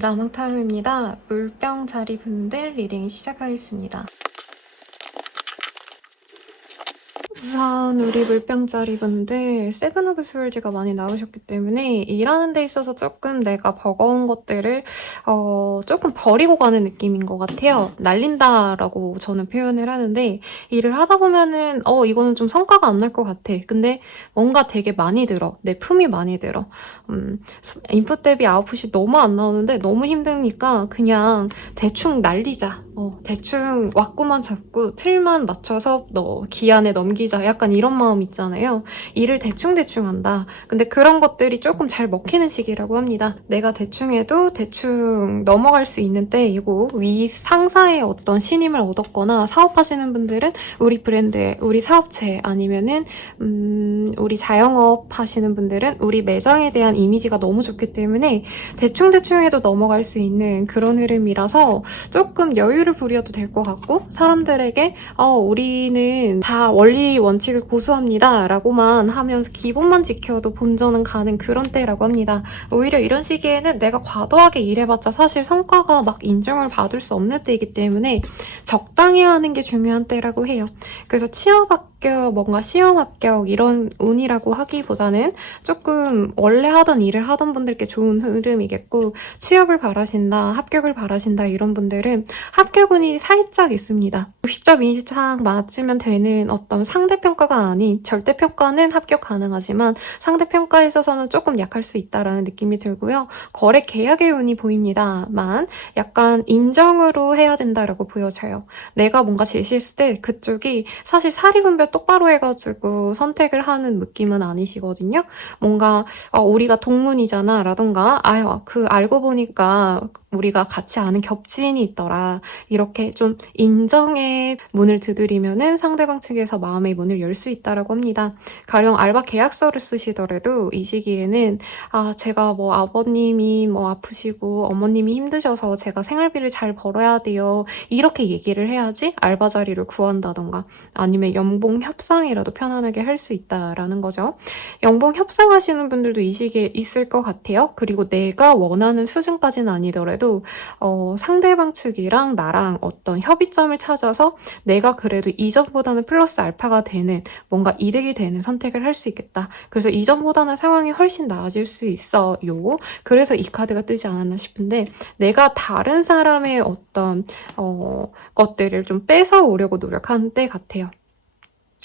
라망타로입니다. 물병자리 분들 리딩 시작하겠습니다. 우선 우리 물병자리 분들 세븐 오브 스월즈가 많이 나오셨기 때문에 일하는 데 있어서 조금 내가 버거운 것들을 조금 버리고 가는 느낌인 것 같아요. 날린다라고 저는 표현을 하는데 일을 하다 보면은 이거는 좀 성과가 안 날 것 같아. 근데 뭔가 되게 많이 들어. 내 품이 많이 들어. 인풋 대비 아웃풋이 너무 안 나오는데 너무 힘드니까 그냥 대충 날리자. 대충 왁구만 잡고 틀만 맞춰서 기한에 넘기자. 약간 이런 마음 있잖아요. 일을 대충대충 한다. 근데 그런 것들이 조금 잘 먹히는 시기라고 합니다. 내가 대충 해도 대충 넘어갈 수 있는 때이고 위 상사의 어떤 신임을 얻었거나 사업하시는 분들은 우리 브랜드에 우리 사업체 아니면은 우리 자영업 하시는 분들은 우리 매장에 대한 이미지가 너무 좋기 때문에 대충대충 해도 넘어갈 수 있는 그런 흐름이라서 조금 여유를 부려도 될 것 같고 사람들에게 우리는 다 원리 원칙을 고수합니다 라고만 하면서 기본만 지켜도 본전은 가는 그런 때라고 합니다. 오히려 이런 시기에는 내가 과도하게 일해봤자 사실 성과가 막 인정을 받을 수 없는 때이기 때문에 적당히 하는 게 중요한 때라고 해요. 그래서 취업 합격, 뭔가 시험 합격 이런 운이라고 하기보다는 조금 원래 하던 일을 하던 분들께 좋은 흐름이겠고 취업을 바라신다, 합격을 바라신다 이런 분들은 합격운이 살짝 있습니다. 60점 이상 맞으면 되는 어떤 상대평가가 아닌 절대평가는 합격 가능하지만 상대평가에 있어서는 조금 약할 수 있다라는 느낌이 들고요. 거래 계약의 운이 보입니다만 약간 인정으로 해야 된다라고 보여져요. 내가 뭔가 제시했을 때 그쪽이 사실 사리분별 똑바로 해가지고 선택을 하는 느낌은 아니시거든요. 뭔가 우리가 동문이잖아 라던가 알고 보니까 우리가 같이 아는 겹치인이 있더라. 이렇게 좀 인정의 문을 두드리면은 상대방 측에서 마음의 문을 열 수 있다라고 합니다. 가령 알바 계약서를 쓰시더라도 이 시기에는 제가 아버님이 아프시고 어머님이 힘드셔서 제가 생활비를 잘 벌어야 돼요. 이렇게 얘기를 해야지 알바 자리를 구한다던가 아니면 연봉 협상이라도 편안하게 할 수 있다라는 거죠. 연봉 협상하시는 분들도 이 시기에 있을 것 같아요. 그리고 내가 원하는 수준까지는 아니더라도 상대방 측이랑 나랑 어떤 협의점을 찾아서 내가 그래도 이전보다는 플러스 알파가 되는 뭔가 이득이 되는 선택을 할 수 있겠다. 그래서 이전보다는 상황이 훨씬 나아질 수 있어요. 그래서 이 카드가 뜨지 않았나 싶은데 내가 다른 사람의 어떤 것들을 좀 뺏어오려고 노력하는 때 같아요.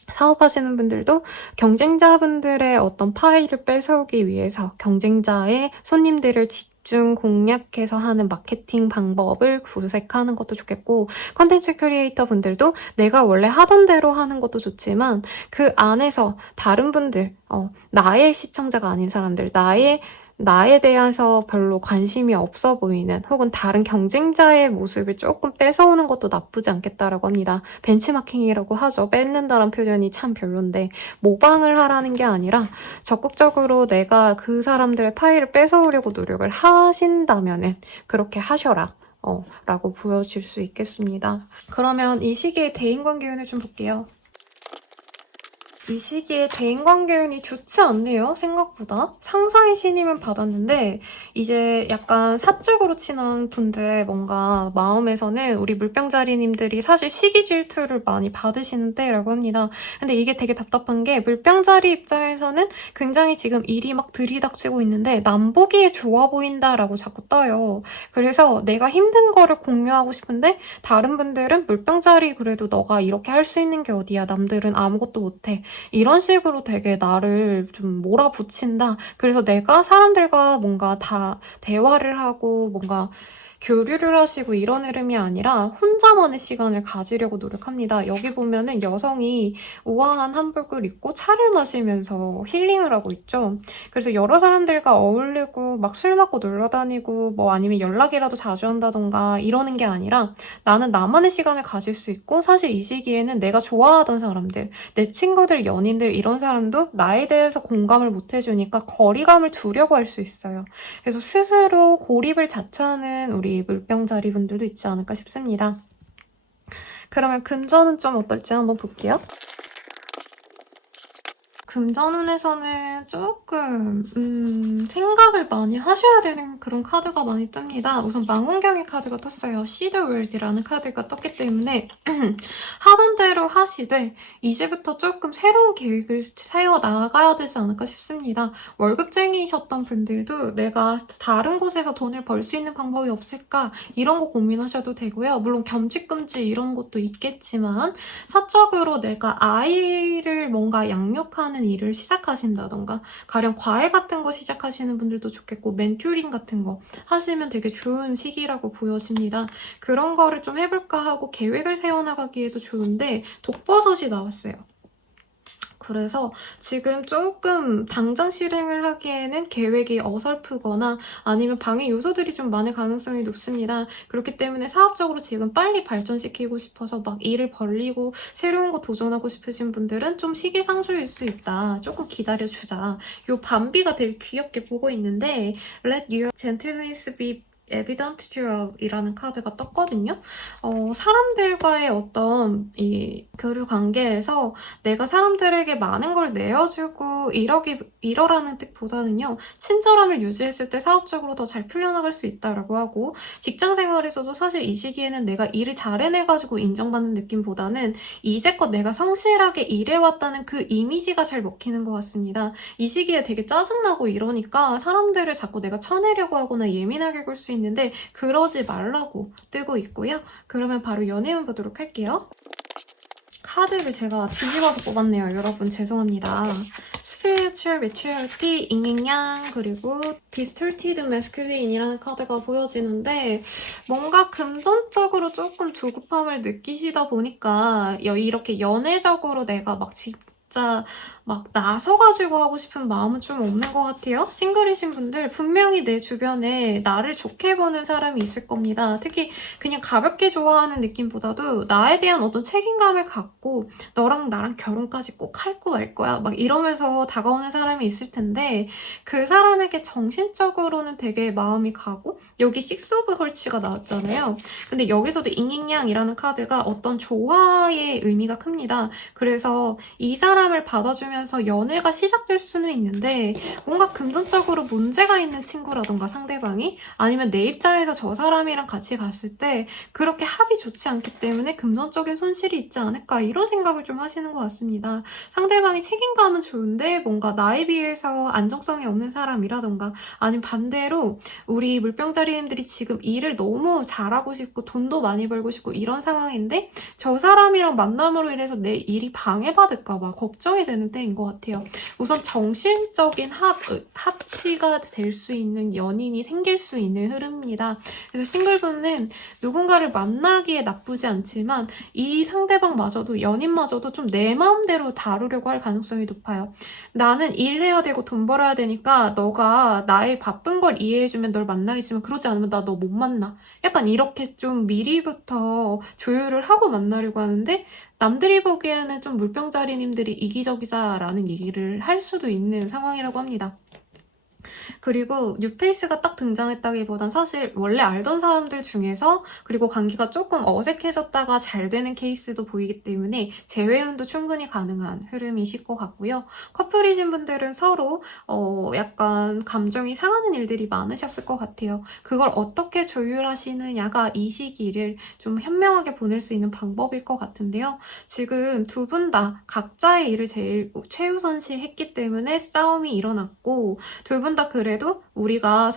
사업하시는 분들도 경쟁자분들의 어떤 파일을 뺏어오기 위해서 경쟁자의 손님들을 집중 공략해서 하는 마케팅 방법을 구색하는 것도 좋겠고 컨텐츠 크리에이터 분들도 내가 원래 하던 대로 하는 것도 좋지만 그 안에서 다른 분들, 나의 시청자가 아닌 사람들, 나에 대해서 별로 관심이 없어 보이는 혹은 다른 경쟁자의 모습을 조금 뺏어오는 것도 나쁘지 않겠다라고 합니다. 벤치마킹이라고 하죠. 뺏는다는 표현이 참 별론데 모방을 하라는 게 아니라 적극적으로 내가 그 사람들의 파일을 뺏어오려고 노력을 하신다면은 그렇게 하셔라. 라고 보여줄 수 있겠습니다. 그러면 이 시기의 대인관계 운을 좀 볼게요. 이 시기에 대인관계 운이 좋지 않네요. 생각보다. 상사의 신임은 받았는데 이제 약간 사적으로 친한 분들 뭔가 마음에서는 우리 물병자리님들이 사실 시기 질투를 많이 받으시는 때라고 합니다. 근데 이게 되게 답답한 게 물병자리 입장에서는 굉장히 지금 일이 막 들이닥치고 있는데 남 보기에 좋아 보인다라고 자꾸 떠요. 그래서 내가 힘든 거를 공유하고 싶은데 다른 분들은 물병자리 그래도 너가 이렇게 할 수 있는 게 어디야. 남들은 아무것도 못해. 이런 식으로 되게 나를 좀 몰아붙인다. 그래서 내가 사람들과 뭔가 다 대화를 하고 뭔가 교류를 하시고 이런 흐름이 아니라 혼자만의 시간을 가지려고 노력합니다. 여기 보면은 여성이 우아한 한복을 입고 차를 마시면서 힐링을 하고 있죠. 그래서 여러 사람들과 어울리고 막 술 먹고 놀러 다니고 아니면 연락이라도 자주 한다던가 이러는 게 아니라 나는 나만의 시간을 가질 수 있고 사실 이 시기에는 내가 좋아하던 사람들, 내 친구들, 연인들 이런 사람도 나에 대해서 공감을 못 해주니까 거리감을 두려고 할 수 있어요. 그래서 스스로 고립을 자처하는 우리 물병자리 분들도 있지 않을까 싶습니다. 그러면 금전은 좀 어떨지 한번 볼게요. 금전운에서는 조금 생각을 많이 하셔야 되는 그런 카드가 많이 뜹니다. 우선 망원경의 카드가 떴어요. See the world이라는 카드가 떴기 때문에 하던 대로 하시되 이제부터 조금 새로운 계획을 세워나가야 되지 않을까 싶습니다. 월급쟁이셨던 분들도 내가 다른 곳에서 돈을 벌 수 있는 방법이 없을까 이런 거 고민하셔도 되고요. 물론 겸직금지 이런 것도 있겠지만 사적으로 내가 아이를 뭔가 양육하는 일을 시작하신다던가 가령 과외 같은 거 시작하시는 분들도 좋겠고 멘토링 같은 거 하시면 되게 좋은 시기라고 보여집니다. 그런 거를 좀 해볼까 하고 계획을 세워나가기에도 좋은데 독버섯이 나왔어요. 그래서 지금 조금 당장 실행을 하기에는 계획이 어설프거나 아니면 방해 요소들이 좀 많을 가능성이 높습니다. 그렇기 때문에 사업적으로 지금 빨리 발전시키고 싶어서 막 일을 벌리고 새로운 거 도전하고 싶으신 분들은 좀 시기상조일 수 있다. 조금 기다려주자. 요 밤비가 되게 귀엽게 보고 있는데 Let your gentleness be evident to all 이라는 카드가 떴거든요. 사람들과의 어떤 이 교류 관계에서 내가 사람들에게 많은 걸 내어주고 이러라는 뜻보다는요. 친절함을 유지했을 때 사업적으로 더 잘 풀려나갈 수 있다라고 하고 직장 생활에서도 사실 이 시기에는 내가 일을 잘 해내가지고 인정받는 느낌보다는 이제껏 내가 성실하게 일해왔다는 그 이미지가 잘 먹히는 것 같습니다. 이 시기에 되게 짜증나고 이러니까 사람들을 자꾸 내가 쳐내려고 하거나 예민하게 굴 수 있는데 그러지 말라고 뜨고 있고요. 그러면 바로 연애운 보도록 할게요. 카드를 제가 뒤집어서 뽑았네요. 여러분 죄송합니다. Spiritual Maturity, 잉잉양, 그리고 Distorted Masculine이라는 카드가 보여지는데 뭔가 금전적으로 조금 조급함을 느끼시다 보니까 이렇게 연애적으로 내가 막 진짜 막 나서가지고 하고 싶은 마음은 좀 없는 것 같아요. 싱글이신 분들 분명히 내 주변에 나를 좋게 보는 사람이 있을 겁니다. 특히 그냥 가볍게 좋아하는 느낌보다도 나에 대한 어떤 책임감을 갖고 너랑 나랑 결혼까지 꼭 할 거 말 거야 막 이러면서 다가오는 사람이 있을 텐데 그 사람에게 정신적으로는 되게 마음이 가고 여기 식스 오브 헐치가 나왔잖아요. 근데 여기서도 잉잉양이라는 카드가 어떤 조화의 의미가 큽니다. 그래서 이 사람을 받아주면 연애가 시작될 수는 있는데 뭔가 금전적으로 문제가 있는 친구라던가 상대방이 아니면 내 입장에서 저 사람이랑 같이 갔을 때 그렇게 합이 좋지 않기 때문에 금전적인 손실이 있지 않을까 이런 생각을 좀 하시는 것 같습니다. 상대방이 책임감은 좋은데 뭔가 나에 비해서 안정성이 없는 사람이라던가 아니면 반대로 우리 물병자리님들이 지금 일을 너무 잘하고 싶고 돈도 많이 벌고 싶고 이런 상황인데 저 사람이랑 만남으로 인해서 내 일이 방해받을까 봐 걱정이 되는 때인 것 같아요. 우선 정신적인 합치가 될 수 있는 연인이 생길 수 있는 흐름입니다. 그래서 싱글분은 누군가를 만나기에 나쁘지 않지만 이 상대방마저도 연인마저도 좀 내 마음대로 다루려고 할 가능성이 높아요. 나는 일해야 되고 돈 벌어야 되니까 너가 나의 바쁜 걸 이해해주면 널 만나겠지만 그러지 않으면 나 너 못 만나. 약간 이렇게 좀 미리부터 조율을 하고 만나려고 하는데 남들이 보기에는 좀 물병자리님들이 이기적이자라는 얘기를 할 수도 있는 상황이라고 합니다. 그리고 뉴페이스가 딱 등장했다기보단 사실 원래 알던 사람들 중에서 그리고 관계가 조금 어색해졌다가 잘 되는 케이스도 보이기 때문에 재회운도 충분히 가능한 흐름이실 것 같고요. 커플이신 분들은 서로 약간 감정이 상하는 일들이 많으셨을 것 같아요. 그걸 어떻게 조율하시느냐가 이 시기를 좀 현명하게 보낼 수 있는 방법일 것 같은데요. 지금 두 분 다 각자의 일을 제일 최우선시 했기 때문에 싸움이 일어났고 두 분 다 그래도 우리가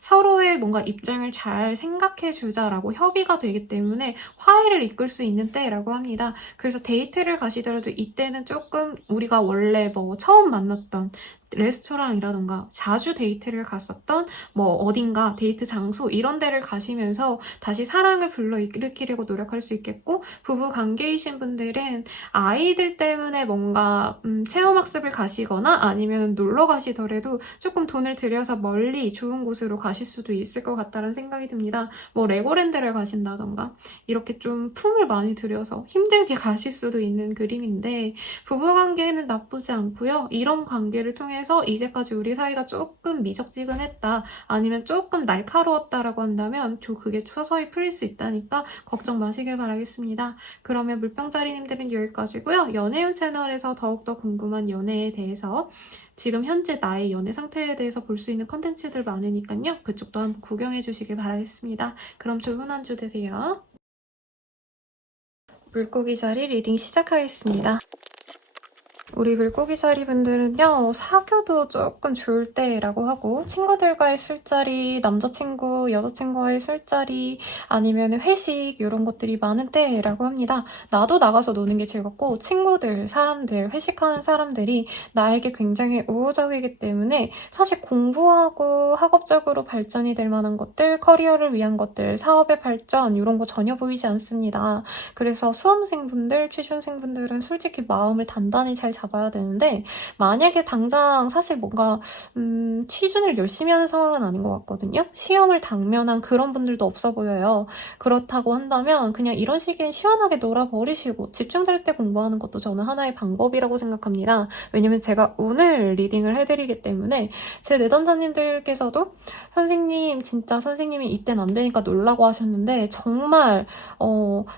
서로의 뭔가 입장을 잘 생각해주자라고 협의가 되기 때문에 화해를 이끌 수 있는 때라고 합니다. 그래서 데이트를 가시더라도 이때는 조금 우리가 원래 처음 만났던 레스토랑이라던가 자주 데이트를 갔었던 어딘가 데이트 장소 이런 데를 가시면서 다시 사랑을 불러일으키려고 노력할 수 있겠고 부부 관계이신 분들은 아이들 때문에 뭔가 체험학습을 가시거나 아니면 놀러 가시더라도 조금 돈을 들여서 멀리 좋은 곳으로 가실 수도 있을 것 같다는 생각이 듭니다. 뭐 레고랜드를 가신다던가 이렇게 좀 품을 많이 들여서 힘들게 가실 수도 있는 그림인데 부부관계는 나쁘지 않고요. 이런 관계를 통해서 이제까지 우리 사이가 조금 미적지근했다 아니면 조금 날카로웠다라고 한다면 그게 서서히 풀릴 수 있다니까 걱정 마시길 바라겠습니다. 그러면 물병자리님들은 여기까지고요. 연애운 채널에서 더욱더 궁금한 연애에 대해서 지금 현재 나의 연애 상태에 대해서 볼 수 있는 컨텐츠들 많으니까요. 그쪽도 한번 구경해 주시길 바라겠습니다. 그럼 좋은 한 주 되세요. 물고기 자리 리딩 시작하겠습니다. 우리 물고기 자리 분들은요, 사귀어도 조금 좋을 때라고 하고 친구들과의 술자리, 남자친구, 여자친구와의 술자리 아니면 회식 이런 것들이 많은 때라고 합니다. 나도 나가서 노는 게 즐겁고 친구들, 사람들, 회식하는 사람들이 나에게 굉장히 우호적이기 때문에 사실 공부하고 학업적으로 발전이 될 만한 것들, 커리어를 위한 것들, 사업의 발전 이런 거 전혀 보이지 않습니다. 그래서 수험생분들, 취준생분들은 솔직히 마음을 단단히 잘 잡아야 되는데 만약에 당장 사실 뭔가 취준을 열심히 하는 상황은 아닌 것 같거든요. 시험을 당면한 그런 분들도 없어 보여요. 그렇다고 한다면 그냥 이런 시기엔 시원하게 놀아버리시고 집중될 때 공부하는 것도 저는 하나의 방법이라고 생각합니다. 왜냐면 제가 오늘 리딩을 해드리기 때문에 제 내담자님들께서도 선생님 진짜 선생님이 이땐 안 되니까 놀라고 하셨는데 정말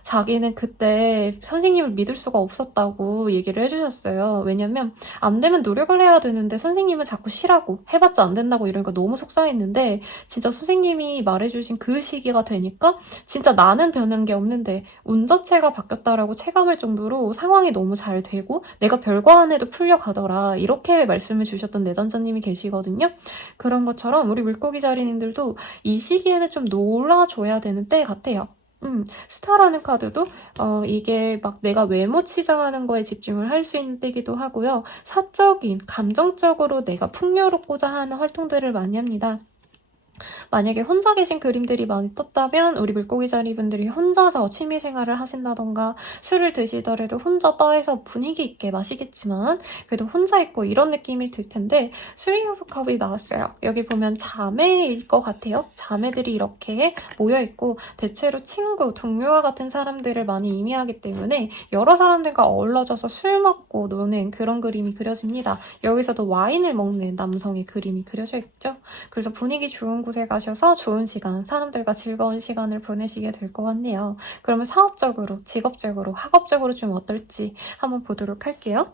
자기는 그때 선생님을 믿을 수가 없었다고 얘기를 해주셨어요. 왜냐면 안 되면 노력을 해야 되는데 선생님은 자꾸 쉬라고 해봤자 안 된다고 이러니까 너무 속상했는데 진짜 선생님이 말해주신 그 시기가 되니까 진짜 나는 변한 게 없는데 운 자체가 바뀌었다라고 체감할 정도로 상황이 너무 잘 되고 내가 별거 안 해도 풀려가더라 이렇게 말씀을 주셨던 내담자님이 계시거든요. 그런 것처럼 우리 물고기 자리님들도 이 시기에는 좀 놀아줘야 되는 때 같아요. 스타라는 카드도 이게 막 내가 외모 치장하는 거에 집중을 할 수 있는 때기도 하고요. 사적인, 감정적으로 내가 풍요롭고자 하는 활동들을 많이 합니다. 만약에 혼자 계신 그림들이 많이 떴다면 우리 물고기 자리분들이 혼자서 취미생활을 하신다던가 술을 드시더라도 혼자 바에서 분위기 있게 마시겠지만 그래도 혼자 있고 이런 느낌이 들 텐데 스리 오브 컵이 나왔어요. 여기 보면 자매일 것 같아요. 자매들이 이렇게 모여있고 대체로 친구, 동료와 같은 사람들을 많이 의미하기 때문에 여러 사람들과 어우러져서 술 먹고 노는 그런 그림이 그려집니다. 여기서도 와인을 먹는 남성의 그림이 그려져 있죠. 그래서 분위기 좋은 곳에 가셔서 좋은 시간, 사람들과 즐거운 시간을 보내시게 될 것 같네요. 그러면 사업적으로, 직업적으로, 학업적으로 좀 어떨지 한번 보도록 할게요.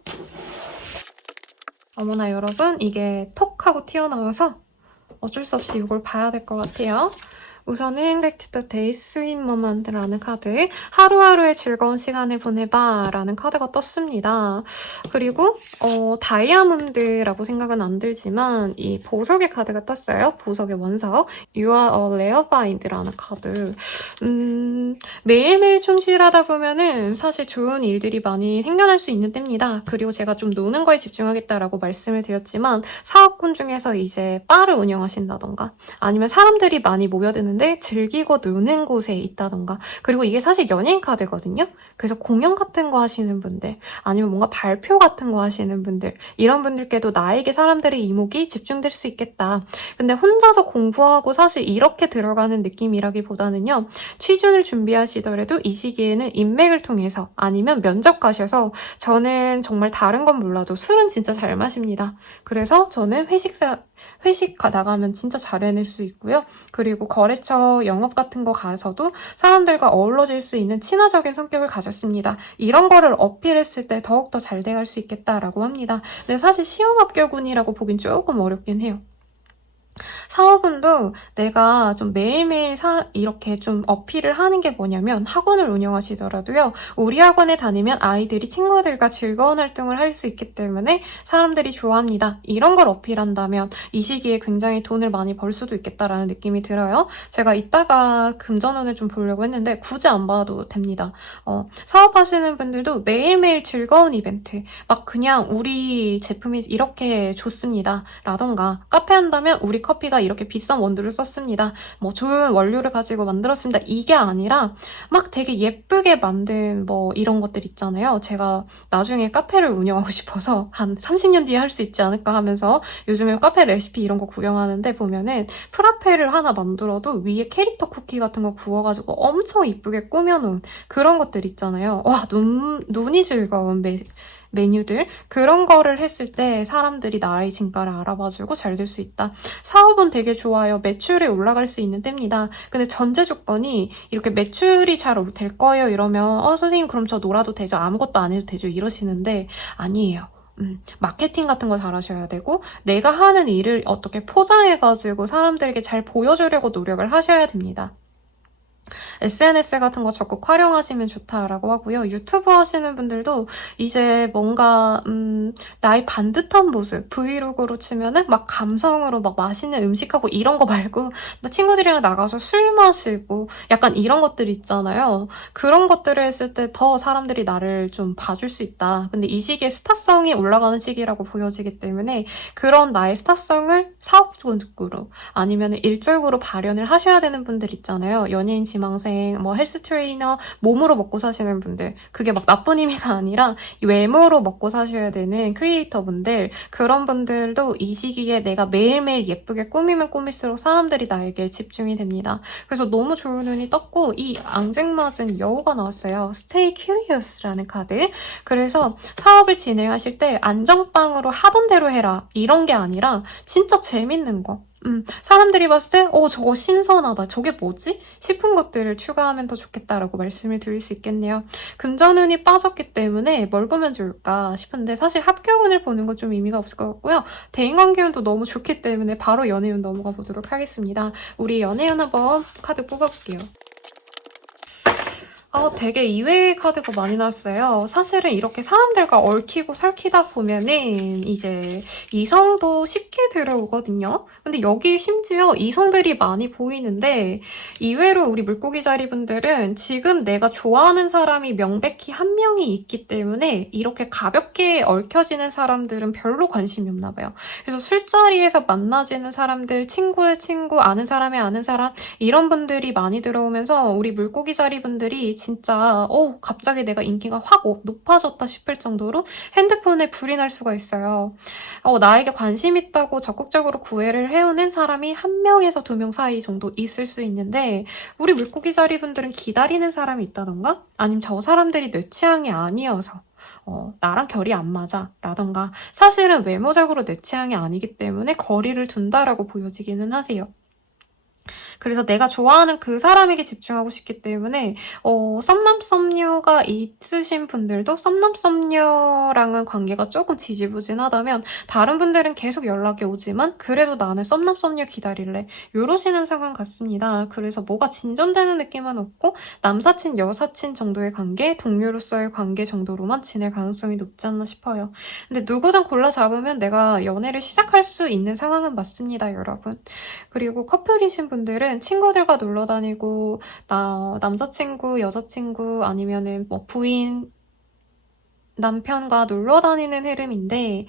어머나 여러분, 이게 톡 하고 튀어나와서 어쩔 수 없이 이걸 봐야 될 것 같아요. 우선은 Back to the Day Sweet Moment라는 카드, 하루하루의 즐거운 시간을 보내봐 라는 카드가 떴습니다. 그리고 다이아몬드라고 생각은 안 들지만 이 보석의 카드가 떴어요. 보석의 원석, You are a rare find라는 카드. 매일매일 충실하다 보면은 사실 좋은 일들이 많이 생겨날 수 있는 때입니다. 그리고 제가 좀 노는 거에 집중하겠다라고 말씀을 드렸지만 사업군 중에서 이제 바를 운영하신다던가 아니면 사람들이 많이 모여드는 즐기고 노는 곳에 있다던가 그리고 이게 사실 연예인 카드거든요. 그래서 공연 같은 거 하시는 분들 아니면 뭔가 발표 같은 거 하시는 분들 이런 분들께도 나에게 사람들의 이목이 집중될 수 있겠다. 근데 혼자서 공부하고 사실 이렇게 들어가는 느낌이라기보다는요. 취준을 준비하시더라도 이 시기에는 인맥을 통해서 아니면 면접 가셔서 저는 정말 다른 건 몰라도 술은 진짜 잘 마십니다. 그래서 저는 회식 나가면 진짜 잘 해낼 수 있고요. 그리고 거래처 영업 같은 거 가서도 사람들과 어우러질 수 있는 친화적인 성격을 가졌습니다. 이런 거를 어필했을 때 더욱더 잘 돼갈 수 있겠다라고 합니다. 근데 사실 시험 합격운이라고 보긴 조금 어렵긴 해요. 사업운도 내가 좀 매일매일 이렇게 좀 어필을 하는 게 뭐냐면 학원을 운영하시더라도요. 우리 학원에 다니면 아이들이 친구들과 즐거운 활동을 할 수 있기 때문에 사람들이 좋아합니다. 이런 걸 어필한다면 이 시기에 굉장히 돈을 많이 벌 수도 있겠다라는 느낌이 들어요. 제가 이따가 금전운을 좀 보려고 했는데 굳이 안 봐도 됩니다. 사업하시는 분들도 매일매일 즐거운 이벤트 막 그냥 우리 제품이 이렇게 좋습니다. 라던가 카페 한다면 우리 커피가 이렇게 비싼 원두를 썼습니다. 뭐 좋은 원료를 가지고 만들었습니다. 이게 아니라 막 되게 예쁘게 만든 뭐 이런 것들 있잖아요. 제가 나중에 카페를 운영하고 싶어서 한 30년 뒤에 할 수 있지 않을까 하면서 요즘에 카페 레시피 이런 거 구경하는데 보면은 프라페를 하나 만들어도 위에 캐릭터 쿠키 같은 거 구워가지고 엄청 이쁘게 꾸며놓은 그런 것들 있잖아요. 와, 눈이 즐거운 메뉴들 그런 거를 했을 때 사람들이 나의 진가를 알아봐주고 잘 될 수 있다. 사업은 되게 좋아요. 매출이 올라갈 수 있는 때입니다. 근데 전제 조건이 이렇게 매출이 잘 될 거예요 이러면 선생님 그럼 저 놀아도 되죠? 아무것도 안 해도 되죠? 이러시는데 아니에요. 마케팅 같은 거 잘하셔야 되고 내가 하는 일을 어떻게 포장해가지고 사람들에게 잘 보여주려고 노력을 하셔야 됩니다. SNS 같은 거 적극 활용하시면 좋다라고 하고요. 유튜브 하시는 분들도 이제 뭔가 나의 반듯한 모습 브이로그로 치면은 막 감성으로 막 맛있는 음식하고 이런 거 말고 나 친구들이랑 나가서 술 마시고 약간 이런 것들 있잖아요. 그런 것들을 했을 때 더 사람들이 나를 좀 봐줄 수 있다. 근데 이 시기에 스타성이 올라가는 시기라고 보여지기 때문에 그런 나의 스타성을 사업적으로 아니면 일적으로 발현을 하셔야 되는 분들 있잖아요. 연예인 지망생, 뭐 헬스 트레이너, 몸으로 먹고 사시는 분들. 그게 막 나쁜 의미가 아니라 외모로 먹고 사셔야 되는 크리에이터 분들. 그런 분들도 이 시기에 내가 매일매일 예쁘게 꾸미면 꾸밀수록 사람들이 나에게 집중이 됩니다. 그래서 너무 좋은 운이 떴고 이 앙증맞은 여우가 나왔어요. Stay Curious라는 카드. 그래서 사업을 진행하실 때 안정빵으로 하던 대로 해라. 이런 게 아니라 진짜 재밌는 거. 사람들이 봤을 때 저거 신선하다. 저게 뭐지? 싶은 것들을 추가하면 더 좋겠다라고 말씀을 드릴 수 있겠네요. 금전운이 빠졌기 때문에 뭘 보면 좋을까 싶은데 사실 합격운을 보는 건 좀 의미가 없을 것 같고요. 대인관계운도 너무 좋기 때문에 바로 연애운 넘어가 보도록 하겠습니다. 우리 연애운 한번 카드 뽑아볼게요. 되게 이외의 카드가 많이 나왔어요. 사실은 이렇게 사람들과 얽히고 설키다 보면은 이제 이성도 쉽게 들어오거든요. 근데 여기 심지어 이성들이 많이 보이는데 의외로 우리 물고기 자리분들은 지금 내가 좋아하는 사람이 명백히 한 명이 있기 때문에 이렇게 가볍게 얽혀지는 사람들은 별로 관심이 없나 봐요. 그래서 술자리에서 만나지는 사람들, 친구의 친구, 아는 사람의 아는 사람 이런 분들이 많이 들어오면서 우리 물고기 자리분들이 진짜 갑자기 내가 인기가 확 높아졌다 싶을 정도로 핸드폰에 불이 날 수가 있어요. 나에게 관심 있다고 적극적으로 구애를 해오는 사람이 1명에서 2명 사이 정도 있을 수 있는데 우리 물고기 자리분들은 기다리는 사람이 있다던가 아니면 저 사람들이 내 취향이 아니어서 나랑 결이 안 맞아 라던가 사실은 외모적으로 내 취향이 아니기 때문에 거리를 둔다라고 보여지기는 하세요. 그래서 내가 좋아하는 그 사람에게 집중하고 싶기 때문에 썸남썸녀가 있으신 분들도 썸남썸녀랑은 관계가 조금 지지부진하다면 다른 분들은 계속 연락이 오지만 그래도 나는 썸남썸녀 기다릴래 이러시는 상황 같습니다. 그래서 뭐가 진전되는 느낌은 없고 남사친, 여사친 정도의 관계, 동료로서의 관계 정도로만 지낼 가능성이 높지 않나 싶어요. 근데 누구든 골라 잡으면 내가 연애를 시작할 수 있는 상황은 맞습니다, 여러분. 그리고 커플이신 분들은 친구들과 놀러 다니고 남자친구, 여자친구 아니면은 뭐 부인, 남편과 놀러 다니는 흐름인데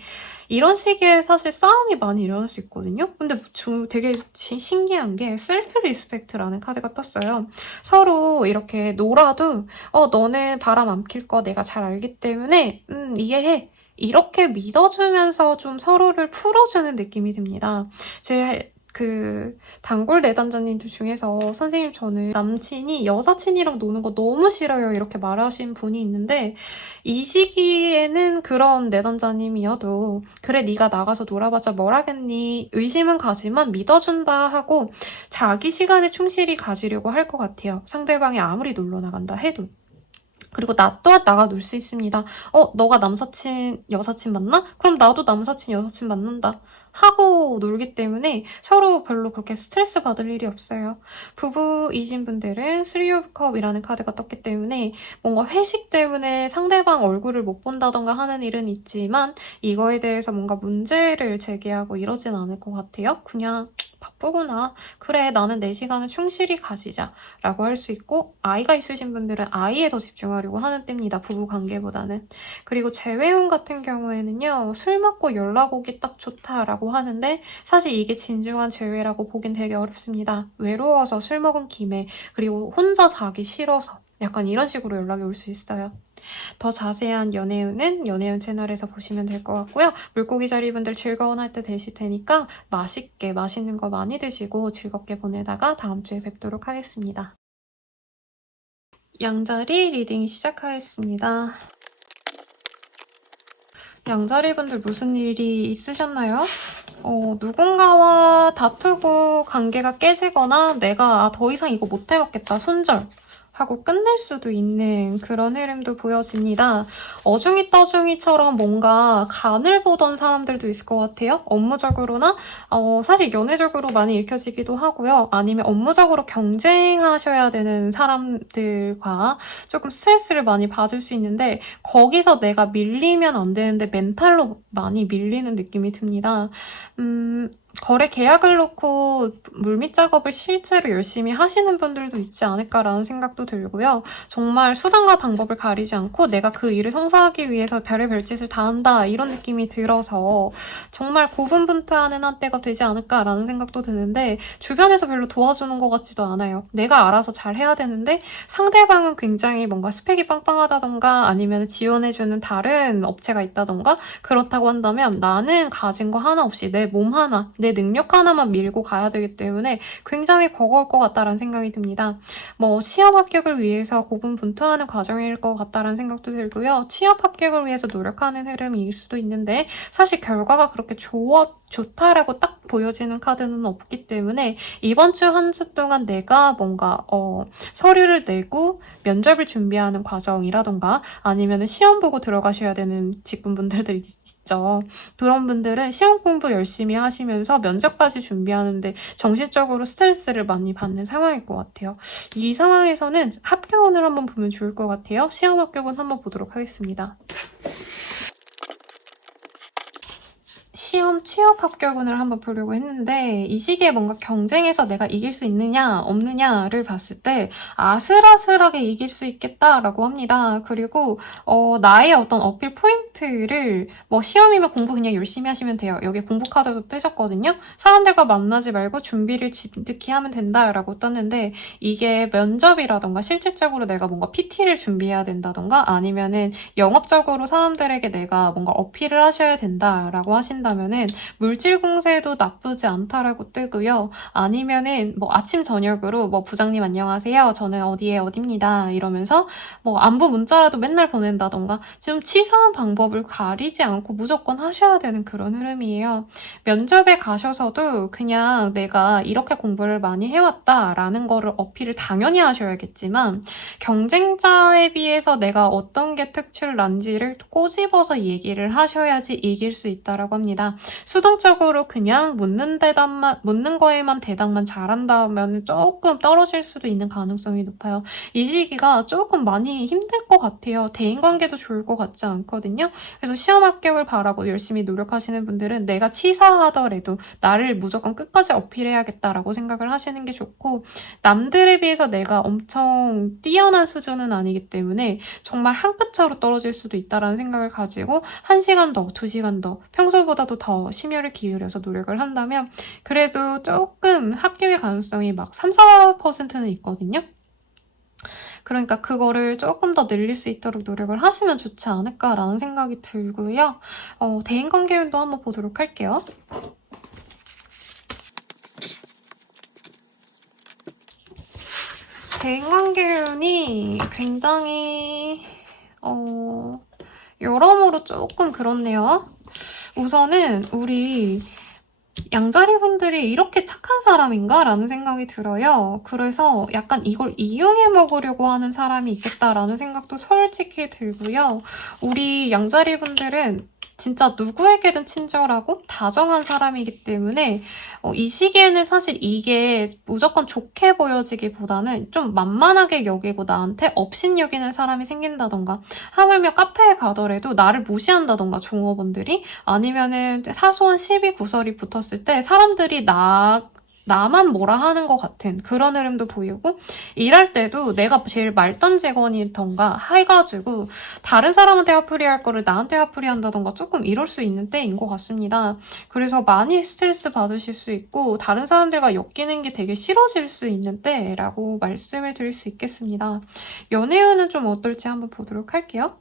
이런 시기에 사실 싸움이 많이 일어날 수 있거든요. 근데 되게 신기한 게 셀프 리스펙트라는 카드가 떴어요. 서로 이렇게 놀아도 너는 바람 안 필 거 내가 잘 알기 때문에 이해해. 이렇게 믿어주면서 좀 서로를 풀어주는 느낌이 듭니다. 단골 내단자님들 중에서 선생님 저는 남친이 여사친이랑 노는 거 너무 싫어요 이렇게 말하신 분이 있는데 이 시기에는 그런 내단자님이어도 그래 네가 나가서 놀아봤자 뭘 하겠니 의심은 가지만 믿어준다 하고 자기 시간을 충실히 가지려고 할 것 같아요. 상대방이 아무리 놀러 나간다 해도. 그리고 나 또한 나가 놀 수 있습니다. 너가 남사친, 여사친 만나? 그럼 나도 남사친, 여사친 만난다. 하고 놀기 때문에 서로 별로 그렇게 스트레스 받을 일이 없어요. 부부이신 분들은 3 of Cup이라는 카드가 떴기 때문에 뭔가 회식 때문에 상대방 얼굴을 못 본다던가 하는 일은 있지만 이거에 대해서 뭔가 문제를 제기하고 이러진 않을 것 같아요. 그냥 바쁘구나. 그래, 나는 내 시간을 충실히 가지자. 라고 할 수 있고 아이가 있으신 분들은 아이에 더 집중하려고 하는 때입니다. 부부 관계보다는. 그리고 재회운 같은 경우에는요. 술 먹고 연락 오기 딱 좋다라고 제외라고 하는데 사실 이게 진중한 제외라고 보긴 되게 어렵습니다. 외로워서 술 먹은 김에 그리고 혼자 자기 싫어서 약간 이런 식으로 연락이 올 수 있어요. 더 자세한 연애운은 연애운 채널에서 보시면 될 것 같고요. 물고기 자리분들 즐거운 할 때 되실 테니까 맛있게 맛있는 거 많이 드시고 즐겁게 보내다가 다음 주에 뵙도록 하겠습니다. 양자리 리딩 시작하겠습니다. 양자리분들 무슨 일이 있으셨나요? 누군가와 다투고 관계가 깨지거나 내가 더 이상 이거 못 해먹겠다, 손절 하고 끝낼 수도 있는 그런 흐름도 보여집니다. 어중이 떠중이처럼 뭔가 간을 보던 사람들도 있을 것 같아요. 업무적으로나 사실 연애적으로 많이 읽혀지기도 하고요. 아니면 업무적으로 경쟁하셔야 되는 사람들과 조금 스트레스를 많이 받을 수 있는데 거기서 내가 밀리면 안 되는데 멘탈로 많이 밀리는 느낌이 듭니다. 거래 계약을 놓고 물밑 작업을 실제로 열심히 하시는 분들도 있지 않을까라는 생각도 들고요. 정말 수단과 방법을 가리지 않고 내가 그 일을 성사하기 위해서 별의별 짓을 다 한다 이런 느낌이 들어서 정말 고군분투하는 한때가 되지 않을까라는 생각도 드는데 주변에서 별로 도와주는 것 같지도 않아요. 내가 알아서 잘 해야 되는데 상대방은 굉장히 뭔가 스펙이 빵빵하다던가 아니면 지원해주는 다른 업체가 있다던가 그렇다고 한다면 나는 가진 거 하나 없이 내 몸 하나, 내 능력 하나만 밀고 가야 되기 때문에 굉장히 버거울 것 같다라는 생각이 듭니다. 시험 합격을 위해서 고군분투하는 과정일 것 같다라는 생각도 들고요. 취업 합격을 위해서 노력하는 흐름일 수도 있는데 사실 결과가 그렇게 좋다라고 딱 보여지는 카드는 없기 때문에 이번 주 한 주 동안 내가 뭔가 서류를 내고 면접을 준비하는 과정이라던가 아니면 시험 보고 들어가셔야 되는 직군분들도 있죠. 그런 분들은 시험 공부 열심히 하시면서 면접까지 준비하는데 정신적으로 스트레스를 많이 받는 상황일 것 같아요. 이 상황에서는 합격운을 한번 보면 좋을 것 같아요. 시험 합격운 한번 보도록 하겠습니다. 시험 취업 합격운을 한번 보려고 했는데 이 시기에 뭔가 경쟁에서 내가 이길 수 있느냐 없느냐를 봤을 때 아슬아슬하게 이길 수 있겠다라고 합니다. 그리고 나의 어떤 어필 포인트를 시험이면 공부 그냥 열심히 하시면 돼요. 여기 공부 카드도 뜨셨거든요. 사람들과 만나지 말고 준비를 진득히 하면 된다라고 떴는데 이게 면접이라던가 실질적으로 내가 뭔가 PT를 준비해야 된다던가 아니면은 영업적으로 사람들에게 내가 뭔가 어필을 하셔야 된다라고 하신다면은 물질 공세도 나쁘지 않다라고 뜨고요. 아니면은 아침 저녁으로 부장님 안녕하세요. 저는 어디입니다. 이러면서 안부 문자라도 맨날 보낸다던가 좀 치사한 방법을 가리지 않고 무조건 하셔야 되는 그런 흐름이에요. 면접에 가셔서도 그냥 내가 이렇게 공부를 많이 해왔다라는 거를 어필을 당연히 하셔야겠지만 경쟁자에 비해서 내가 어떤 게 특출난지를 꼬집어서 얘기를 하셔야지 이길 수 있다라고 합니다. 수동적으로 그냥 묻는 거에만 대답만 잘한다면 조금 떨어질 수도 있는 가능성이 높아요. 이 시기가 조금 많이 힘들 것 같아요. 대인관계도 좋을 것 같지 않거든요. 그래서 시험 합격을 바라고 열심히 노력하시는 분들은 내가 치사하더라도 나를 무조건 끝까지 어필해야겠다라고 생각을 하시는 게 좋고 남들에 비해서 내가 엄청 뛰어난 수준은 아니기 때문에 정말 한 끗 차로 떨어질 수도 있다는 생각을 가지고 1시간 더, 2시간 더 평소보다도 더 심혈을 기울여서 노력을 한다면 그래도 조금 합격의 가능성이 막 3~4%는 있거든요. 그러니까 그거를 조금 더 늘릴 수 있도록 노력을 하시면 좋지 않을까라는 생각이 들고요. 대인관계운도 한번 보도록 할게요. 대인관계운이 굉장히 여러모로 조금 그렇네요. 우선은 우리 양자리분들이 이렇게 착한 사람인가? 라는 생각이 들어요. 그래서 약간 이걸 이용해 먹으려고 하는 사람이 있겠다라는 생각도 솔직히 들고요. 우리 양자리분들은 진짜 누구에게든 친절하고 다정한 사람이기 때문에 이 시기에는 사실 이게 무조건 좋게 보여지기보다는 좀 만만하게 여기고 나한테 업신여기는 사람이 생긴다던가 하물며 카페에 가더라도 나를 무시한다던가 종업원들이 아니면은 사소한 시비 구설이 붙었을 때 사람들이 나만 뭐라 하는 것 같은 그런 흐름도 보이고, 일할 때도 내가 제일 말단 직원이던가 해가지고 다른 사람한테 화풀이할 거를 나한테 화풀이한다던가 조금 이럴 수 있는 때인 것 같습니다. 그래서 많이 스트레스 받으실 수 있고 다른 사람들과 엮이는 게 되게 싫어질 수 있는 때라고 말씀을 드릴 수 있겠습니다. 연애운은 좀 어떨지 한번 보도록 할게요.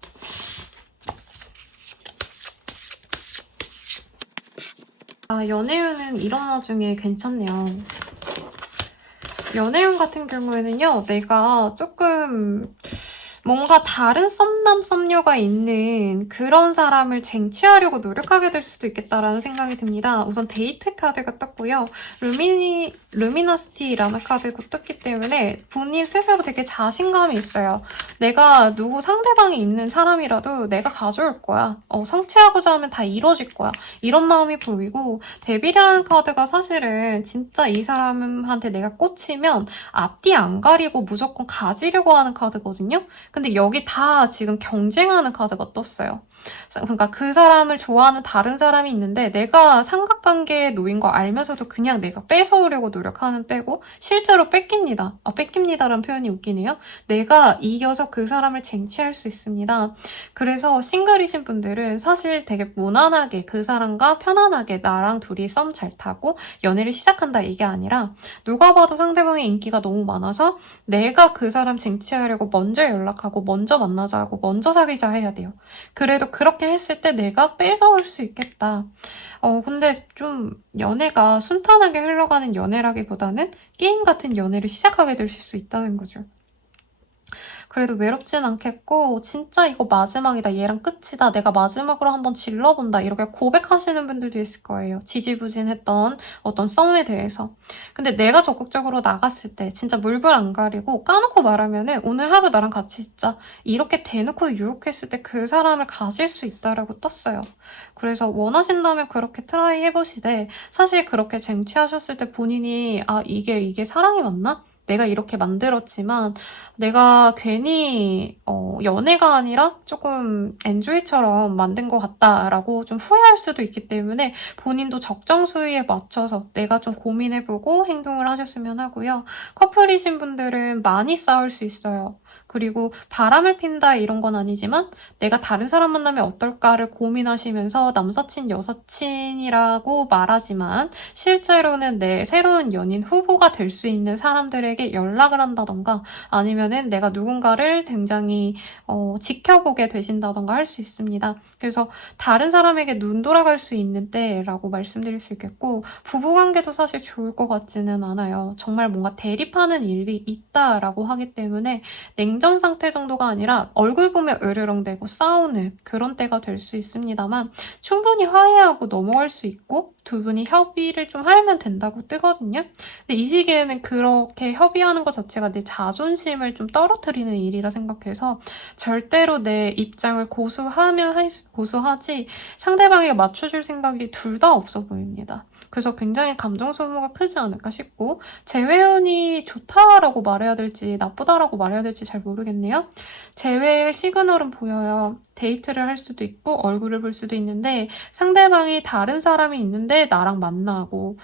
연애운은 이런 와중에 괜찮네요. 연애운 같은 경우에는요, 내가 조금 뭔가 다른 썸남 썸녀가 있는 그런 사람을 쟁취하려고 노력하게 될 수도 있겠다라는 생각이 듭니다. 우선 데이트 카드가 떴고요. 루미너시티라는 카드가 떴기 때문에 본인 스스로 되게 자신감이 있어요. 내가 누구 상대방이 있는 사람이라도 내가 가져올 거야. 성취하고자 하면 다 이뤄질 거야. 이런 마음이 보이고, 데빌이라는 카드가 사실은 진짜 이 사람한테 내가 꽂히면 앞뒤 안 가리고 무조건 가지려고 하는 카드거든요. 근데 여기 다 지금 경쟁하는 카드가 떴어요. 그러니까 그 사람을 좋아하는 다른 사람이 있는데 내가 삼각관계에 놓인 거 알면서도 그냥 내가 뺏어오려고 노력하는 때고, 실제로 뺏깁니다. 뺏깁니다라는 표현이 웃기네요. 내가 이겨서 그 사람을 쟁취할 수 있습니다. 그래서 싱글이신 분들은 사실 되게 무난하게 그 사람과 편안하게 나랑 둘이 썸 잘 타고 연애를 시작한다 이게 아니라, 누가 봐도 상대방의 인기가 너무 많아서 내가 그 사람 쟁취하려고 먼저 연락하고 먼저 만나자고 먼저 사귀자 해야 돼요. 그래도 그렇게 했을 때 내가 뺏어올 수 있겠다. 근데 좀 연애가 순탄하게 흘러가는 연애라기보다는 게임 같은 연애를 시작하게 되실 수 있다는 거죠. 그래도 외롭진 않겠고, 진짜 이거 마지막이다, 얘랑 끝이다, 내가 마지막으로 한번 질러본다, 이렇게 고백하시는 분들도 있을 거예요. 지지부진했던 어떤 썸에 대해서. 근데 내가 적극적으로 나갔을 때 진짜 물불 안 가리고 까놓고 말하면은 오늘 하루 나랑 같이 있자, 이렇게 대놓고 유혹했을 때 그 사람을 가질 수 있다라고 떴어요. 그래서 원하신다면 그렇게 트라이 해보시되, 사실 그렇게 쟁취하셨을 때 본인이 이게 사랑이 맞나? 내가 이렇게 만들었지만 내가 괜히 연애가 아니라 조금 엔조이처럼 만든 것 같다라고 좀 후회할 수도 있기 때문에, 본인도 적정 수위에 맞춰서 내가 좀 고민해보고 행동을 하셨으면 하고요. 커플이신 분들은 많이 싸울 수 있어요. 그리고 바람을 핀다 이런 건 아니지만 내가 다른 사람 만나면 어떨까를 고민하시면서 남사친, 여사친이라고 말하지만 실제로는 내 새로운 연인 후보가 될 수 있는 사람들에게 연락을 한다던가, 아니면은 내가 누군가를 굉장히 지켜보게 되신다던가 할 수 있습니다. 그래서 다른 사람에게 눈 돌아갈 수 있는 때라고 말씀드릴 수 있겠고, 부부관계도 사실 좋을 것 같지는 않아요. 정말 뭔가 대립하는 일이 있다라고 하기 때문에 냉전 상태 정도가 아니라 얼굴 보면 으르렁대고 싸우는 그런 때가 될 수 있습니다만, 충분히 화해하고 넘어갈 수 있고 두 분이 협의를 좀 하면 된다고 뜨거든요. 근데 이 시기에는 그렇게 협의하는 것 자체가 내 자존심을 좀 떨어뜨리는 일이라 생각해서 절대로 내 입장을 고수하지 상대방에게 맞춰줄 생각이 둘 다 없어 보입니다. 그래서 굉장히 감정 소모가 크지 않을까 싶고, 재회운이 좋다라고 말해야 될지 나쁘다라고 말해야 될지 잘 모르겠네요. 재회의 시그널은 보여요. 데이트를 할 수도 있고 얼굴을 볼 수도 있는데, 상대방이 다른 사람이 있는데 나랑 만나고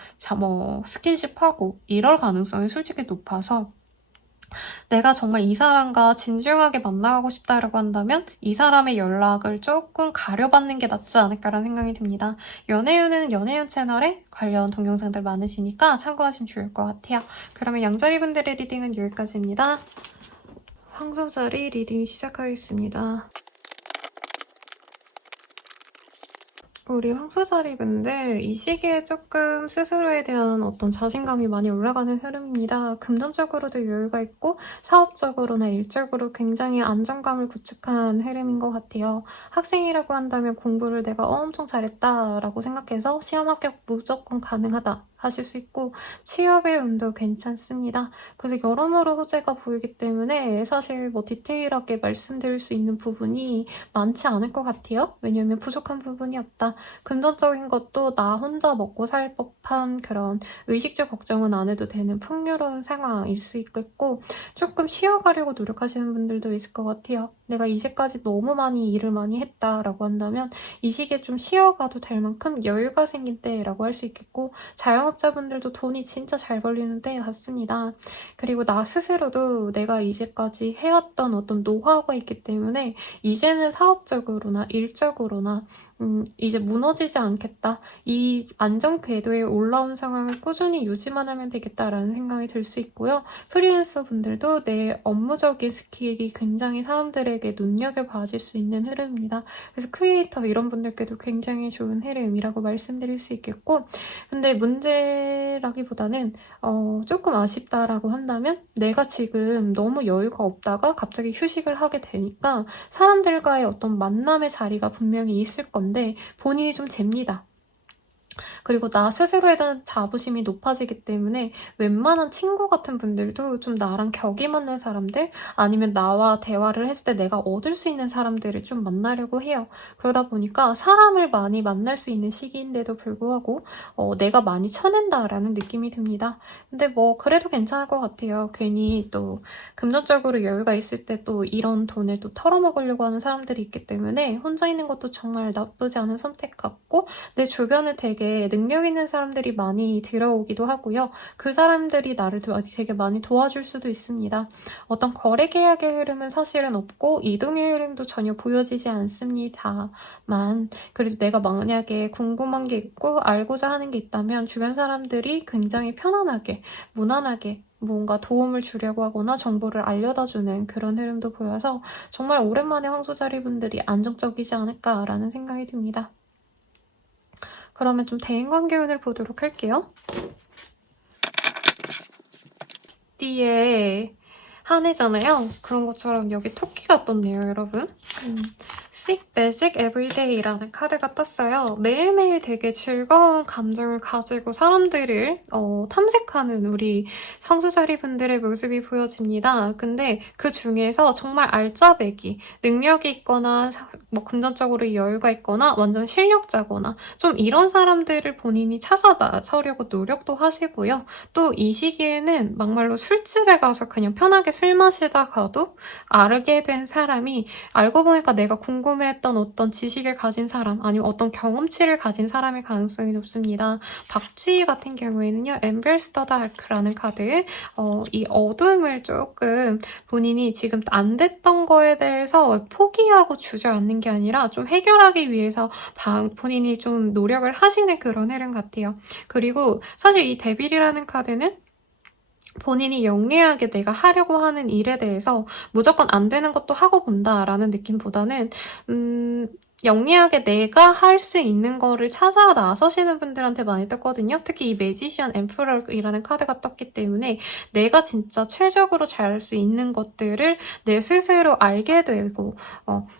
스킨십하고 이럴 가능성이 솔직히 높아서, 내가 정말 이 사람과 진중하게 만나가고 싶다라고 한다면 이 사람의 연락을 조금 가려받는 게 낫지 않을까라는 생각이 듭니다. 연애운은 연애운 채널에 관련 동영상들 많으시니까 참고하시면 좋을 것 같아요. 그러면 양자리 분들의 리딩은 여기까지입니다. 황소자리 리딩 시작하겠습니다. 우리 황소자리 분들, 이 시기에 조금 스스로에 대한 어떤 자신감이 많이 올라가는 흐름입니다. 금전적으로도 여유가 있고 사업적으로나 일적으로 굉장히 안정감을 구축한 흐름인 것 같아요. 학생이라고 한다면 공부를 내가 엄청 잘했다라고 생각해서 시험 합격 무조건 가능하다 하실 수 있고, 취업의 운도 괜찮습니다. 그래서 여러모로 호재가 보이기 때문에 사실 디테일하게 말씀드릴 수 있는 부분이 많지 않을 것 같아요. 왜냐면 부족한 부분이 없다. 금전적인 것도 나 혼자 먹고 살 법한 그런 의식주 걱정은 안 해도 되는 풍요로운 상황일 수 있겠고, 조금 쉬어가려고 노력하시는 분들도 있을 것 같아요. 내가 이제까지 너무 많이 일을 많이 했다라고 한다면 이 시기에 좀 쉬어가도 될 만큼 여유가 생긴 때라고 할 수 있겠고, 자영업 사업자분들도 돈이 진짜 잘 벌리는 때 같습니다. 그리고 나 스스로도 내가 이제까지 해왔던 어떤 노하우가 있기 때문에 이제는 사업적으로나 일적으로나 이제 무너지지 않겠다. 이 안정 궤도에 올라온 상황을 꾸준히 유지만 하면 되겠다라는 생각이 들 수 있고요. 프리랜서 분들도 내 업무적인 스킬이 굉장히 사람들에게 눈여겨봐질 수 있는 흐름입니다. 그래서 크리에이터 이런 분들께도 굉장히 좋은 흐름이라고 말씀드릴 수 있겠고, 근데 문제라기보다는 조금 아쉽다라고 한다면 내가 지금 너무 여유가 없다가 갑자기 휴식을 하게 되니까 사람들과의 어떤 만남의 자리가 분명히 있을 건데 본인이 좀 잽니다. 그리고 나 스스로에 대한 자부심이 높아지기 때문에 웬만한 친구 같은 분들도 좀 나랑 격이 맞는 사람들, 아니면 나와 대화를 했을 때 내가 얻을 수 있는 사람들을 좀 만나려고 해요. 그러다 보니까 사람을 많이 만날 수 있는 시기인데도 불구하고 내가 많이 쳐낸다라는 느낌이 듭니다. 근데 뭐 그래도 괜찮을 것 같아요. 괜히 또 금전적으로 여유가 있을 때 또 이런 돈을 또 털어먹으려고 하는 사람들이 있기 때문에 혼자 있는 것도 정말 나쁘지 않은 선택 같고, 내 주변에 되게 능력 있는 사람들이 많이 들어오기도 하고요. 그 사람들이 나를 되게 많이 도와줄 수도 있습니다. 어떤 거래 계약의 흐름은 사실은 없고 이동의 흐름도 전혀 보여지지 않습니다만, 그래도 내가 만약에 궁금한 게 있고 알고자 하는 게 있다면 주변 사람들이 굉장히 편안하게, 무난하게 뭔가 도움을 주려고 하거나 정보를 알려다주는 그런 흐름도 보여서 정말 오랜만에 황소자리 분들이 안정적이지 않을까라는 생각이 듭니다. 그러면 좀 대인관계 운을 보도록 할게요. 띠에 한 해잖아요. 그런 것처럼 여기 토끼가 떴네요, 여러분. Sick, Magic, Everyday라는 카드가 떴어요. 매일매일 되게 즐거운 감정을 가지고 사람들을 탐색하는 우리 성수자리 분들의 모습이 보여집니다. 근데 그 중에서 정말 알짜배기, 능력이 있거나 뭐 금전적으로 여유가 있거나 완전 실력자거나 좀 이런 사람들을 본인이 찾아 나서려고 노력도 하시고요. 또 이 시기에는 막말로 술집에 가서 그냥 편하게 술 마시다가도 알게 된 사람이 알고 보니까 내가 궁금해했던 어떤 지식을 가진 사람, 아니면 어떤 경험치를 가진 사람일 가능성이 높습니다. 박쥐 같은 경우에는요, Embrace the Dark라는 카드, 이 어둠을 조금 본인이 지금 안 됐던 거에 대해서 포기하고 주저앉는 게 아니라 좀 해결하기 위해서 본인이 좀 노력을 하시는 그런 흐름 같아요. 그리고 사실 이 데빌이라는 카드는 본인이 영리하게 내가 하려고 하는 일에 대해서 무조건 안 되는 것도 하고 본다라는 느낌보다는 영리하게 내가 할 수 있는 거를 찾아 나서시는 분들한테 많이 떴거든요. 특히 이 매지션 엠프러이라는 카드가 떴기 때문에 내가 진짜 최적으로 잘할 수 있는 것들을 내 스스로 알게 되고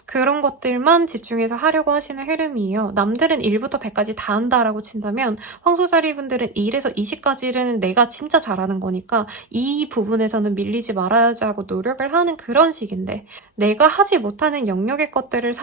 그런 것들만 집중해서 하려고 하시는 흐름이에요. 남들은 1부터 100까지 다 한다라고 친다면 황소자리 분들은 1에서 20까지는 내가 진짜 잘하는 거니까 이 부분에서는 밀리지 말아야지 하고 노력을 하는 그런 식인데, 내가 하지 못하는 영역의 것들을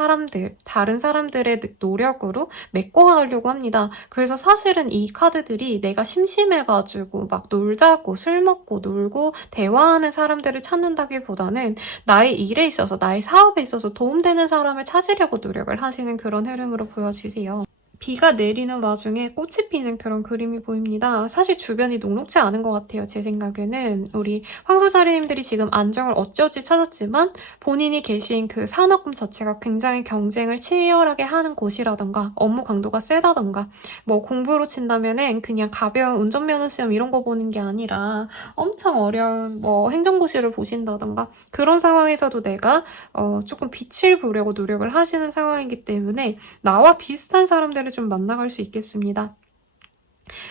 다른 사람들의 노력으로 메꿔가려고 합니다. 그래서 사실은 이 카드들이 내가 심심해가지고 막 놀자고 술 먹고 놀고 대화하는 사람들을 찾는다기보다는 나의 일에 있어서, 나의 사업에 있어서 도움되는 사람을 찾으려고 노력을 하시는 그런 흐름으로 보여지세요. 비가 내리는 와중에 꽃이 피는 그런 그림이 보입니다. 사실 주변이 녹록지 않은 것 같아요. 제 생각에는 우리 황소자리님들이 지금 안정을 어찌어찌 찾았지만 본인이 계신 그 산업군 자체가 굉장히 경쟁을 치열하게 하는 곳이라던가 업무 강도가 세다던가, 뭐 공부로 친다면은 그냥 가벼운 운전면허 시험 이런 거 보는 게 아니라 엄청 어려운 뭐 행정고시를 보신다던가 그런 상황에서도 내가 조금 빛을 보려고 노력을 하시는 상황이기 때문에 나와 비슷한 사람들을 좀 만나갈 수 있겠습니다.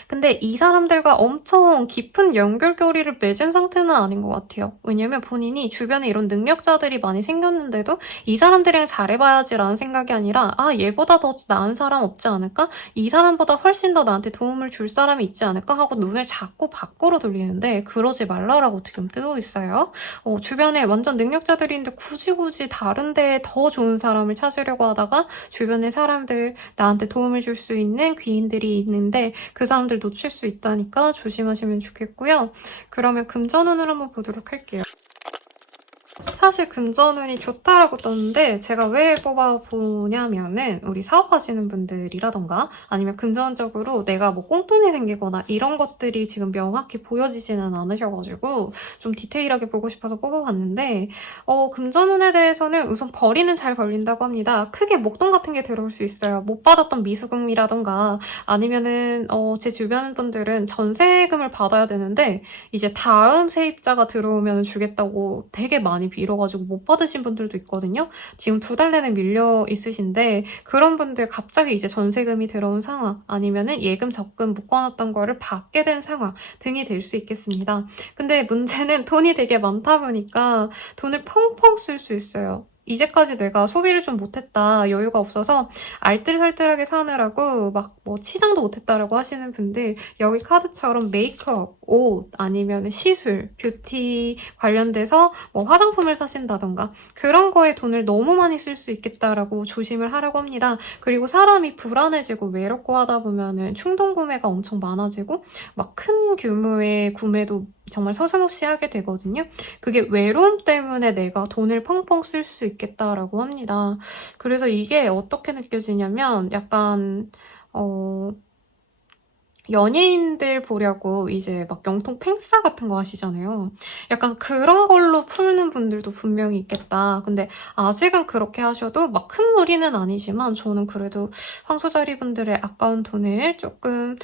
근데 이 사람들과 엄청 깊은 연결고리를 맺은 상태는 아닌 것 같아요. 왜냐면 본인이 주변에 이런 능력자들이 많이 생겼는데도 이 사람들이랑 잘해봐야지라는 생각이 아니라 얘보다 더 나은 사람 없지 않을까? 이 사람보다 훨씬 더 나한테 도움을 줄 사람이 있지 않을까? 하고 눈을 자꾸 밖으로 돌리는데 그러지 말라라고 지금 뜨고 있어요. 주변에 완전 능력자들인데 굳이 다른 데에 더 좋은 사람을 찾으려고 하다가 주변의 사람들, 나한테 도움을 줄 수 있는 귀인들이 있는데 그 사람들 놓칠 수 있다니까 조심하시면 좋겠고요. 그러면 금전운을 한번 보도록 할게요. 사실 금전운이 좋다라고 떴는데 제가 왜 뽑아보냐면은 우리 사업하시는 분들이라던가 아니면 금전적으로 내가 뭐 꽁돈이 생기거나 이런 것들이 지금 명확히 보여지지는 않으셔가지고 좀 디테일하게 보고 싶어서 뽑아봤는데 금전운에 대해서는 우선 벌이는 잘 걸린다고 합니다. 크게 목돈 같은 게 들어올 수 있어요. 못 받았던 미수금이라던가 아니면은 제 주변 분들은 전세금을 받아야 되는데 이제 다음 세입자가 들어오면 주겠다고 되게 많이 빌어가지고 못 받으신 분들도 있거든요. 지금 2달 내내 밀려 있으신데 그런 분들 갑자기 이제 전세금이 들어온 상황 아니면은 예금 적금 묶어놨던 거를 받게 된 상황 등이 될 수 있겠습니다. 근데 문제는 돈이 되게 많다 보니까 돈을 펑펑 쓸 수 있어요. 이제까지 내가 소비를 좀 못했다, 여유가 없어서 알뜰살뜰하게 사느라고 막 뭐 치장도 못했다라고 하시는 분들 여기 카드처럼 메이크업, 옷, 아니면 시술, 뷰티 관련돼서 뭐 화장품을 사신다던가 그런 거에 돈을 너무 많이 쓸 수 있겠다라고 조심을 하라고 합니다. 그리고 사람이 불안해지고 외롭고 하다 보면은 충동 구매가 엄청 많아지고 막 큰 규모의 구매도 정말 서슴없이 하게 되거든요. 그게 외로움 때문에 내가 돈을 펑펑 쓸 수 있겠다라고 합니다. 그래서 이게 어떻게 느껴지냐면 약간 연예인들 보려고 이제 막 영통 팽싸 같은 거 하시잖아요. 약간 그런 걸로 푸는 분들도 분명히 있겠다. 근데 아직은 그렇게 하셔도 막 큰 무리는 아니지만 저는 그래도 황소자리 분들의 아까운 돈을 조금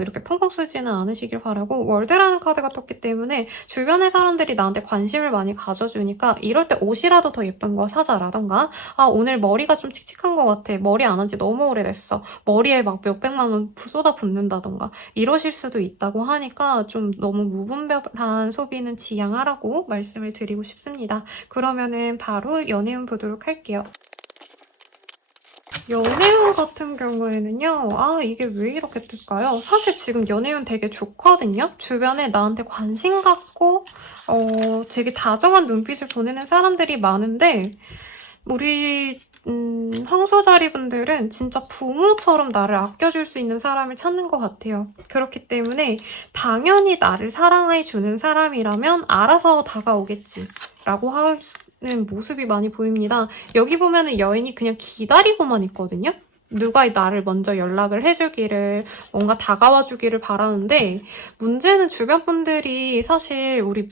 이렇게 펑펑 쓰지는 않으시길 바라고 월드라는 카드가 떴기 때문에 주변의 사람들이 나한테 관심을 많이 가져주니까 이럴 때 옷이라도 더 예쁜 거 사자라던가 아 오늘 머리가 좀 칙칙한 것 같아. 머리 안 한 지 너무 오래됐어. 머리에 막 몇백만 원 쏟아 붓는다던가 이러실 수도 있다고 하니까 좀 너무 무분별한 소비는 지양하라고 말씀을 드리고 싶습니다. 그러면은 바로 연애운 보도록 할게요. 연애운 같은 경우에는요. 아 이게 왜 이렇게 뜰까요? 사실 지금 연애운 되게 좋거든요. 주변에 나한테 관심 갖고 되게 다정한 눈빛을 보내는 사람들이 많은데 우리 황소자리 분들은 진짜 부모처럼 나를 아껴줄 수 있는 사람을 찾는 것 같아요. 그렇기 때문에 당연히 나를 사랑해주는 사람이라면 알아서 다가오겠지 라고 하는 모습이 많이 보입니다. 여기 보면은 여인이 그냥 기다리고만 있거든요. 누가 나를 먼저 연락을 해주기를 뭔가 다가와주기를 바라는데 문제는 주변 분들이 사실 우리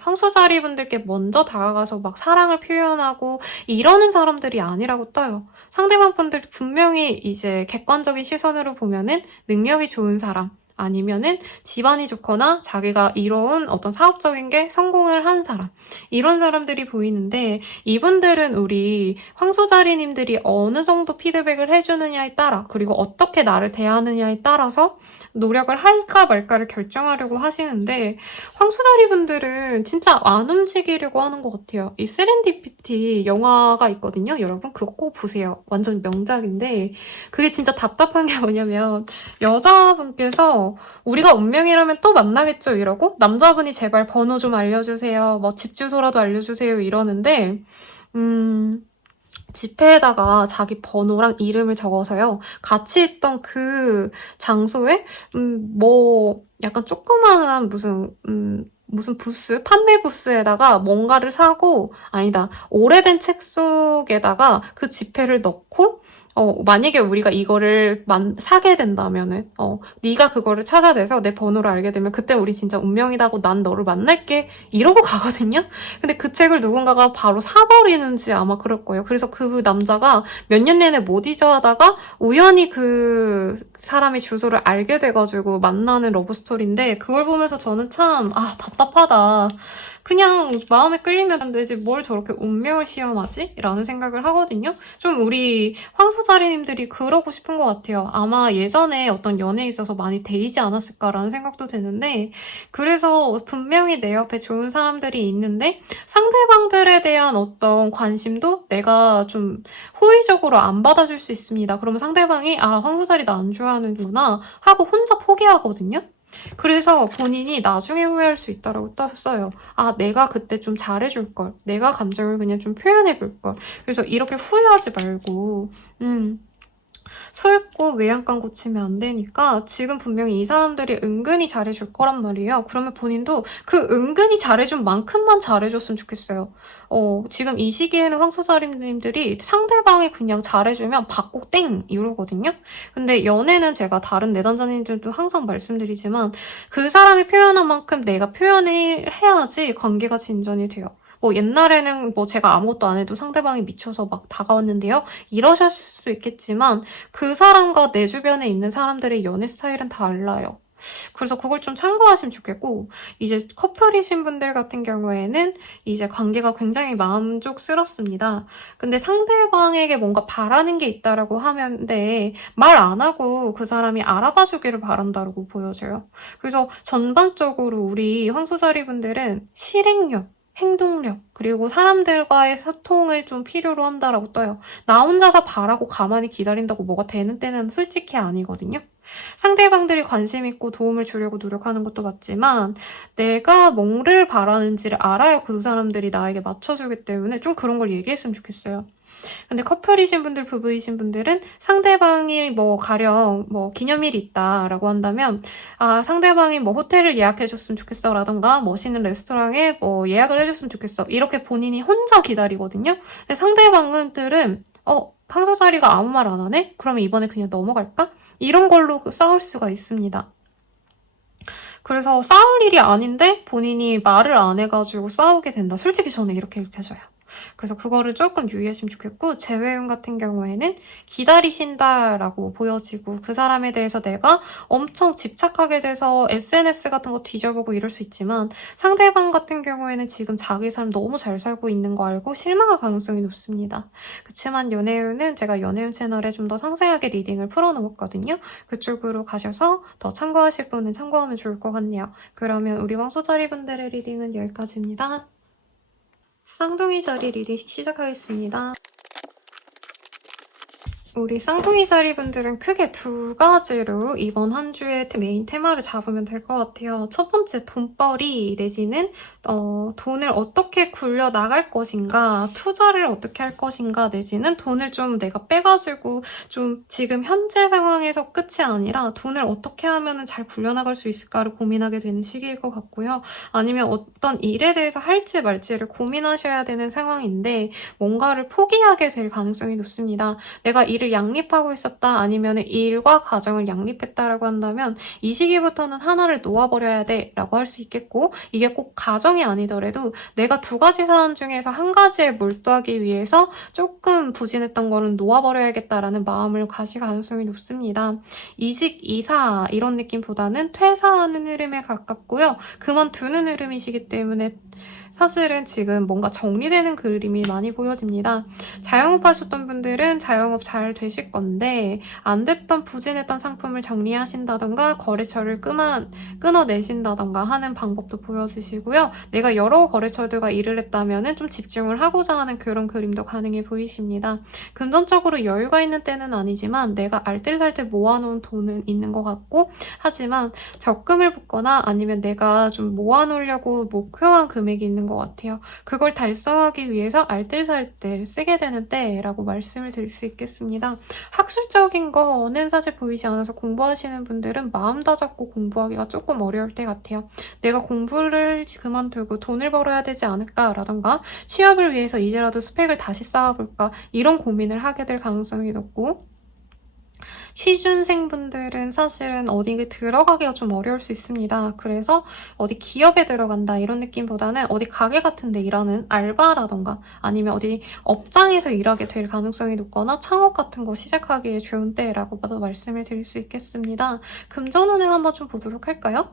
황소자리 분들께 먼저 다가가서 막 사랑을 표현하고 이러는 사람들이 아니라고 떠요. 상대방 분들 분명히 이제 객관적인 시선으로 보면은 능력이 좋은 사람 아니면은 집안이 좋거나 자기가 이뤄온 어떤 사업적인 게 성공을 한 사람 이런 사람들이 보이는데 이분들은 우리 황소자리님들이 어느 정도 피드백을 해주느냐에 따라 그리고 어떻게 나를 대하느냐에 따라서 노력을 할까 말까를 결정하려고 하시는데 황소자리 분들은 진짜 안 움직이려고 하는 것 같아요. 이 세렌디피티 영화가 있거든요. 여러분 그거 꼭 보세요. 완전 명작인데 그게 진짜 답답한 게 뭐냐면 여자분께서 우리가 운명이라면 또 만나겠죠 이러고 남자분이 제발 번호 좀 알려주세요. 뭐 집 주소라도 알려주세요 이러는데 지폐에다가 자기 번호랑 이름을 적어서요. 같이 있던 그 장소에 뭐 약간 조그마한 무슨 부스? 판매 부스에다가 뭔가를 사고 아니다. 오래된 책 속에다가 그 지폐를 넣고 만약에 우리가 이거를 사게 된다면은, 네가 그거를 찾아내서 내 번호를 알게 되면 그때 우리 진짜 운명이다고 난 너를 만날게 이러고 가거든요? 근데 그 책을 누군가가 바로 사버리는지 아마 그럴 거예요. 그래서 그 남자가 몇 년 내내 못 잊어 하다가 우연히 그 사람의 주소를 알게 돼가지고 만나는 러브스토리인데 그걸 보면서 저는 참, 답답하다. 그냥 마음에 끌리면 되지 뭘 저렇게 운명을 시험하지? 라는 생각을 하거든요. 좀 우리 황소자리님들이 그러고 싶은 것 같아요. 아마 예전에 어떤 연애에 있어서 많이 데이지 않았을까라는 생각도 드는데 그래서 분명히 내 옆에 좋은 사람들이 있는데 상대방들에 대한 어떤 관심도 내가 좀 호의적으로 안 받아줄 수 있습니다. 그러면 상대방이 황소자리 나 안 좋아하는구나 하고 혼자 포기하거든요. 그래서 본인이 나중에 후회할 수 있다고 떴어요. 내가 그때 좀 잘해줄걸. 내가 감정을 그냥 좀 표현해볼걸. 그래서 이렇게 후회하지 말고 소액고 외양간 고치면 안 되니까 지금 분명히 이 사람들이 은근히 잘해줄 거란 말이에요. 그러면 본인도 그 은근히 잘해준 만큼만 잘해줬으면 좋겠어요. 지금 이 시기에는 황소자리님들이 상대방이 그냥 잘해주면 받고 땡 이러거든요. 근데 연애는 제가 다른 내담자님들도 항상 말씀드리지만 그 사람이 표현한 만큼 내가 표현을 해야지 관계가 진전이 돼요. 옛날에는 제가 아무것도 안 해도 상대방이 미쳐서 막 다가왔는데요. 이러셨을 수도 있겠지만 그 사람과 내 주변에 있는 사람들의 연애 스타일은 달라요. 그래서 그걸 좀 참고하시면 좋겠고, 이제 커플이신 분들 같은 경우에는 이제 관계가 굉장히 만족스럽습니다. 근데 상대방에게 뭔가 바라는 게 있다라고 하는데 말 안 하고 그 사람이 알아봐 주기를 바란다고 보여져요. 그래서 전반적으로 우리 황소자리 분들은 실행력, 행동력, 그리고 사람들과의 소통을 좀 필요로 한다라고 떠요. 나 혼자서 바라고 가만히 기다린다고 뭐가 되는 때는 솔직히 아니거든요. 상대방들이 관심 있고 도움을 주려고 노력하는 것도 맞지만 내가 뭐를 바라는지를 알아야 그 사람들이 나에게 맞춰주기 때문에 좀 그런 걸 얘기했으면 좋겠어요. 근데 커플이신 분들, 부부이신 분들은 상대방이 가령 기념일이 있다라고 한다면 상대방이 호텔을 예약해줬으면 좋겠어 라던가 멋있는 레스토랑에 예약을 해줬으면 좋겠어 이렇게 본인이 혼자 기다리거든요. 근데 상대방들은 황소 자리가 아무 말 안 하네? 그러면 이번에 그냥 넘어갈까? 이런 걸로 싸울 수가 있습니다. 그래서 싸울 일이 아닌데 본인이 말을 안 해가지고 싸우게 된다. 솔직히 저는 이렇게 느껴져요. 그래서 그거를 조금 유의하시면 좋겠고, 재회용 같은 경우에는 기다리신다라고 보여지고 그 사람에 대해서 내가 엄청 집착하게 돼서 SNS 같은 거 뒤져보고 이럴 수 있지만 상대방 같은 경우에는 지금 자기 삶 너무 잘 살고 있는 거 알고 실망할 가능성이 높습니다. 그치만 연애운은 제가 연애운 채널에 좀 더 상세하게 리딩을 풀어놓았거든요. 그쪽으로 가셔서 더 참고하실 분은 참고하면 좋을 것 같네요. 그러면 우리 황소자리 분들의 리딩은 여기까지입니다. 쌍둥이 자리 리딩 시작하겠습니다. 우리 쌍둥이 자리 분들은 크게 두 가지로 이번 한 주의 메인 테마를 잡으면 될 것 같아요. 첫 번째, 돈벌이 내지는 돈을 어떻게 굴려 나갈 것인가, 투자를 어떻게 할 것인가 내지는 돈을 좀 내가 빼가지고 좀 지금 현재 상황에서 끝이 아니라 돈을 어떻게 하면 잘 굴려나갈 수 있을까를 고민하게 되는 시기일 것 같고요. 아니면 어떤 일에 대해서 할지 말지를 고민하셔야 되는 상황인데 뭔가를 포기하게 될 가능성이 높습니다. 내가 일을 양립하고 있었다 아니면 일과 가정을 양립했다라고 한다면 이 시기부터는 하나를 놓아버려야 돼 라고 할 수 있겠고, 이게 꼭 가정이 아니더라도 내가 두 가지 사안 중에서 한 가지에 몰두하기 위해서 조금 부진했던 거는 놓아버려야겠다라는 마음을 가실 가능성이 높습니다. 이직, 이사 이런 느낌보다는 퇴사하는 흐름에 가깝고요. 그만두는 흐름이시기 때문에 사실은 지금 뭔가 정리되는 그림이 많이 보여집니다. 자영업 하셨던 분들은 자영업 잘 되실 건데 안 됐던 부진했던 상품을 정리하신다던가 거래처를 끊어내신다던가 하는 방법도 보여지시고요. 내가 여러 거래처들과 일을 했다면 좀 집중을 하고자 하는 그런 그림도 가능해 보이십니다. 금전적으로 여유가 있는 때는 아니지만 내가 알뜰살뜰 모아놓은 돈은 있는 것 같고, 하지만 적금을 붓거나 아니면 내가 좀 모아놓으려고 목표한 금액이 있는 것 같아요. 그걸 달성하기 위해서 알뜰살뜰 쓰게 되는 때라고 말씀을 드릴 수 있겠습니다. 학술적인 거는 사실 보이지 않아서 공부하시는 분들은 마음 다잡고 공부하기가 조금 어려울 때 같아요. 내가 공부를 그만두고 돈을 벌어야 되지 않을까라던가 취업을 위해서 이제라도 스펙을 다시 쌓아볼까 이런 고민을 하게 될 가능성이 높고, 취준생분들은 사실은 어디 들어가기가 좀 어려울 수 있습니다. 그래서 어디 기업에 들어간다 이런 느낌보다는 어디 가게 같은 데 일하는 알바라던가 아니면 어디 업장에서 일하게 될 가능성이 높거나 창업 같은 거 시작하기에 좋은 때라고 봐도 말씀을 드릴 수 있겠습니다. 금전운을 한번 좀 보도록 할까요?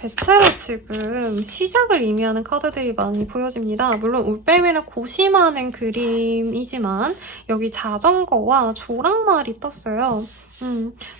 대체로 지금 시작을 의미하는 카드들이 많이 보여집니다. 물론 올빼미는 고심하는 그림이지만 여기 자전거와 조랑말이 떴어요.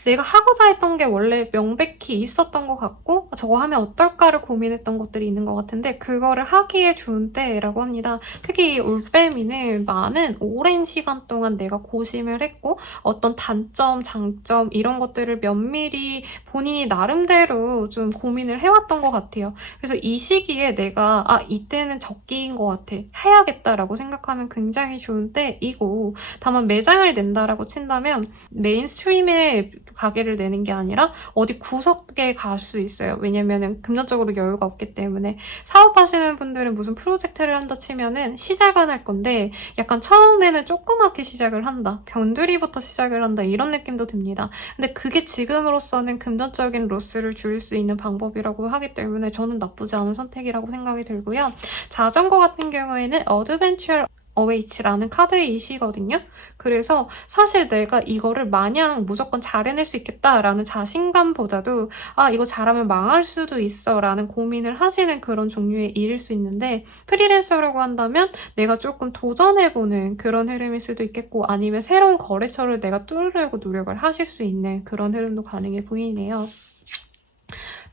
내가 하고자 했던 게 원래 명백히 있었던 것 같고 저거 하면 어떨까를 고민했던 것들이 있는 것 같은데 그거를 하기에 좋은 때라고 합니다. 특히 이 올빼미는 많은 오랜 시간 동안 내가 고심을 했고 어떤 단점, 장점 이런 것들을 면밀히 본인이 나름대로 좀 고민을 해왔던 것 같아요. 그래서 이 시기에 내가 이때는 적기인 것 같아. 해야겠다라고 생각하면 굉장히 좋은 때이고 다만 매장을 낸다라고 친다면 메인스트림에 가게를 내는 게 아니라 어디 구석에 갈 수 있어요. 왜냐면은 금전적으로 여유가 없기 때문에 사업하시는 분들은 무슨 프로젝트를 한다 치면은 시작은 할 건데 약간 처음에는 조그맣게 시작을 한다. 변두리부터 시작을 한다. 이런 느낌도 듭니다. 근데 그게 지금으로서는 금전적인 로스를 줄일 수 있는 방법이라고 하기 때문에 저는 나쁘지 않은 선택이라고 생각이 들고요. 자전거 같은 경우에는 어드벤처 어웨이츠라는 카드이시거든요. 그래서 사실 내가 이거를 마냥 무조건 잘 해낼 수 있겠다라는 자신감보다도 이거 잘하면 망할 수도 있어 라는 고민을 하시는 그런 종류의 일일 수 있는데 프리랜서라고 한다면 내가 조금 도전해보는 그런 흐름일 수도 있겠고 아니면 새로운 거래처를 내가 뚫으려고 노력을 하실 수 있는 그런 흐름도 가능해 보이네요.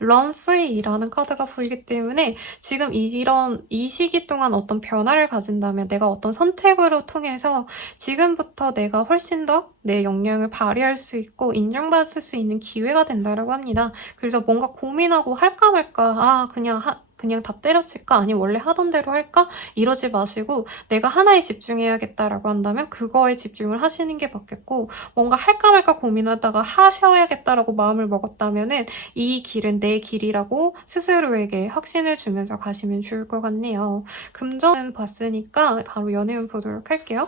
Run Free라는 카드가 보이기 때문에 지금 이 시기 동안 어떤 변화를 가진다면 내가 어떤 선택으로 통해서 지금부터 내가 훨씬 더 내 역량을 발휘할 수 있고 인정받을 수 있는 기회가 된다고 합니다. 그래서 뭔가 고민하고 할까 말까 그냥 다 때려칠까? 아니면 원래 하던 대로 할까? 이러지 마시고 내가 하나에 집중해야겠다라고 한다면 그거에 집중을 하시는 게 맞겠고 뭔가 할까 말까 고민하다가 하셔야겠다라고 마음을 먹었다면은 이 길은 내 길이라고 스스로에게 확신을 주면서 가시면 좋을 것 같네요. 금전은 봤으니까 바로 연애운 보도록 할게요.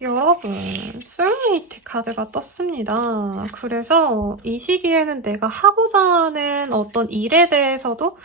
여러분, 소울메이트 카드가 떴습니다. 그래서 이 시기에는 내가 하고자 하는 어떤 일에 대해서도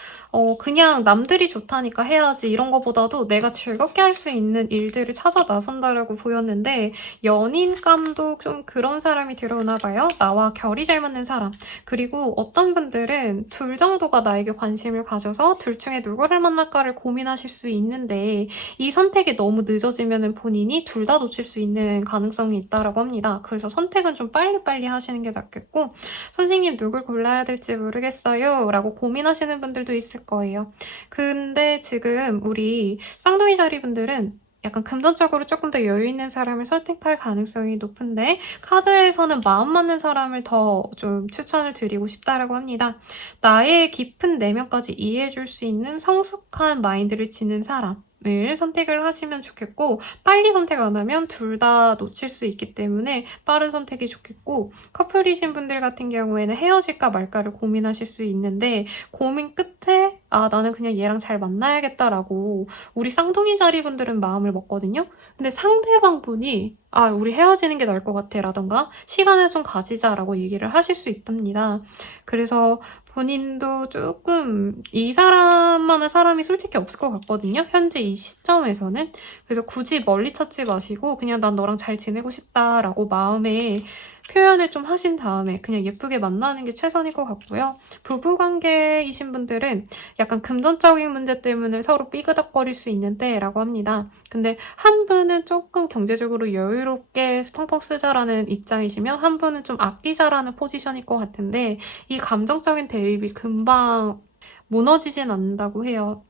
그냥 남들이 좋다니까 해야지 이런 거보다도 내가 즐겁게 할 수 있는 일들을 찾아 나선다라고 보였는데 연인감도 좀 그런 사람이 들어오나 봐요. 나와 결이 잘 맞는 사람. 그리고 어떤 분들은 둘 정도가 나에게 관심을 가져서 둘 중에 누구를 만날까를 고민하실 수 있는데 이 선택이 너무 늦어지면 본인이 둘 다 놓칠 수 있는 가능성이 있다고 합니다. 그래서 선택은 좀 빨리빨리 하시는 게 낫겠고 선생님 누굴 골라야 될지 모르겠어요 라고 고민하시는 분들도 있을 거예요. 근데 지금 우리 쌍둥이 자리분들은 약간 금전적으로 조금 더 여유 있는 사람을 선택할 가능성이 높은데 카드에서는 마음 맞는 사람을 더 좀 추천을 드리고 싶다라고 합니다. 나의 깊은 내면까지 이해해줄 수 있는 성숙한 마인드를 지닌 사람 을 선택을 하시면 좋겠고 빨리 선택 안 하면 둘 다 놓칠 수 있기 때문에 빠른 선택이 좋겠고 커플이신 분들 같은 경우에는 헤어질까 말까를 고민하실 수 있는데 고민 끝에 나는 그냥 얘랑 잘 만나야겠다라고 우리 쌍둥이 자리분들은 마음을 먹거든요. 근데 상대방 분이 우리 헤어지는 게 나을 것 같아 라던가 시간을 좀 가지자라고 얘기를 하실 수 있답니다. 그래서 본인도 조금 이 사람만한 사람이 솔직히 없을 것 같거든요. 현재 이 시점에서는. 그래서 굳이 멀리 찾지 마시고 그냥 난 너랑 잘 지내고 싶다라고 마음에 표현을 좀 하신 다음에 그냥 예쁘게 만나는 게 최선일 것 같고요. 부부관계이신 분들은 약간 금전적인 문제 때문에 서로 삐그덕거릴 수 있는데 라고 합니다. 근데 한 분은 조금 경제적으로 여유롭게 펑펑 쓰자라는 입장이시면 한 분은 좀 아끼자라는 포지션일 것 같은데 이 감정적인 대립이 금방 무너지진 않는다고 해요.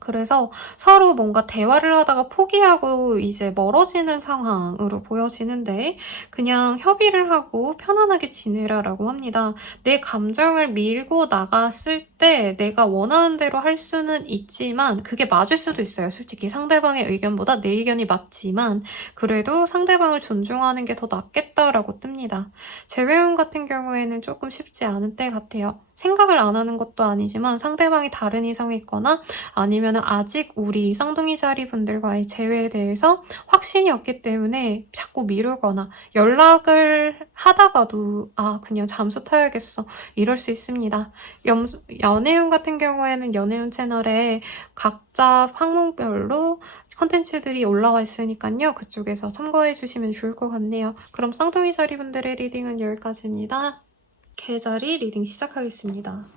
그래서 서로 뭔가 대화를 하다가 포기하고 이제 멀어지는 상황으로 보여지는데 그냥 협의를 하고 편안하게 지내라라고 합니다. 내 감정을 밀고 나갔을 때 내가 원하는 대로 할 수는 있지만 그게 맞을 수도 있어요. 솔직히 상대방의 의견보다 내 의견이 맞지만 그래도 상대방을 존중하는 게 더 낫겠다라고 뜹니다. 재회운 같은 경우에는 조금 쉽지 않은 때 같아요. 생각을 안 하는 것도 아니지만 상대방이 다른 이성이 있거나 아니면 아직 우리 쌍둥이 자리 분들과의 재회에 대해서 확신이 없기 때문에 자꾸 미루거나 연락을 하다가도 그냥 잠수 타야겠어 이럴 수 있습니다. 연애운 같은 경우에는 연애운 채널에 각자 항목별로 컨텐츠들이 올라와 있으니까요. 그쪽에서 참고해주시면 좋을 것 같네요. 그럼 쌍둥이 자리 분들의 리딩은 여기까지입니다. 개자리 리딩 시작하겠습니다.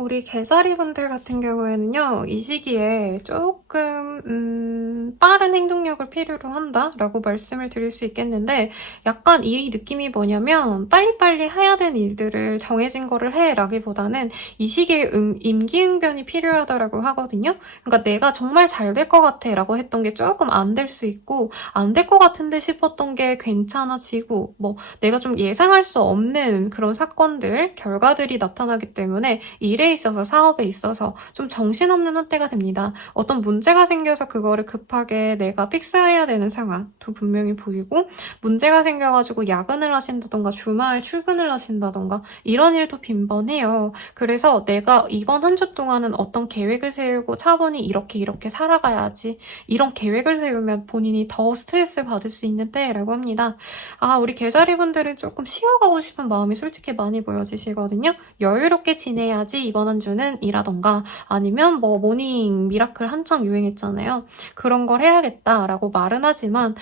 우리 개자리 분들 같은 경우에는요, 이 시기에 조금 빠른 행동력을 필요로 한다라고 말씀을 드릴 수 있겠는데, 약간 이 느낌이 뭐냐면 빨리빨리 해야 되는 일들을 정해진 거를 해라기보다는 이 시기에 임기응변이 필요하다라고 하거든요. 그러니까 내가 정말 잘 될 것 같아 라고 했던 게 조금 안 될 수 있고, 안 될 것 같은데 싶었던 게 괜찮아지고, 뭐 내가 좀 예상할 수 없는 그런 사건들, 결과들이 나타나기 때문에 일에 있어서 사업에 있어서 좀 정신없는 한때가 됩니다. 어떤 문제가 생겨서 그거를 급하게 내가 픽스해야 되는 상황도 분명히 보이고, 문제가 생겨가지고 야근을 하신다던가 주말 출근을 하신다던가 이런 일도 빈번해요. 그래서 내가 이번 한 주 동안은 어떤 계획을 세우고 차분히 이렇게 살아가야지, 이런 계획을 세우면 본인이 더 스트레스 받을 수 있는 때라고 합니다. 우리 개자리 분들은 조금 쉬어가고 싶은 마음이 솔직히 많이 보여지시거든요. 여유롭게 지내야지 이번 한 주는 이라던가, 아니면 뭐 모닝 미라클 한창 유행했잖아요. 그런 걸 해야겠다라고 말은 하지만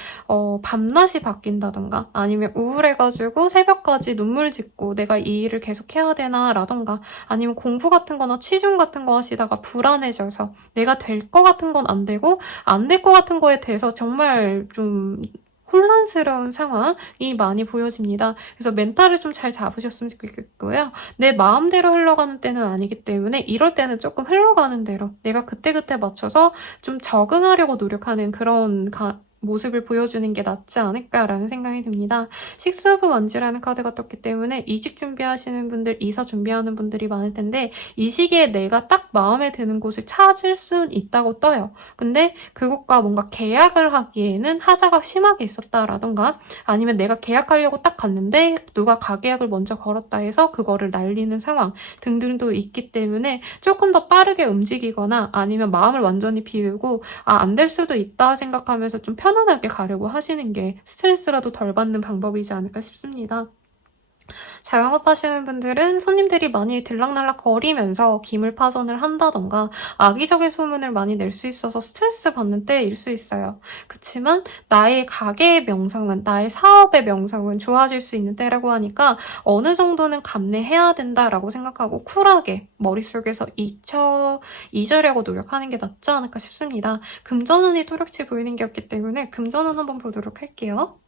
밤낮이 바뀐다던가, 아니면 우울해가지고 새벽까지 눈물 짓고 내가 이 일을 계속 해야 되나 라던가, 아니면 공부 같은 거나 취중 같은 거 하시다가 불안해져서 내가 될 것 같은 건 안 되고 안 될 것 같은 거에 대해서 정말 좀 혼란스러운 상황이 많이 보여집니다. 그래서 멘탈을 좀 잘 잡으셨으면 좋겠고요. 내 마음대로 흘러가는 때는 아니기 때문에 이럴 때는 조금 흘러가는 대로 내가 그때그때 맞춰서 좀 적응하려고 노력하는 그런 모습을 보여주는 게 낫지 않을까라는 생각이 듭니다. 식스 오브 원즈라는 카드가 떴기 때문에 이직 준비하시는 분들, 이사 준비하는 분들이 많을 텐데, 이 시기에 내가 딱 마음에 드는 곳을 찾을 수는 있다고 떠요. 근데 그곳과 뭔가 계약을 하기에는 하자가 심하게 있었다라던가, 아니면 내가 계약하려고 딱 갔는데 누가 가계약을 먼저 걸었다 해서 그거를 날리는 상황 등등도 있기 때문에 조금 더 빠르게 움직이거나, 아니면 마음을 완전히 비우고 안 될 수도 있다 생각하면서 좀 편안하게 가려고 하시는 게 스트레스라도 덜 받는 방법이지 않을까 싶습니다. 자영업 하시는 분들은 손님들이 많이 들락날락 거리면서 기물 파손을 한다던가 악의적인 소문을 많이 낼 수 있어서 스트레스 받는 때일 수 있어요. 그렇지만 나의 가게의 명성은, 나의 사업의 명성은 좋아질 수 있는 때라고 하니까 어느 정도는 감내해야 된다라고 생각하고 쿨하게 머릿속에서 잊으려고 노력하는 게 낫지 않을까 싶습니다. 금전운이 토력치 보이는 게 없기 때문에 금전운 한번 보도록 할게요.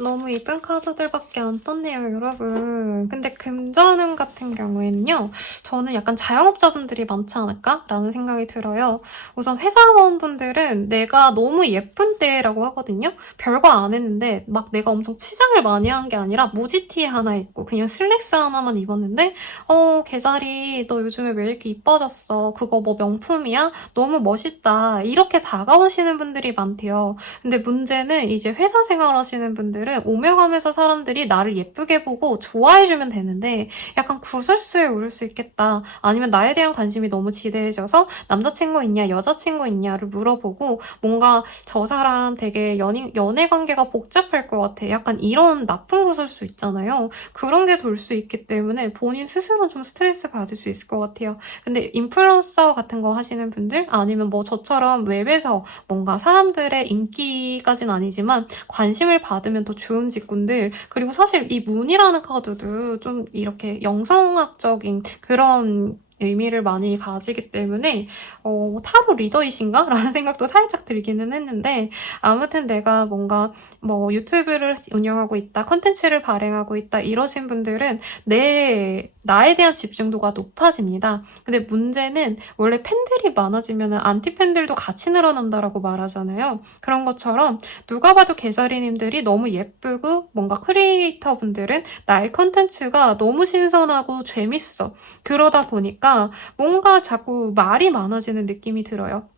너무 이쁜 카드들밖에 안 떴네요, 여러분. 근데 금전운 같은 경우에는요, 저는 약간 자영업자분들이 많지 않을까라는 생각이 들어요. 우선 회사원분들은 내가 너무 예쁜 때라고 하거든요. 별거 안 했는데 막 내가 엄청 치장을 많이 한 게 아니라 무지티 하나 입고 그냥 슬랙스 하나만 입었는데 개자리 너 요즘에 왜 이렇게 이뻐졌어? 그거 뭐 명품이야? 너무 멋있다. 이렇게 다가오시는 분들이 많대요. 근데 문제는 이제 회사 생활하시는 분들은 오며 가면서 사람들이 나를 예쁘게 보고 좋아해주면 되는데 약간 구설수에 오를 수 있겠다. 아니면 나에 대한 관심이 너무 지대해져서 남자친구 있냐 여자친구 있냐를 물어보고 뭔가 저 사람 되게 연애 관계가 복잡할 것 같아. 약간 이런 나쁜 구설수 있잖아요. 그런 게 돌 수 있기 때문에 본인 스스로 좀 스트레스 받을 수 있을 것 같아요. 근데 인플루언서 같은 거 하시는 분들, 아니면 뭐 저처럼 웹에서 뭔가 사람들의 인기까지는 아니지만 관심을 받으면 더 좋은 직군들, 그리고 사실 이 문이라는 카드도 좀 이렇게 영성학적인 그런 의미를 많이 가지기 때문에 타로 리더이신가? 라는 생각도 살짝 들기는 했는데, 아무튼 내가 뭔가 뭐 유튜브를 운영하고 있다, 컨텐츠를 발행하고 있다 이러신 분들은 나에 대한 집중도가 높아집니다. 근데 문제는 원래 팬들이 많아지면 안티 팬들도 같이 늘어난다라고 말하잖아요. 그런 것처럼 누가 봐도 개자리님들이 너무 예쁘고 뭔가 크리에이터 분들은 나의 컨텐츠가 너무 신선하고 재밌어. 그러다 보니까 뭔가 자꾸 말이 많아지는 느낌이 들어요.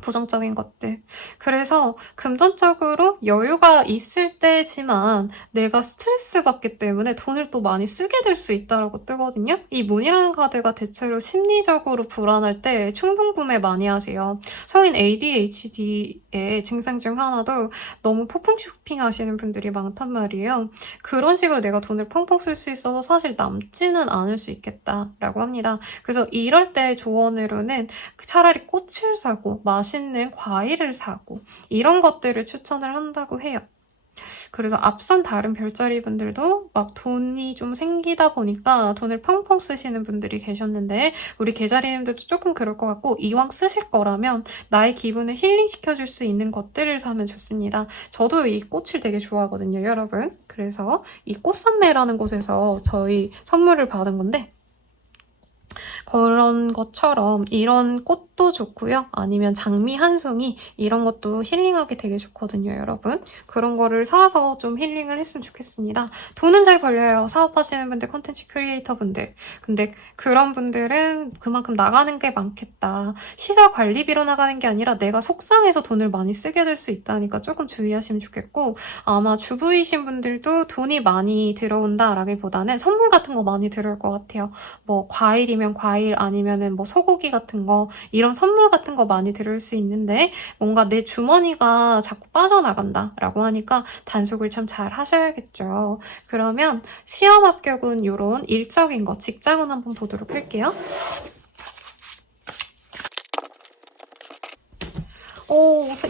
부정적인 것들. 그래서 금전적으로 여유가 있을 때지만 내가 스트레스 받기 때문에 돈을 또 많이 쓰게 될 수 있다고 뜨거든요. 이 문이라는 카드가 대체로 심리적으로 불안할 때 충동 구매 많이 하세요. 성인 ADHD의 증상 중 하나도 너무 폭풍 쇼핑 하시는 분들이 많단 말이에요. 그런 식으로 내가 돈을 펑펑 쓸 수 있어서 사실 남지는 않을 수 있겠다라고 합니다. 그래서 이럴 때 조언으로는 차라리 꽃을 사고 맛있는 과일을 사고 이런 것들을 추천을 한다고 해요. 그래서 앞선 다른 별자리 분들도 막 돈이 좀 생기다 보니까 돈을 펑펑 쓰시는 분들이 계셨는데 우리 개자리님들도 조금 그럴 것 같고 이왕 쓰실 거라면 나의 기분을 힐링시켜줄 수 있는 것들을 사면 좋습니다. 저도 이 꽃을 되게 좋아하거든요, 여러분. 그래서 이 꽃산매라는 곳에서 저희 선물을 받은 건데 그런 것처럼 이런 꽃도 좋고요. 아니면 장미 한 송이 이런 것도 힐링하기 되게 좋거든요, 여러분. 그런 거를 사서 좀 힐링을 했으면 좋겠습니다. 돈은 잘 벌려요. 사업하시는 분들, 콘텐츠 크리에이터 분들. 근데 그런 분들은 그만큼 나가는 게 많겠다. 시설 관리비로 나가는 게 아니라 내가 속상해서 돈을 많이 쓰게 될 수 있다니까 조금 주의하시면 좋겠고 아마 주부이신 분들도 돈이 많이 들어온다라기보다는 선물 같은 거 많이 들어올 것 같아요. 뭐 과일이면 과일 아니면은 뭐 소고기 같은 거 이런 선물 같은 거 많이 들을 수 있는데 뭔가 내 주머니가 자꾸 빠져나간다 라고 하니까 단속을 참 잘 하셔야겠죠. 그러면 시험 합격은 이런 일적인 거 직장운 한번 보도록 할게요.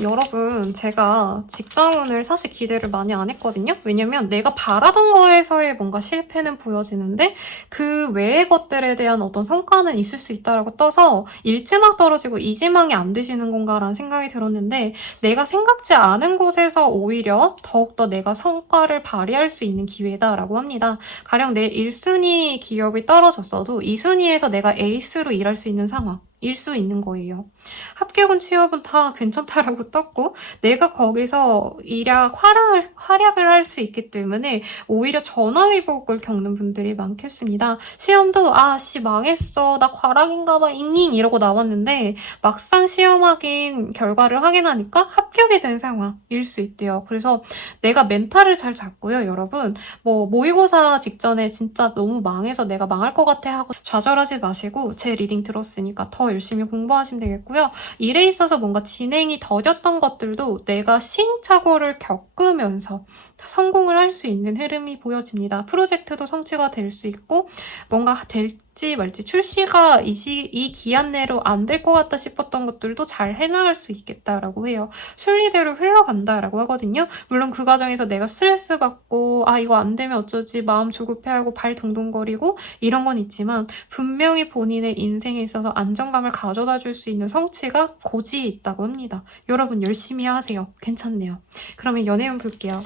여러분, 제가 직장운을 사실 기대를 많이 안 했거든요? 왜냐면 내가 바라던 거에서의 뭔가 실패는 보여지는데 그 외의 것들에 대한 어떤 성과는 있을 수 있다라고 떠서 1지망 떨어지고 2지망이 안 되시는 건가라는 생각이 들었는데 내가 생각지 않은 곳에서 오히려 더욱더 내가 성과를 발휘할 수 있는 기회다라고 합니다. 가령 내 1순위 기업이 떨어졌어도 2순위에서 내가 에이스로 일할 수 있는 상황. 일 수 있는 거예요. 합격은 취업은 다 괜찮다라고 떴고 내가 거기서 활약을 할 수 있기 때문에 오히려 전화위복을 겪는 분들이 많겠습니다. 시험도 망했어. 나 과락인가 봐. 잉잉 이러고 나왔는데 막상 결과를 확인하니까 합격이 된 상황일 수 있대요. 그래서 내가 멘탈을 잘 잡고요, 여러분. 뭐 모의고사 직전에 진짜 너무 망해서 내가 망할 것 같아 하고 좌절하지 마시고 제 리딩 들었으니까 더 열심히 공부하시면 되겠고요. 일에 있어서 뭔가 진행이 더뎠던 것들도 내가 시행착오를 겪으면서 성공을 할 수 있는 흐름이 보여집니다. 프로젝트도 성취가 될 수 있고 뭔가 될지 말지 출시가 이 기한 내로 안 될 것 같다 싶었던 것들도 잘 해나갈 수 있겠다라고 해요. 순리대로 흘러간다라고 하거든요. 물론 그 과정에서 내가 스트레스 받고 이거 안 되면 어쩌지 마음 조급해하고 발 동동거리고 이런 건 있지만 분명히 본인의 인생에 있어서 안정감을 가져다 줄 수 있는 성취가 고지에 있다고 합니다. 여러분 열심히 하세요. 괜찮네요. 그러면 연애운 볼게요.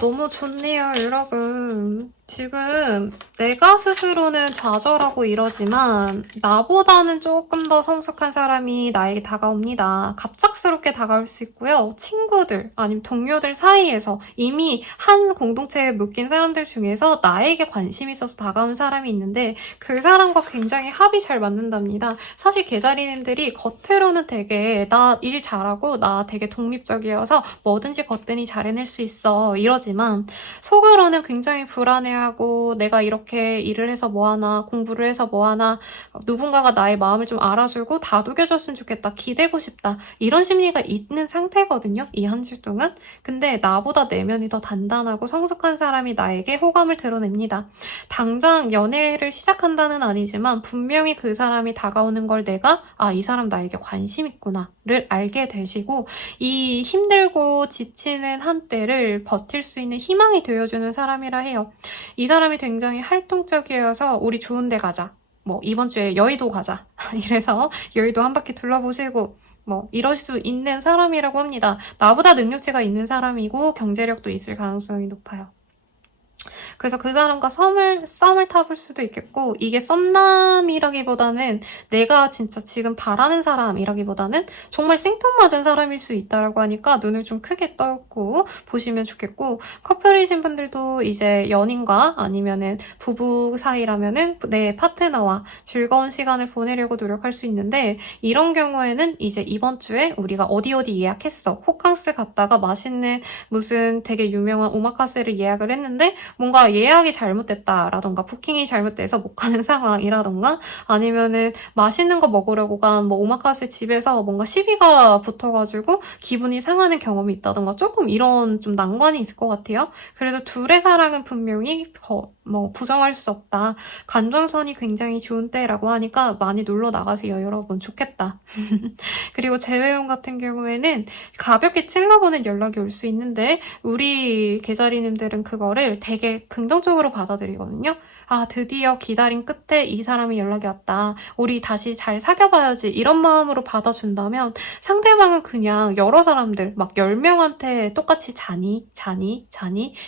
너무 좋네요, 여러분. 지금 내가 스스로는 좌절하고 이러지만 나보다는 조금 더 성숙한 사람이 나에게 다가옵니다. 갑작스럽게 다가올 수 있고요. 친구들 아니면 동료들 사이에서 이미 한 공동체에 묶인 사람들 중에서 나에게 관심이 있어서 다가온 사람이 있는데 그 사람과 굉장히 합이 잘 맞는답니다. 사실 개자리님들이 겉으로는 되게 나 일 잘하고 나 되게 독립적이어서 뭐든지 거뜬히 잘 해낼 수 있어 이러지만 속으로는 굉장히 불안해하고 내가 이렇게 일을 해서 뭐하나 공부를 해서 뭐하나 누군가가 나의 마음을 좀 알아주고 다독여줬으면 좋겠다 기대고 싶다 이런 심리가 있는 상태거든요. 이 한 주 동안. 근데 나보다 내면이 더 단단하고 성숙한 사람이 나에게 호감을 드러냅니다. 당장 연애를 시작한다는 아니지만 분명히 그 사람이 다가오는 걸 내가 이 사람 나에게 관심 있구나를 알게 되시고 이 힘들고 지치는 한때를 버틸 수 있는 희망이 되어주는 사람이라 해요. 이 사람이 굉장히 활동적이어서 우리 좋은 데 가자. 뭐 이번 주에 여의도 가자. 이래서 여의도 한 바퀴 둘러보시고 뭐 이럴 수 있는 사람이라고 합니다. 나보다 능력치가 있는 사람이고 경제력도 있을 가능성이 높아요. 그래서 그 사람과 썸을 타볼 수도 있겠고 이게 썸남이라기보다는 내가 진짜 지금 바라는 사람이라기보다는 정말 생뚱맞은 사람일 수 있다라고 하니까 눈을 좀 크게 떠고 보시면 좋겠고 커플이신 분들도 이제 연인과 아니면은 부부 사이라면은 내 파트너와 즐거운 시간을 보내려고 노력할 수 있는데 이런 경우에는 이제 이번 주에 우리가 어디 예약했어. 호캉스 갔다가 맛있는 무슨 되게 유명한 오마카세를 예약을 했는데 뭔가 예약이 잘못됐다라던가 부킹이 잘못돼서 못 가는 상황이라던가 아니면은 맛있는 거 먹으려고 간 뭐 오마카세 집에서 뭔가 시비가 붙어가지고 기분이 상하는 경험이 있다던가 조금 이런 좀 난관이 있을 것 같아요. 그래서 둘의 사랑은 분명히 뭐 부정할 수 없다. 관전선이 굉장히 좋은 때라고 하니까 많이 놀러 나가세요, 여러분. 좋겠다. 그리고 재회용 같은 경우에는 가볍게 찔러보는 연락이 올 수 있는데 우리 개자리님들은 그거를 되게 긍정적으로 받아들이거든요. 아, 드디어 기다린 끝에 이 사람이 연락이 왔다. 우리 다시 잘 사귀어봐야지. 이런 마음으로 받아준다면 상대방은 그냥 여러 사람들, 막 10명한테 똑같이 자니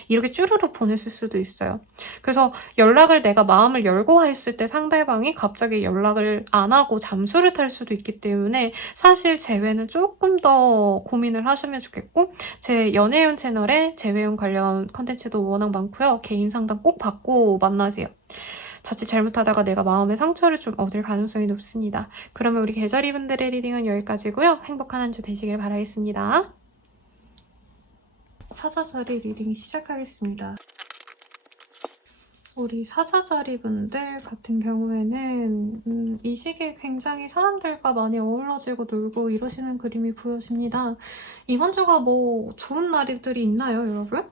이렇게 쭈루룩 보냈을 수도 있어요. 그래서 연락을 내가 마음을 열고 했을 때 상대방이 갑자기 연락을 안 하고 잠수를 탈 수도 있기 때문에 사실 재회는 조금 더 고민을 하시면 좋겠고, 제 연애운 채널에 재회용 관련 컨텐츠도 워낙 많고요. 개인 상담 꼭 받고 만나세요. 자칫 잘못하다가 내가 마음의 상처를 좀 얻을 가능성이 높습니다. 그러면 우리 계절이분들의 리딩은 여기까지고요. 행복한 한 주 되시길 바라겠습니다. 사자자리 리딩 시작하겠습니다. 우리 사자자리 분들 같은 경우에는 이 시기에 굉장히 사람들과 많이 어우러지고 놀고 이러시는 그림이 보여집니다. 이번 주가 뭐 좋은 날들이 있나요, 여러분?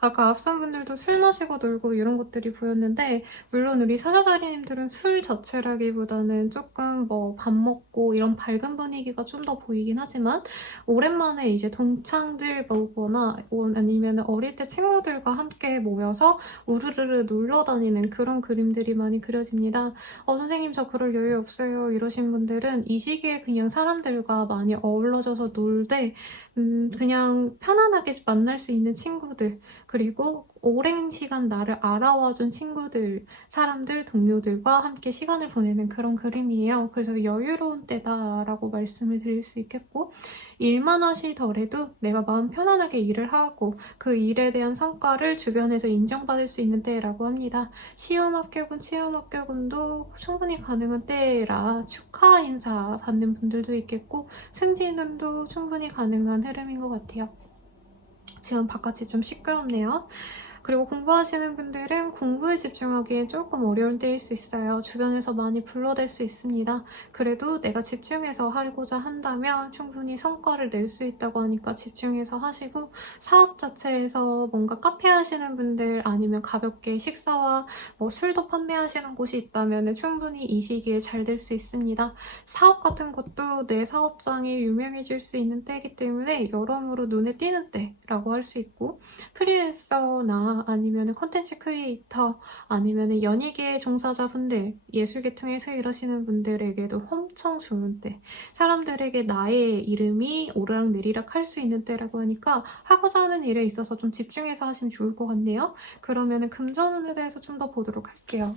아까 앞선 분들도 술 마시고 놀고 이런 것들이 보였는데 물론 우리 사자자리님들은 술 자체라기보다는 조금 뭐 밥 먹고 이런 밝은 분위기가 좀 더 보이긴 하지만 오랜만에 이제 동창들 모거나 아니면 어릴 때 친구들과 함께 모여서 우르르르 놀러 다니는 그런 그림들이 많이 그려집니다. 선생님 저 그럴 여유 없어요 이러신 분들은 이 시기에 그냥 사람들과 많이 어우러져서 놀되 그냥 편안하게 만날 수 있는 친구들, 그리고 오랜 시간 나를 알아와준 친구들, 사람들, 동료들과 함께 시간을 보내는 그런 그림이에요. 그래서 여유로운 때다라고 말씀을 드릴 수 있겠고, 일만 하시더라도 내가 마음 편안하게 일을 하고 그 일에 대한 성과를 주변에서 인정받을 수 있는 때라고 합니다. 시험 합격은 취업 합격운도 충분히 가능한 때라 축하 인사 받는 분들도 있겠고, 승진운도 충분히 가능한 흐름인 것 같아요. 지금 바깥이 좀 시끄럽네요. 그리고 공부하시는 분들은 공부에 집중하기에 조금 어려운 때일 수 있어요. 주변에서 많이 불러댈 수 있습니다. 그래도 내가 집중해서 하고자 한다면 충분히 성과를 낼 수 있다고 하니까 집중해서 하시고, 사업 자체에서 뭔가 카페 하시는 분들 아니면 가볍게 식사와 뭐 술도 판매하시는 곳이 있다면 충분히 이 시기에 잘 될 수 있습니다. 사업 같은 것도 내 사업장이 유명해질 수 있는 때이기 때문에 여러모로 눈에 띄는 때라고 할 수 있고, 프리랜서나 아니면 컨텐츠 크리에이터 아니면 연예계 종사자분들, 예술계통에서 일하시는 분들에게도 엄청 좋은 때, 사람들에게 나의 이름이 오르락내리락 할 수 있는 때라고 하니까 하고자 하는 일에 있어서 좀 집중해서 하시면 좋을 것 같네요. 그러면 금전운에 대해서 좀 더 보도록 할게요.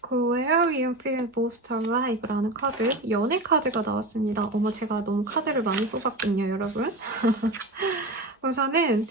그 Where You Feel Most Alive라는 카드, 연애 카드가 나왔습니다. 어머, 제가 너무 카드를 많이 뽑았군요, 여러분. 우선은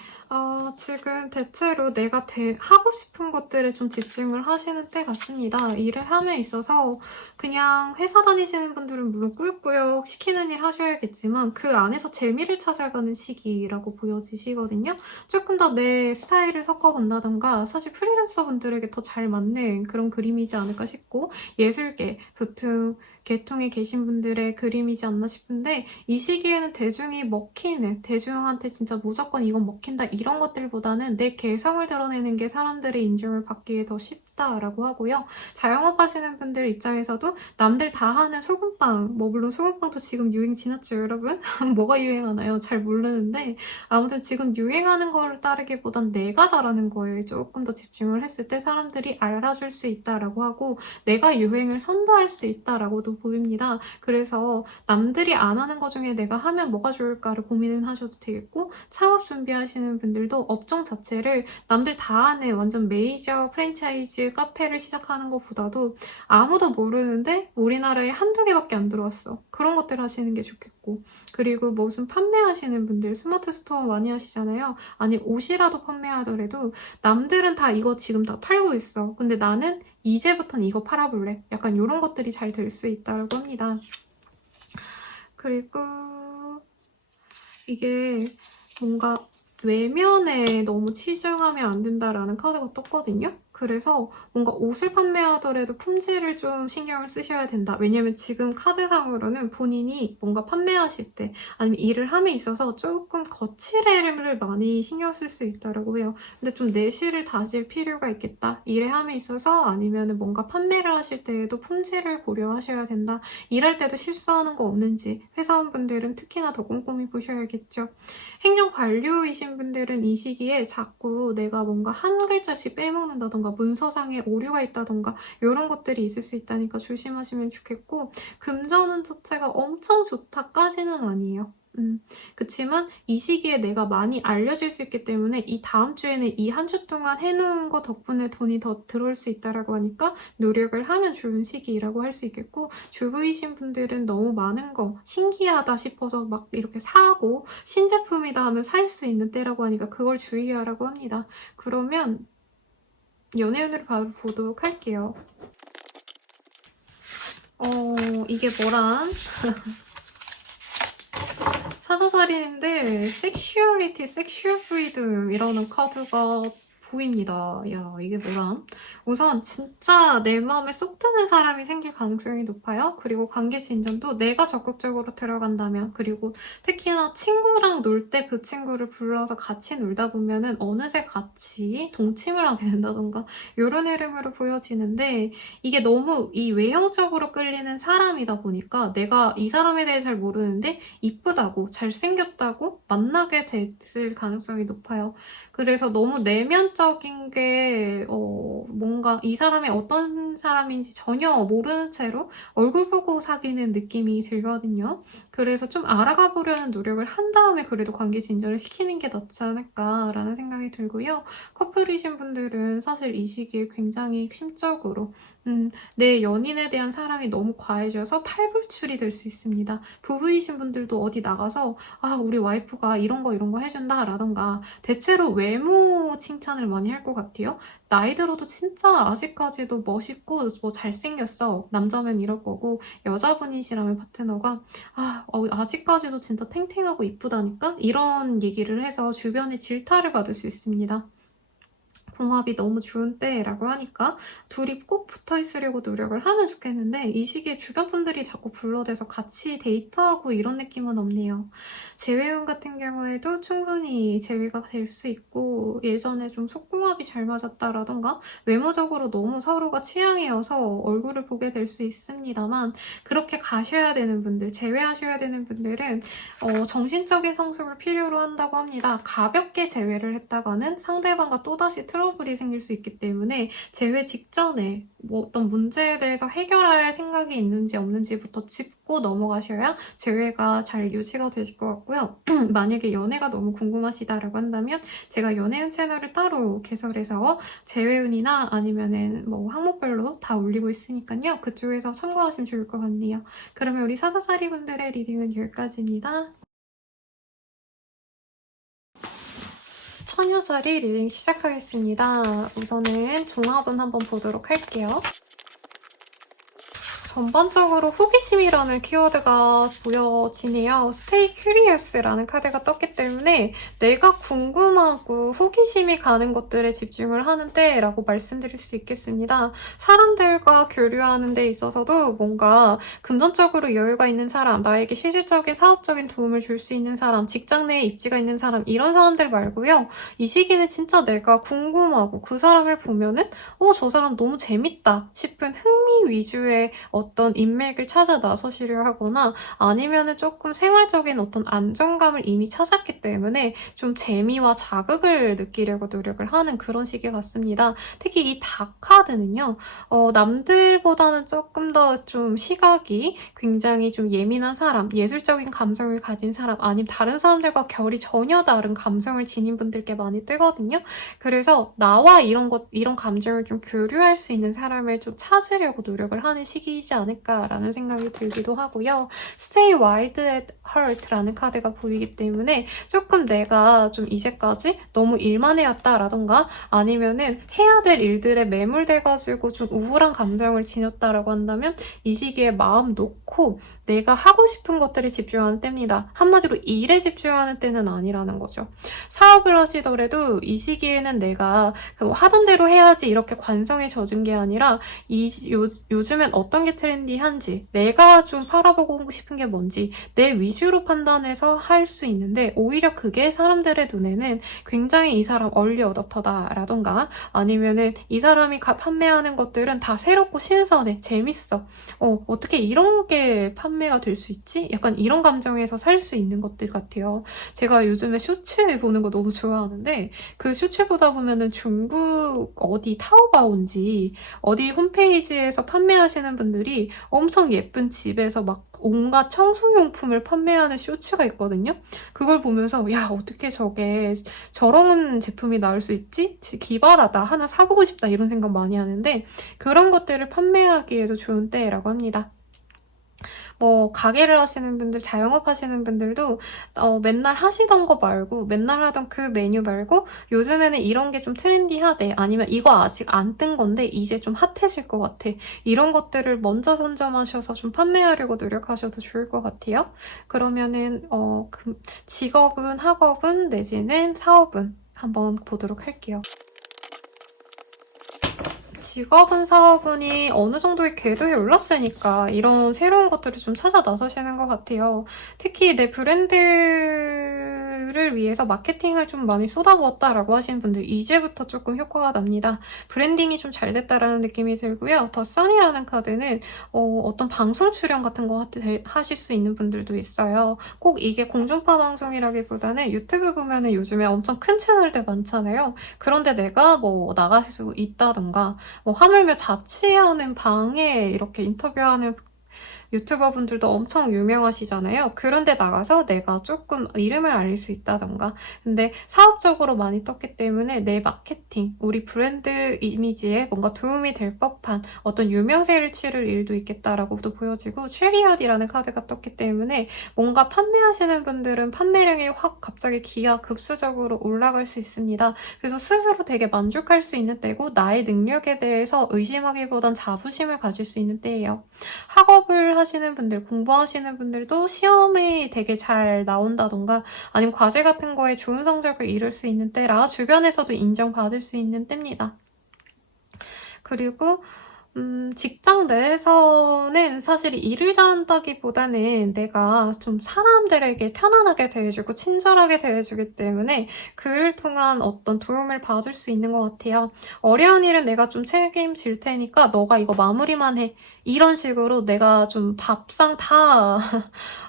지금 대체로 내가 하고 싶은 것들에 좀 집중을 하시는 때 같습니다. 일을 함에 있어서 그냥 회사 다니시는 분들은 물론 꾸역꾸역 시키는 일 하셔야겠지만 그 안에서 재미를 찾아가는 시기라고 보여지시거든요. 조금 더 내 스타일을 섞어본다던가, 사실 프리랜서 분들에게 더 잘 맞는 그런 그림이지 않을까 싶고, 예술계, 보통 계통에 계신 분들의 그림이지 않나 싶은데, 이 시기에는 대중이 먹히는, 대중한테 진짜 무조건 이건 먹힌다 이런 것들보다는 내 개성을 드러내는 게 사람들의 인정을 받기에 더 쉽다라고 하고요. 자영업 하시는 분들 입장에서도 남들 다 하는 소금빵, 뭐 물론 소금빵도 지금 유행 지났죠, 여러분? 뭐가 유행하나요? 잘 모르는데 아무튼 지금 유행하는 걸 따르기보단 내가 잘하는 거에 조금 더 집중을 했을 때 사람들이 알아줄 수 있다라고 하고, 내가 유행을 선도할 수 있다라고도 보입니다. 그래서 남들이 안 하는 것 중에 내가 하면 뭐가 좋을까를 고민을 하셔도 되겠고, 창업 준비하시는 분들도 업종 자체를 남들 다 하는 완전 메이저 프랜차이즈 카페를 시작하는 것보다도 아무도 모르는데 우리나라에 한두 개밖에 안 들어왔어, 그런 것들 하시는 게 좋겠고, 그리고 무슨 판매하시는 분들 스마트 스토어 많이 하시잖아요. 아니 옷이라도 판매하더라도 남들은 다 이거 지금 다 팔고 있어, 근데 나는 이제부터는 이거 팔아볼래, 약간 이런 것들이 잘 될 수 있다고 합니다. 그리고 이게 뭔가 외면에 너무 치중하면 안 된다라는 카드가 떴거든요. 그래서 뭔가 옷을 판매하더라도 품질을 좀 신경을 쓰셔야 된다. 왜냐면 지금 카드상으로는 본인이 뭔가 판매하실 때 아니면 일을 함에 있어서 조금 거칠음을 많이 신경 쓸 수 있다고 해요. 근데 좀 내실을 다질 필요가 있겠다. 일을 함에 있어서 아니면 뭔가 판매를 하실 때에도 품질을 고려하셔야 된다. 일할 때도 실수하는 거 없는지 회사원분들은 특히나 더 꼼꼼히 보셔야겠죠. 행정 관료이신 분들은 이 시기에 자꾸 내가 뭔가 한 글자씩 빼먹는다던가 문서상에 오류가 있다던가 이런 것들이 있을 수 있다니까 조심하시면 좋겠고 금전운 자체가 엄청 좋다까지는 아니에요. 그치만 이 시기에 내가 많이 알려질 수 있기 때문에 이 다음 주에는 이 한 주 동안 해놓은 거 덕분에 돈이 더 들어올 수 있다라고 하니까 노력을 하면 좋은 시기라고 할 수 있겠고 주부이신 분들은 너무 많은 거 신기하다 싶어서 막 이렇게 사고 신제품이다 하면 살 수 있는 때라고 하니까 그걸 주의하라고 합니다. 그러면 연애운으로 보도록 할게요. 이게 뭐란? 사사살인인데 섹슈얼리티, 섹슈얼 프리덤 이라는 카드가 보입니다. 야, 이게 뭐람? 우선 진짜 내 마음에 쏙 드는 사람이 생길 가능성이 높아요. 그리고 관계 진전도 내가 적극적으로 들어간다면, 그리고 특히나 친구랑 놀 때 그 친구를 불러서 같이 놀다 보면은 어느새 같이 동침을 하게 된다던가 이런 흐름으로 보여지는데 이게 너무 이 외형적으로 끌리는 사람이다 보니까 내가 이 사람에 대해 잘 모르는데 이쁘다고 잘생겼다고 만나게 됐을 가능성이 높아요. 그래서 너무 내면적인 게 뭔가 이 사람이 어떤 사람인지 전혀 모르는 채로 얼굴 보고 사귀는 느낌이 들거든요. 그래서 좀 알아가 보려는 노력을 한 다음에 그래도 관계 진전을 시키는 게 낫지 않을까라는 생각이 들고요. 커플이신 분들은 사실 이 시기에 굉장히 심적으로 내 연인에 대한 사랑이 너무 과해져서 팔불출이 될 수 있습니다. 부부이신 분들도 어디 나가서 우리 와이프가 이런 거 해준다 라던가 대체로 외모 칭찬을 많이 할 것 같아요. 나이 들어도 진짜 아직까지도 멋있고 뭐 잘생겼어. 남자면 이럴 거고 여자분이시라면 파트너가 아직까지도 진짜 탱탱하고 이쁘다니까? 이런 얘기를 해서 주변에 질타를 받을 수 있습니다. 궁합이 너무 좋은 때라고 하니까 둘이 꼭 붙어 있으려고 노력을 하면 좋겠는데 이 시기에 주변 분들이 자꾸 불러대서 같이 데이트하고 이런 느낌은 없네요. 재회운 같은 경우에도 충분히 재회가 될 수 있고 예전에 좀 속궁합이 잘 맞았다라던가 외모적으로 너무 서로가 취향이어서 얼굴을 보게 될 수 있습니다만 그렇게 가셔야 되는 분들, 재회하셔야 되는 분들은 정신적인 성숙을 필요로 한다고 합니다. 가볍게 재회를 했다가는 상대방과 또다시 트러블이 생길 수 있기 때문에 재회 직전에 뭐 어떤 문제에 대해서 해결할 생각이 있는지 없는지부터 짚고 넘어가셔야 재회가 잘 유지가 되실 것 같고요. 만약에 연애가 너무 궁금하시다라고 한다면 제가 연애운 채널을 따로 개설해서 재회운이나 아니면은 뭐 항목별로 다 올리고 있으니까요. 그쪽에서 참고하시면 좋을 것 같네요. 그러면 우리 사사사리 분들의 리딩은 여기까지입니다. 처녀살이 리딩 시작하겠습니다. 우선은 종합은 한번 보도록 할게요. 전반적으로 호기심이라는 키워드가 보여지네요. Stay Curious라는 카드가 떴기 때문에 내가 궁금하고 호기심이 가는 것들에 집중을 하는 때라고 말씀드릴 수 있겠습니다. 사람들과 교류하는 데 있어서도 뭔가 금전적으로 여유가 있는 사람, 나에게 실질적인 사업적인 도움을 줄 수 있는 사람, 직장 내에 입지가 있는 사람 이런 사람들 말고요. 이 시기는 진짜 내가 궁금하고 그 사람을 보면은 저 사람 너무 재밌다 싶은 흥미 위주의 어떤 인맥을 찾아 나서시려 하거나 아니면은 조금 생활적인 어떤 안정감을 이미 찾았기 때문에 좀 재미와 자극을 느끼려고 노력을 하는 그런 시기 같습니다. 특히 이 닭 카드는요. 남들보다는 조금 더 좀 시각이 굉장히 좀 예민한 사람, 예술적인 감성을 가진 사람, 아니면 다른 사람들과 결이 전혀 다른 감성을 지닌 분들께 많이 뜨거든요. 그래서 나와 이런 감정을 좀 교류할 수 있는 사람을 좀 찾으려고 노력을 하는 시기이지 않을까라는 생각이 들기도 하고요. Stay wide at heart라는 카드가 보이기 때문에 조금 내가 좀 이제까지 너무 일만 해왔다라던가 아니면은 해야 될 일들에 매몰돼가지고 좀 우울한 감정을 지녔다라고 한다면 이 시기에 마음 놓고 내가 하고 싶은 것들에 집중하는 때입니다. 한마디로 일에 집중하는 때는 아니라는 거죠. 사업을 하시더라도 이 시기에는 내가 하던 대로 해야지 이렇게 관성에 젖은 게 아니라 요즘엔 어떤 게 트렌디한지 내가 좀 팔아보고 싶은 게 뭔지 내 위주로 판단해서 할 수 있는데 오히려 그게 사람들의 눈에는 굉장히 이 사람 얼리 어댑터다라던가 아니면은 이 사람이 판매하는 것들은 다 새롭고 신선해 재밌어 어떻게 이런 게 판매가 될 수 있지? 약간 이런 감정에서 살 수 있는 것들 같아요. 제가 요즘에 쇼츠 보는 거 너무 좋아하는데 그 쇼츠 보다 보면은 중국 어디 타오바오인지 어디 홈페이지에서 판매하시는 분들이 엄청 예쁜 집에서 막 온갖 청소용품을 판매하는 쇼츠가 있거든요. 그걸 보면서 야 어떻게 저런 제품이 나올 수 있지? 기발하다. 하나 사보고 싶다. 이런 생각 많이 하는데 그런 것들을 판매하기에도 좋은 때라고 합니다. 뭐 가게를 하시는 분들, 자영업 하시는 분들도 맨날 하시던 거 말고 맨날 하던 그 메뉴 말고 요즘에는 이런 게 좀 트렌디하대 아니면 이거 아직 안 뜬 건데 이제 좀 핫해질 것 같아 이런 것들을 먼저 선점하셔서 좀 판매하려고 노력하셔도 좋을 것 같아요. 그러면은 직업은 학업은 내지는 사업은 한번 보도록 할게요. 직업은 사업은이 어느 정도의 궤도에 올랐으니까 이런 새로운 것들을 좀 찾아 나서시는 것 같아요. 특히 내 브랜드를 위해서 마케팅을 좀 많이 쏟아부었다라고 하시는 분들 이제부터 조금 효과가 납니다. 브랜딩이 좀 잘 됐다라는 느낌이 들고요. 더 써니라는 카드는 어떤 방송 출연 같은 거 하실 수 있는 분들도 있어요. 꼭 이게 공중파 방송이라기보다는 유튜브 보면은 요즘에 엄청 큰 채널들 많잖아요. 그런데 내가 뭐 나갈 수 있다던가 하물며 자취하는 방에 이렇게 인터뷰하는 유튜버 분들도 엄청 유명하시잖아요. 그런데 나가서 내가 조금 이름을 알릴 수 있다던가 근데 사업적으로 많이 떴기 때문에 내 마케팅, 우리 브랜드 이미지에 뭔가 도움이 될 법한 어떤 유명세를 치를 일도 있겠다라고도 보여지고 체리엇이라는 카드가 떴기 때문에 뭔가 판매하시는 분들은 판매량이 확 갑자기 기하급수적으로 올라갈 수 있습니다. 그래서 스스로 되게 만족할 수 있는 때고 나의 능력에 대해서 의심하기보단 자부심을 가질 수 있는 때예요. 학업을 하시는 분들, 공부하시는 분들도 시험에 되게 잘 나온다던가 아니면 과제 같은 거에 좋은 성적을 이룰 수 있는 때라 주변에서도 인정받을 수 있는 때입니다. 그리고 직장 내에서는 사실 일을 잘한다기보다는 내가 좀 사람들에게 편안하게 대해주고 친절하게 대해주기 때문에 그 일 통한 어떤 도움을 받을 수 있는 것 같아요. 어려운 일은 내가 좀 책임질 테니까 너가 이거 마무리만 해. 이런 식으로 내가 좀 밥상 다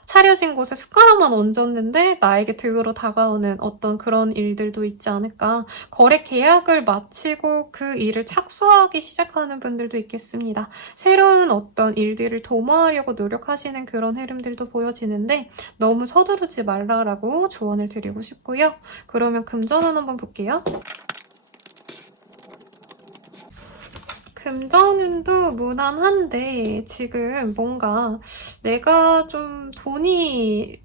차려진 곳에 숟가락만 얹었는데 나에게 득으로 다가오는 어떤 그런 일들도 있지 않을까. 거래 계약을 마치고 그 일을 착수하기 시작하는 분들도 있겠습니다. 새로운 어떤 일들을 도모하려고 노력하시는 그런 흐름들도 보여지는데 너무 서두르지 말라라고 조언을 드리고 싶고요. 그러면 금전운 한번 볼게요. 금전운도 무난한데 지금 뭔가 내가 좀 돈이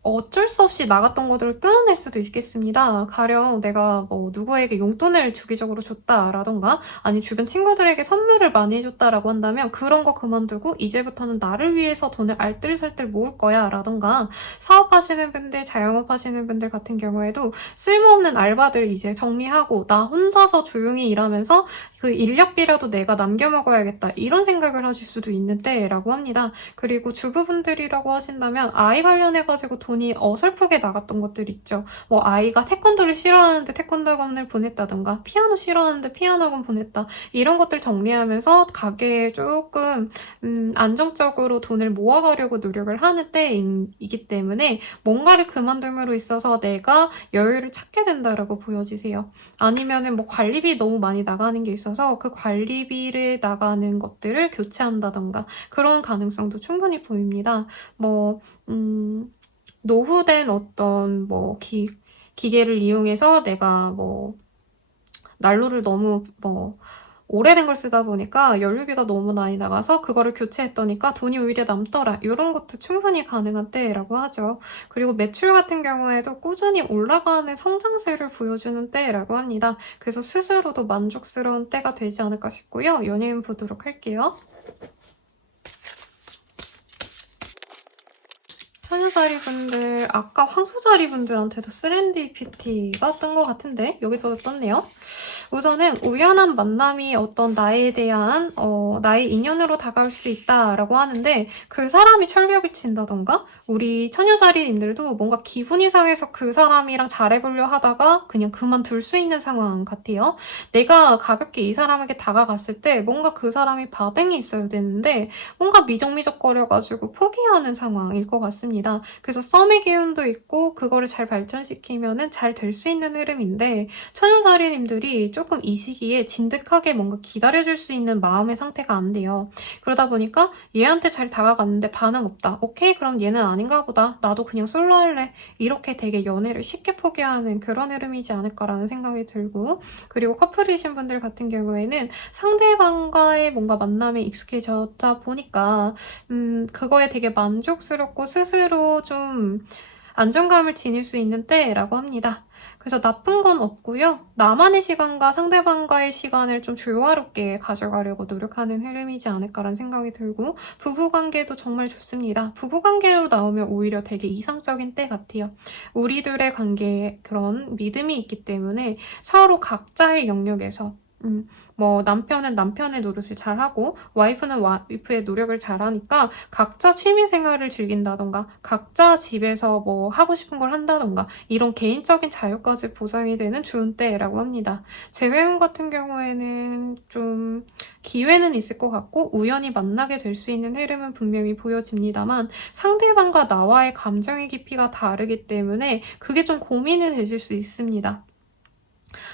어쩔 수 없이 나갔던 것들을 끊어낼 수도 있겠습니다. 가령 내가 뭐 누구에게 용돈을 주기적으로 줬다라던가 아니 주변 친구들에게 선물을 많이 해줬다라고 한다면 그런 거 그만두고 이제부터는 나를 위해서 돈을 알뜰살뜰 모을 거야 라던가 사업하시는 분들, 자영업하시는 분들 같은 경우에도 쓸모없는 알바들 이제 정리하고 나 혼자서 조용히 일하면서 그 인력비라도 내가 남겨 먹어야겠다 이런 생각을 하실 수도 있는 때라고 합니다. 그리고 주부분들이라고 하신다면 아이 관련해가지고 돈이 어설프게 나갔던 것들 있죠. 뭐 아이가 태권도를 싫어하는데 태권도학원을 보냈다던가 피아노 싫어하는데 피아노학원 보냈다. 이런 것들 정리하면서 가게에 조금 안정적으로 돈을 모아가려고 노력을 하는 때이기 때문에 뭔가를 그만둠으로 있어서 내가 여유를 찾게 된다라고 보여지세요. 아니면은 뭐 관리비 너무 많이 나가는 게 있어서 그 관리비를 나가는 것들을 교체한다던가 그런 가능성도 충분히 보입니다. 뭐 노후된 어떤 뭐 기계를 이용해서 내가 뭐 난로를 너무 오래된 걸 쓰다 보니까 연료비가 너무 많이 나가서 그거를 교체했더니까 돈이 오히려 남더라. 이런 것도 충분히 가능한 때라고 하죠. 그리고 매출 같은 경우에도 꾸준히 올라가는 성장세를 보여주는 때라고 합니다. 그래서 스스로도 만족스러운 때가 되지 않을까 싶고요. 연예인 보도록 할게요. 천여자리 분들, 아까 황소자리 분들한테도 세렌디피티가 뜬 것 같은데 여기서도 떴네요. 우선은 우연한 만남이 어떤 나에 대한 나의 인연으로 다가올 수 있다라고 하는데 그 사람이 철벽이 친다던가 우리 처녀자리님들도 뭔가 기분이 상해서 그 사람이랑 잘해보려 하다가 그냥 그만둘 수 있는 상황 같아요. 내가 가볍게 이 사람에게 다가갔을 때 뭔가 그 사람이 반응이 있어야 되는데 뭔가 미적미적거려가지고 포기하는 상황일 것 같습니다. 그래서 썸의 기운도 있고 그거를 잘 발전시키면은 잘 될 수 있는 흐름인데 처녀자리님들이 조금 이 시기에 진득하게 뭔가 기다려줄 수 있는 마음의 상태가 안 돼요. 그러다 보니까 얘한테 잘 다가갔는데 반응 없다. 오케이, 그럼 얘는 아닌가 보다. 나도 그냥 솔로 할래. 이렇게 되게 연애를 쉽게 포기하는 그런 흐름이지 않을까라는 생각이 들고 그리고 커플이신 분들 같은 경우에는 상대방과의 뭔가 만남에 익숙해졌다 보니까 그거에 되게 만족스럽고 스스로 좀 안정감을 지닐 수 있는 때라고 합니다. 그래서 나쁜 건 없고요. 나만의 시간과 상대방과의 시간을 좀 조화롭게 가져가려고 노력하는 흐름이지 않을까라는 생각이 들고 부부관계도 정말 좋습니다. 부부관계로 나오면 오히려 되게 이상적인 때 같아요. 우리들의 관계에 그런 믿음이 있기 때문에 서로 각자의 영역에서 뭐 남편은 남편의 노릇을 잘하고 와이프는 와이프의 노력을 잘하니까 각자 취미생활을 즐긴다던가 각자 집에서 뭐 하고 싶은 걸 한다던가 이런 개인적인 자유까지 보장이 되는 좋은 때라고 합니다. 재회운 같은 경우에는 좀 기회는 있을 것 같고 우연히 만나게 될 수 있는 흐름은 분명히 보여집니다만 상대방과 나와의 감정의 깊이가 다르기 때문에 그게 좀 고민이 되실 수 있습니다.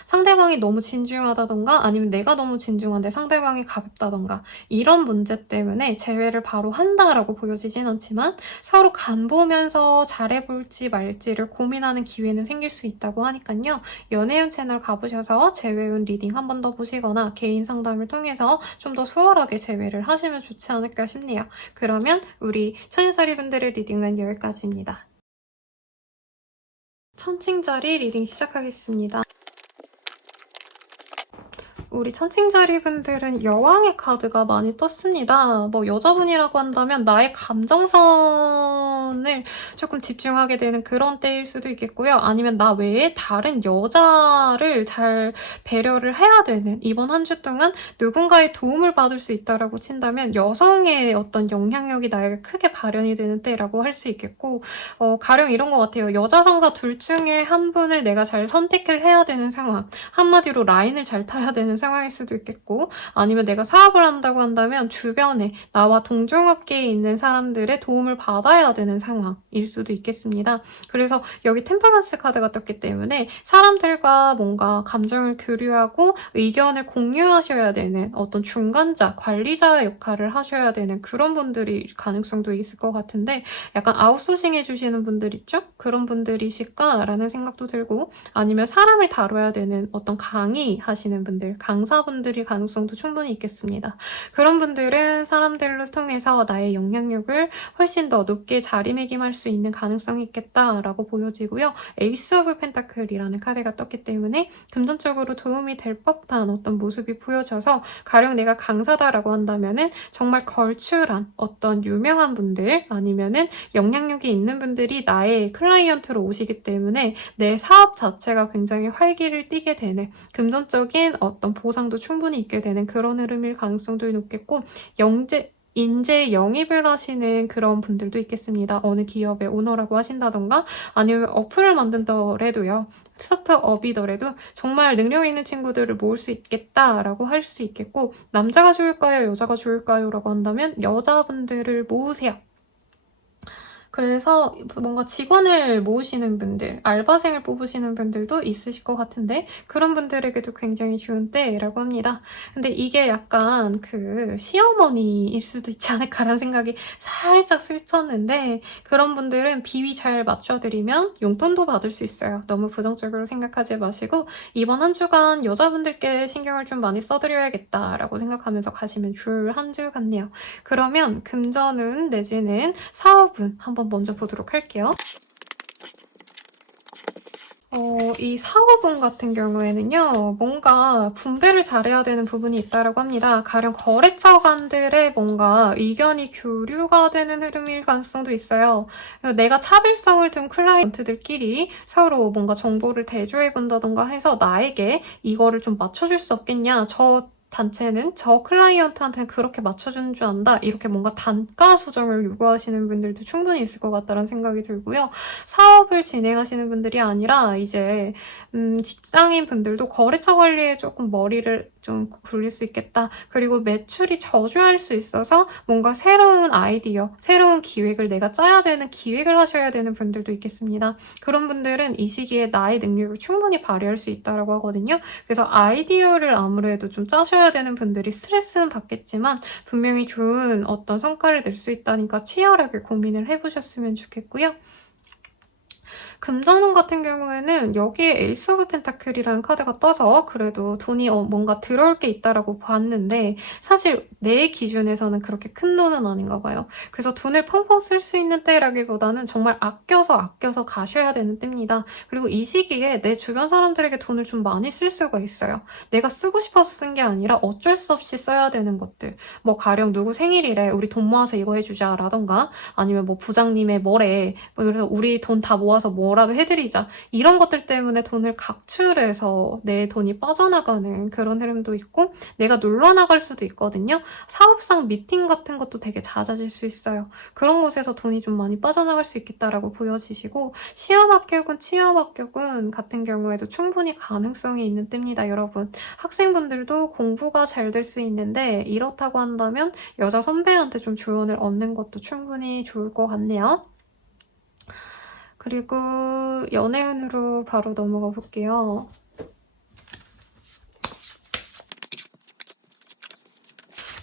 상대방이 너무 진중하다던가 아니면 내가 너무 진중한데 상대방이 가볍다던가 이런 문제 때문에 재회를 바로 한다라고 보여지진 않지만 서로 간 보면서 잘해볼지 말지를 고민하는 기회는 생길 수 있다고 하니까요. 연애운 채널 가보셔서 재회운 리딩 한 번 더 보시거나 개인 상담을 통해서 좀 더 수월하게 재회를 하시면 좋지 않을까 싶네요. 그러면 우리 천인살이 분들의 리딩은 여기까지입니다. 천칭자리 리딩 시작하겠습니다. 우리 천칭자리 분들은 여왕의 카드가 많이 떴습니다. 뭐 여자분이라고 한다면 나의 감정선을 조금 집중하게 되는 그런 때일 수도 있겠고요. 아니면 나 외에 다른 여자를 잘 배려를 해야 되는 이번 한 주 동안 누군가의 도움을 받을 수 있다라고 친다면 여성의 어떤 영향력이 나에게 크게 발현이 되는 때라고 할 수 있겠고 가령 이런 것 같아요. 여자 상사 둘 중에 한 분을 내가 잘 선택을 해야 되는 상황. 한마디로 라인을 잘 타야 되는 상황일 수도 있겠고 아니면 내가 사업을 한다고 한다면 주변에 나와 동종업계에 있는 사람들의 도움을 받아야 되는 상황일 수도 있겠습니다. 그래서 여기 템퍼런스 카드가 떴기 때문에 사람들과 뭔가 감정을 교류하고 의견을 공유하셔야 되는 어떤 중간자, 관리자 역할을 하셔야 되는 그런 분들이 가능성도 있을 것 같은데 약간 아웃소싱 해주시는 분들 있죠? 그런 분들이실까라는 생각도 들고 아니면 사람을 다뤄야 되는 어떤 강의 하시는 분들, 강사분들이 가능성도 충분히 있겠습니다. 그런 분들은 사람들을 통해서 나의 영향력을 훨씬 더 높게 자리매김할 수 있는 가능성이 있겠다라고 보여지고요. 에이스 오브 펜타클이라는 카드가 떴기 때문에 금전적으로 도움이 될 법한 어떤 모습이 보여져서 가령 내가 강사다라고 한다면은 정말 걸출한 어떤 유명한 분들 아니면은 영향력이 있는 분들이 나의 클라이언트로 오시기 때문에 내 사업 자체가 굉장히 활기를 띠게 되는 금전적인 어떤 보상도 충분히 있게 되는 그런 흐름일 가능성도 높겠고 인재 영입을 하시는 그런 분들도 있겠습니다. 어느 기업의 오너라고 하신다던가 아니면 어플을 만든더라도요. 스타트업이더라도 정말 능력 있는 친구들을 모을 수 있겠다라고 할 수 있겠고 남자가 좋을까요? 여자가 좋을까요? 라고 한다면 여자분들을 모으세요. 그래서 뭔가 직원을 모으시는 분들, 알바생을 뽑으시는 분들도 있으실 것 같은데 그런 분들에게도 굉장히 좋은 때라고 합니다. 근데 이게 약간 그 시어머니일 수도 있지 않을까라는 생각이 살짝 스쳤는데 그런 분들은 비위 잘 맞춰드리면 용돈도 받을 수 있어요. 너무 부정적으로 생각하지 마시고 이번 한 주간 여자분들께 신경을 좀 많이 써드려야겠다라고 생각하면서 가시면 좋을 한 주 같네요. 그러면 금전운 내지는 사업운 한번 먼저 보도록 할게요. 이 사업운 같은 경우에는요, 뭔가 분배를 잘해야 되는 부분이 있다고 합니다. 가령 거래처 간들의 뭔가 의견이 교류가 되는 흐름일 가능성도 있어요. 내가 차별성을 둔 클라이언트들끼리 서로 뭔가 정보를 대조해본다던가 해서 나에게 이거를 좀 맞춰줄 수 없겠냐, 저 단체는 저 클라이언트한테는 그렇게 맞춰주는 줄 안다. 이렇게 뭔가 단가 수정을 요구하시는 분들도 충분히 있을 것 같다는 생각이 들고요. 사업을 진행하시는 분들이 아니라 이제 직장인 분들도 거래처 관리에 조금 머리를 좀 굴릴 수 있겠다. 그리고 매출이 저조할 수 있어서 뭔가 새로운 아이디어, 새로운 기획을 내가 짜야 되는 기획을 하셔야 되는 분들도 있겠습니다. 그런 분들은 이 시기에 나의 능력을 충분히 발휘할 수 있다고 하거든요. 그래서 아이디어를 아무래도 좀 짜셔야 되는 분들이 스트레스는 받겠지만 분명히 좋은 어떤 성과를 낼 수 있다니까 치열하게 고민을 해보셨으면 좋겠고요. 금전운 같은 경우에는 여기에 에이스 오브 펜타클이라는 카드가 떠서 그래도 돈이 뭔가 들어올 게 있다라고 봤는데 사실 내 기준에서는 그렇게 큰 돈은 아닌가 봐요. 그래서 돈을 펑펑 쓸 수 있는 때라기보다는 정말 아껴서 가셔야 되는 때입니다. 그리고 이 시기에 내 주변 사람들에게 돈을 좀 많이 쓸 수가 있어요. 내가 쓰고 싶어서 쓴 게 아니라 어쩔 수 없이 써야 되는 것들. 뭐 가령 누구 생일이래, 우리 돈 모아서 이거 해주자 라던가 아니면 뭐 부장님의 뭐래, 뭐 그래서 우리 돈 다 모아서 뭐라도 해드리자. 이런 것들 때문에 돈을 각출해서 내 돈이 빠져나가는 그런 흐름도 있고 내가 놀러 나갈 수도 있거든요. 사업상 미팅 같은 것도 되게 잦아질 수 있어요. 그런 곳에서 돈이 좀 많이 빠져나갈 수 있겠다라고 보여지시고 취업 합격은 같은 경우에도 충분히 가능성이 있는 때입니다, 여러분. 학생분들도 공부가 잘 될 수 있는데 이렇다고 한다면 여자 선배한테 좀 조언을 얻는 것도 충분히 좋을 것 같네요. 그리고 연애운으로 바로 넘어가 볼게요.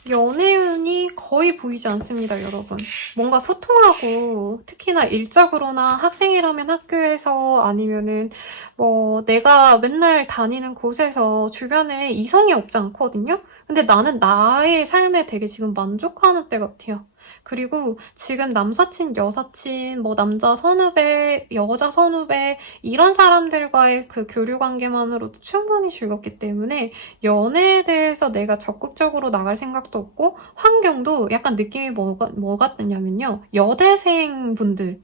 연애운이 거의 보이지 않습니다, 여러분. 뭔가 소통하고 특히나 일적으로나 학생이라면 학교에서 아니면은 뭐 내가 맨날 다니는 곳에서 주변에 이성이 없지 않거든요? 근데 나는 나의 삶에 되게 지금 만족하는 때 같아요. 그리고 지금 남사친, 여사친, 뭐 남자 선후배, 여자 선후배 이런 사람들과의 그 교류 관계만으로도 충분히 즐겁기 때문에 연애에 대해서 내가 적극적으로 나갈 생각도 없고 환경도 약간 느낌이 뭐 같냐면요. 여대생 분들,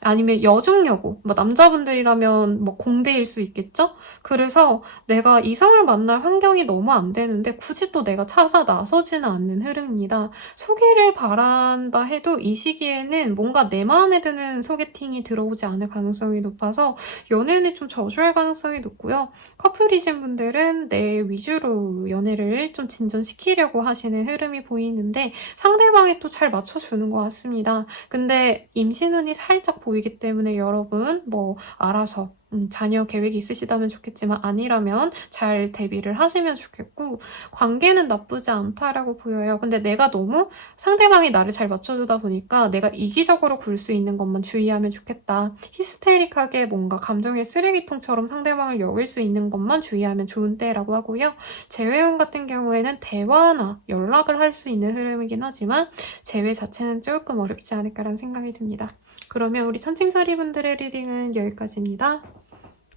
아니면 여중여고, 뭐 남자분들이라면 뭐 공대일 수 있겠죠? 그래서 내가 이성을 만날 환경이 너무 안 되는데 굳이 또 내가 찾아 나서지는 않는 흐름입니다. 소개를 바란다 해도 이 시기에는 뭔가 내 마음에 드는 소개팅이 들어오지 않을 가능성이 높아서 연애는 좀 저조할 가능성이 높고요. 커플이신 분들은 내 위주로 연애를 좀 진전시키려고 하시는 흐름이 보이는데 상대방이 또 잘 맞춰주는 것 같습니다. 근데 임신운이 살짝 보이기 때문에 여러분 뭐 알아서 자녀 계획이 있으시다면 좋겠지만 아니라면 잘 대비를 하시면 좋겠고 관계는 나쁘지 않다라고 보여요. 근데 내가 너무 상대방이 나를 잘 맞춰주다 보니까 내가 이기적으로 굴 수 있는 것만 주의하면 좋겠다. 히스테릭하게 뭔가 감정의 쓰레기통처럼 상대방을 여길 수 있는 것만 주의하면 좋은 때라고 하고요. 재회운 같은 경우에는 대화나 연락을 할 수 있는 흐름이긴 하지만 재회 자체는 조금 어렵지 않을까라는 생각이 듭니다. 그러면 우리 천칭자리 분들의 리딩은 여기까지입니다.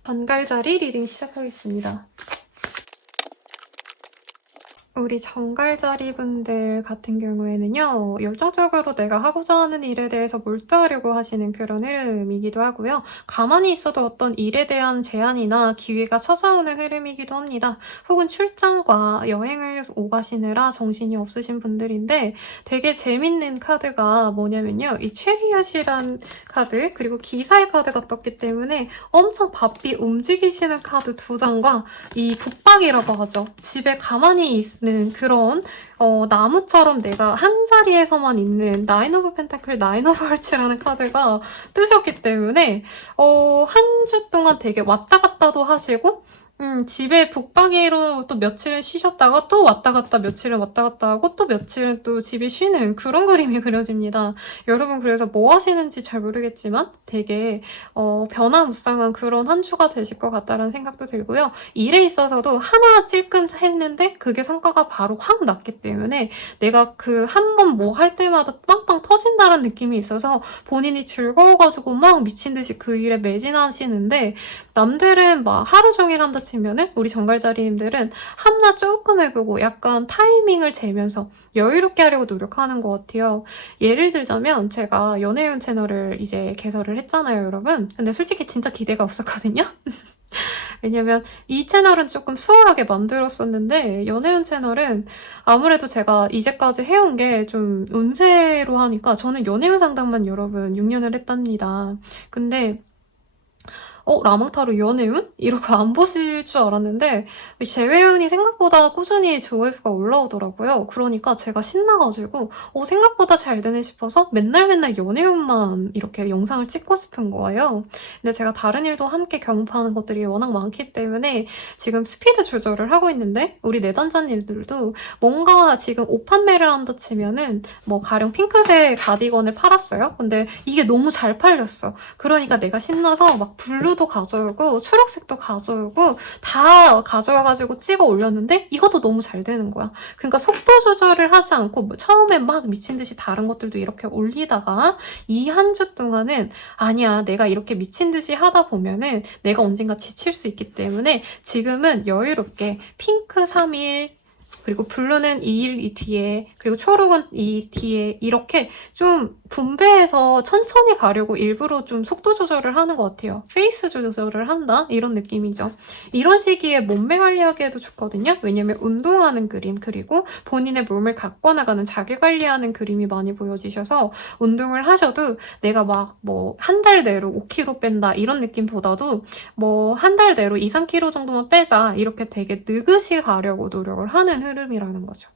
전갈자리 리딩 시작하겠습니다. 우리 정갈자리 분들 같은 경우에는요, 열정적으로 내가 하고자 하는 일에 대해서 몰두하려고 하시는 그런 흐름이기도 하고요. 가만히 있어도 어떤 일에 대한 제안이나 기회가 찾아오는 흐름이기도 합니다. 혹은 출장과 여행을 오가시느라 정신이 없으신 분들인데 되게 재밌는 카드가 뭐냐면요. 이 체리엇이란 카드, 그리고 기사의 카드가 떴기 때문에 엄청 바삐 움직이시는 카드 2장과 이 북방이라고 하죠. 집에 가만히 그런 나무처럼 내가 한 자리에서만 있는 나인 오브 펜타클, 나인 오브 하츠라는 카드가 뜨셨기 때문에 한 주 동안 되게 왔다 갔다도 하시고 집에 북박이로 또 며칠은 쉬셨다가 또 왔다 갔다 며칠은 왔다 갔다 하고 또 며칠은 또 집에 쉬는 그런 그림이 그려집니다. 여러분 그래서 뭐 하시는지 잘 모르겠지만 되게 변화무쌍한 그런 한 주가 되실 것 같다는 생각도 들고요. 일에 있어서도 하나 찔끔 했는데 그게 성과가 바로 확 났기 때문에 내가 그 한 번 뭐 할 때마다 빵빵 터진다는 느낌이 있어서 본인이 즐거워가지고 막 미친 듯이 그 일에 매진하시는데 남들은 막 하루 종일 한다 치면은 우리 정갈자리님들은 하나 조금 해보고 약간 타이밍을 재면서 여유롭게 하려고 노력하는 것 같아요. 예를 들자면 제가 연애운 채널을 이제 개설을 했잖아요, 여러분. 근데 솔직히 진짜 기대가 없었거든요. 왜냐면 이 채널은 조금 수월하게 만들었었는데 연애운 채널은 아무래도 제가 이제까지 해온 게 좀 운세로 하니까 저는 연애운 상담만 여러분 6년을 했답니다. 근데 라망타로 연애운? 이러고 안 보실 줄 알았는데 재회운이 생각보다 꾸준히 조회수가 올라오더라고요. 그러니까 제가 신나가지고 생각보다 잘 되네 싶어서 맨날 연애운만 이렇게 영상을 찍고 싶은 거예요. 근데 제가 다른 일도 함께 겸업하는 것들이 워낙 많기 때문에 지금 스피드 조절을 하고 있는데 우리 내단장님들도 뭔가 지금 옷 판매를 한다 치면은 뭐 가령 핑크색 가디건을 팔았어요. 근데 이게 너무 잘 팔렸어. 그러니까 내가 신나서 막 블루도 가져오고 초록색도 가져오고 다 가져와가지고 찍어 올렸는데 이것도 너무 잘 되는 거야. 그러니까 속도 조절을 하지 않고 뭐 처음에 막 미친 듯이 다른 것들도 이렇게 올리다가 이 한 주 동안은 아니야 내가 이렇게 미친 듯이 하다 보면은 내가 언젠가 지칠 수 있기 때문에 지금은 여유롭게 핑크 3일 그리고 블루는 2일 이 뒤에 그리고 초록은 이 뒤에 이렇게 좀 분배해서 천천히 가려고 일부러 좀 속도 조절을 하는 것 같아요. 페이스 조절을 한다? 이런 느낌이죠. 이런 시기에 몸매 관리하기에도 좋거든요. 왜냐면 운동하는 그림 그리고 본인의 몸을 갖고 나가는 자기 관리하는 그림이 많이 보여지셔서 운동을 하셔도 내가 막 뭐 한 달 내로 5kg 뺀다 이런 느낌보다도 뭐 한 달 내로 2, 3kg 정도만 빼자 이렇게 되게 느긋이 가려고 노력을 하는 흐름이라는 거죠.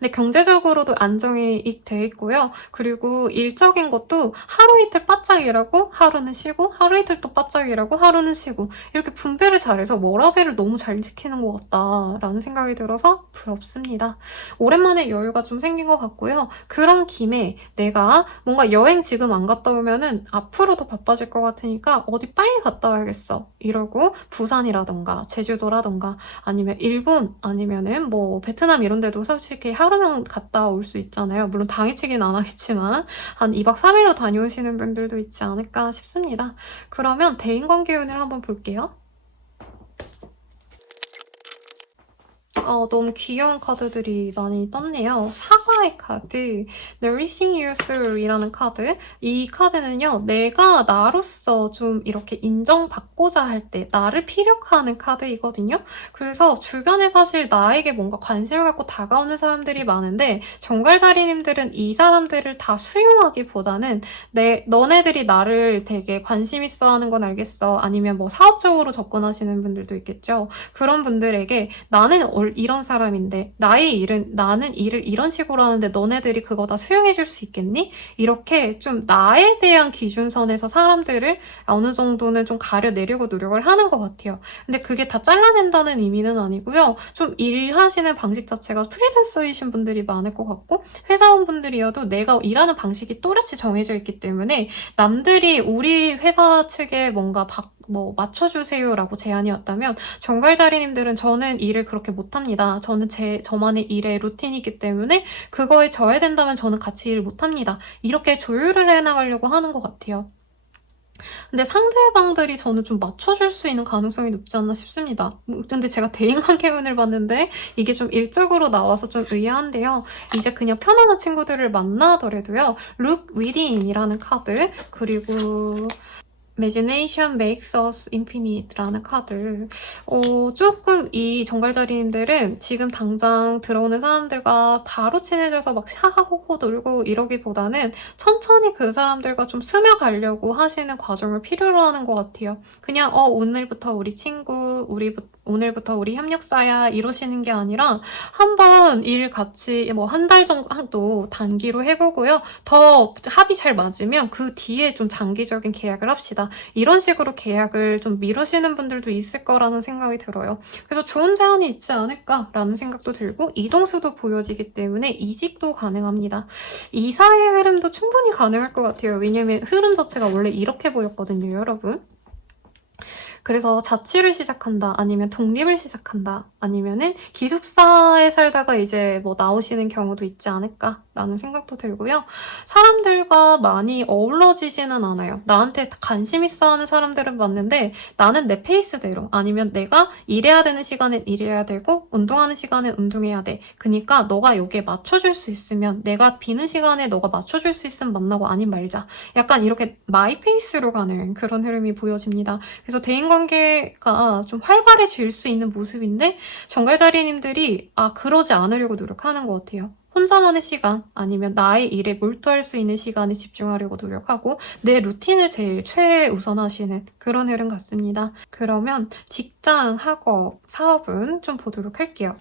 근데 경제적으로도 안정이 돼 있고요. 그리고 일적인 것도 하루 이틀 바짝 일하고 하루는 쉬고 하루 이틀 또 바짝 일하고 하루는 쉬고 이렇게 분배를 잘해서 워라밸을 너무 잘 지키는 것 같다라는 생각이 들어서 부럽습니다. 오랜만에 여유가 좀 생긴 것 같고요. 그런 김에 내가 뭔가 여행 지금 안 갔다 오면은 앞으로 더 바빠질 것 같으니까 어디 빨리 갔다 와야겠어 이러고 부산이라던가 제주도라던가 아니면 일본 아니면은 뭐 베트남 이런 데도 솔직히 하루면 갔다 올 수 있잖아요. 물론 당일치기는 안 하겠지만 한 2박 3일로 다녀오시는 분들도 있지 않을까 싶습니다. 그러면 대인관계운을 한번 볼게요. 너무 귀여운 카드들이 많이 떴네요. 사과의 카드, Nourishing You Through이라는 카드. 이 카드는요, 내가 나로서 좀 이렇게 인정받고자 할 때 나를 피력하는 카드이거든요. 그래서 주변에 사실 나에게 뭔가 관심을 갖고 다가오는 사람들이 많은데 정갈자리님들은 이 사람들을 다 수용하기보다는 너네들이 나를 되게 관심 있어 하는 건 알겠어. 아니면 뭐 사업적으로 접근하시는 분들도 있겠죠. 그런 분들에게 나는 이런 사람인데 나는 일을 이런 식으로 하는데 너네들이 그거 다 수용해줄 수 있겠니? 이렇게 좀 나에 대한 기준선에서 사람들을 어느 정도는 좀 가려내려고 노력을 하는 것 같아요. 근데 그게 다 잘라낸다는 의미는 아니고요. 좀 일하시는 방식 자체가 프리랜서이신 분들이 많을 것 같고 회사원분들이어도 내가 일하는 방식이 또렷이 정해져 있기 때문에 남들이 우리 회사 측에 뭔가 맞춰주세요라고 제안이 왔다면 정갈자리님들은 저는 일을 그렇게 못합니다. 저는 저만의 일의 루틴이 있기 때문에 그거에 저해된다면 저는 같이 일 못합니다. 이렇게 조율을 해나가려고 하는 것 같아요. 근데 상대방들이 저는 좀 맞춰줄 수 있는 가능성이 높지 않나 싶습니다. 근데 제가 대인관계운을 봤는데 이게 좀 일적으로 나와서 좀 의아한데요. 이제 그냥 편안한 친구들을 만나더라도요. Look Within이라는 카드 그리고 Imagination makes us infinite라는 카드. 조금 이 정갈자리님들은 지금 당장 들어오는 사람들과 바로 친해져서 막 하하호호 놀고 이러기보다는 천천히 그 사람들과 좀 스며가려고 하시는 과정을 필요로 하는 것 같아요. 그냥 오늘부터 우리 친구, 오늘부터 우리 협력사야 이러시는 게 아니라 한번 일 같이 뭐 한 달 정도 단기로 해보고요. 더 합이 잘 맞으면 그 뒤에 좀 장기적인 계약을 합시다. 이런 식으로 계약을 좀 미루시는 분들도 있을 거라는 생각이 들어요. 그래서 좋은 제안이 있지 않을까라는 생각도 들고 이동수도 보여지기 때문에 이직도 가능합니다. 이사의 흐름도 충분히 가능할 것 같아요. 왜냐면 흐름 자체가 원래 이렇게 보였거든요, 여러분. 그래서 자취를 시작한다, 아니면 독립을 시작한다, 아니면은 기숙사에 살다가 이제 뭐 나오시는 경우도 있지 않을까라는 생각도 들고요. 사람들과 많이 어우러지지는 않아요. 나한테 관심 있어 하는 사람들은 맞는데 나는 내 페이스대로, 아니면 내가 일해야 되는 시간엔 일해야 되고 운동하는 시간엔 운동해야 돼. 그러니까 너가 여기에 맞춰줄 수 있으면, 내가 비는 시간에 너가 맞춰줄 수 있으면 만나고 아님 말자. 약간 이렇게 마이 페이스로 가는 그런 흐름이 보여집니다. 그래서 대인관계가 좀 활발해질 수 있는 모습인데 정갈자리님들이 그러지 않으려고 노력하는 것 같아요. 혼자만의 시간, 아니면 나의 일에 몰두할 수 있는 시간에 집중하려고 노력하고 내 루틴을 제일 최우선하시는 그런 흐름 같습니다. 그러면 직장, 학업, 사업은 좀 보도록 할게요.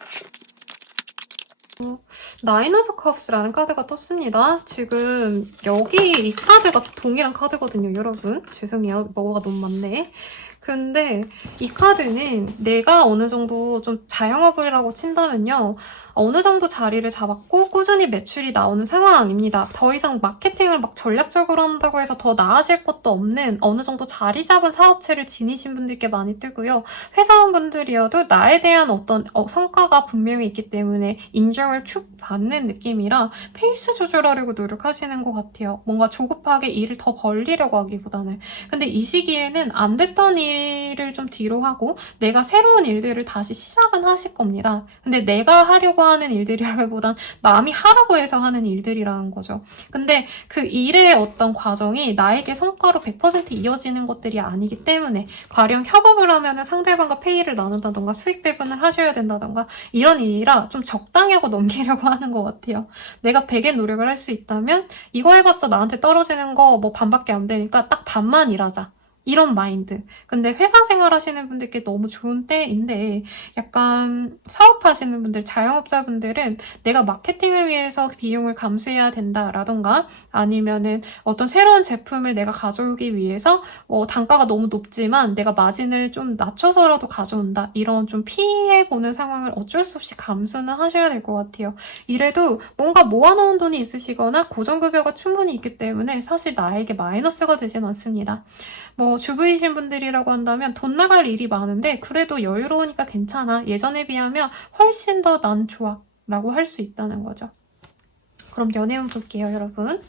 나인 오브 컵스라는 카드가 떴습니다. 지금 여기 이 카드가 동일한 카드거든요, 여러분. 죄송해요. 뭐가 너무 많네. 근데 이 카드는 내가 어느 정도 좀 자영업이라고 친다면요. 어느 정도 자리를 잡았고 꾸준히 매출이 나오는 상황입니다. 더 이상 마케팅을 막 전략적으로 한다고 해서 더 나아질 것도 없는 어느 정도 자리 잡은 사업체를 지니신 분들께 많이 뜨고요. 회사원분들이어도 나에 대한 어떤 성과가 분명히 있기 때문에 인정을 축 받는 느낌이라 페이스 조절하려고 노력하시는 것 같아요. 뭔가 조급하게 일을 더 벌리려고 하기보다는. 근데 이 시기에는 안 됐던 일을 좀 뒤로 하고 내가 새로운 일들을 다시 시작은 하실 겁니다. 근데 내가 하려고 하는 일들이라기보단 남이 하라고 해서 하는 일들이라는 거죠. 근데 그 일의 어떤 과정이 나에게 성과로 100% 이어지는 것들이 아니기 때문에, 가령 협업을 하면 상대방과 페이를 나눈다던가 수익 배분을 하셔야 된다던가 이런 일이라 좀 적당히 하고 넘기려고 하는 것 같아요. 내가 100의 노력을 할 수 있다면 이거 해봤자 나한테 떨어지는 거 뭐 반밖에 안 되니까 딱 반만 일하자. 이런 마인드. 근데 회사 생활 하시는 분들께 너무 좋은 때인데, 약간 사업하시는 분들, 자영업자분들은 내가 마케팅을 위해서 비용을 감수해야 된다라던가, 아니면은 어떤 새로운 제품을 내가 가져오기 위해서 단가가 너무 높지만 내가 마진을 좀 낮춰서라도 가져온다. 이런 좀 피해보는 상황을 어쩔 수 없이 감수는 하셔야 될 것 같아요. 이래도 뭔가 모아놓은 돈이 있으시거나 고정급여가 충분히 있기 때문에 사실 나에게 마이너스가 되진 않습니다. 뭐 주부이신 분들이라고 한다면 돈 나갈 일이 많은데 그래도 여유로우니까 괜찮아. 예전에 비하면 훨씬 더 난 좋아 라고 할 수 있다는 거죠. 그럼 연애운 볼게요, 여러분.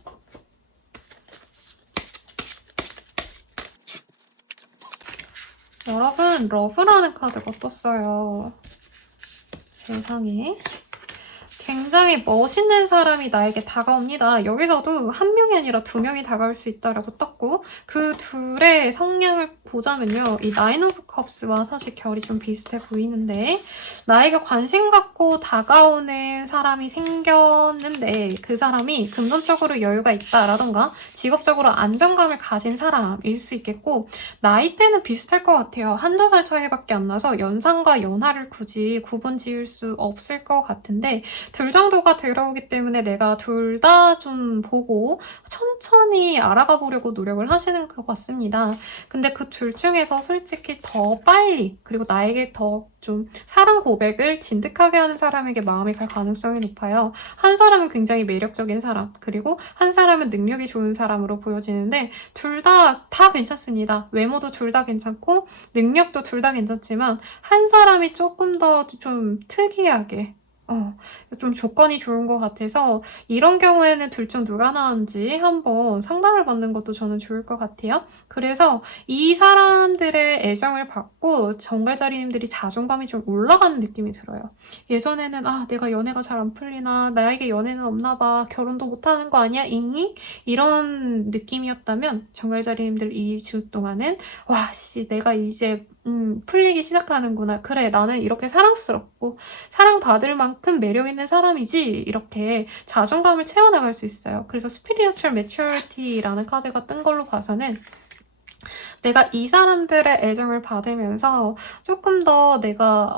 여러분, 러브라는 카드가 떴어요. 세상에. 굉장히 멋있는 사람이 나에게 다가옵니다. 여기서도 한 명이 아니라 두 명이 다가올 수 있다라고 떴고, 그 둘의 성향을 보자면요. 이 나인 오브 컵스와 사실 결이 좀 비슷해 보이는데, 나에게 관심 갖고 다가오는 사람이 생겼는데 그 사람이 금전적으로 여유가 있다라던가 직업적으로 안정감을 가진 사람일 수 있겠고, 나이대는 비슷할 것 같아요. 한두 살 차이밖에 안 나서 연상과 연하를 굳이 구분 지을 수 없을 것 같은데, 둘 정도가 들어오기 때문에 내가 둘 다 좀 보고 천천히 알아가 보려고 노력을 하시는 것 같습니다. 근데 그 둘 중에서 솔직히 더 빨리, 그리고 나에게 더 좀 사랑 고백을 진득하게 하는 사람에게 마음이 갈 가능성이 높아요. 한 사람은 굉장히 매력적인 사람, 그리고 한 사람은 능력이 좋은 사람으로 보여지는데 둘 다 괜찮습니다. 외모도 둘 다 괜찮고 능력도 둘 다 괜찮지만 한 사람이 조금 더 좀 특이하게 좀 조건이 좋은 것 같아서 이런 경우에는 둘 중 누가 나은지 한번 상담을 받는 것도 저는 좋을 것 같아요. 그래서 이 사람들의 애정을 받고 정갈자리님들이 자존감이 좀 올라가는 느낌이 들어요. 예전에는 내가 연애가 잘 안 풀리나, 나에게 연애는 없나 봐, 결혼도 못하는 거 아니야, 잉잉? 이런 느낌이었다면 정갈자리님들 2주 동안은 내가 이제 풀리기 시작하는구나. 그래, 나는 이렇게 사랑스럽고 사랑받을 만큼 매력있는 사람이지. 이렇게 자존감을 채워나갈 수 있어요. 그래서 스피리추얼 매추어리티라는 카드가 뜬 걸로 봐서는 내가 이 사람들의 애정을 받으면서 조금 더 내가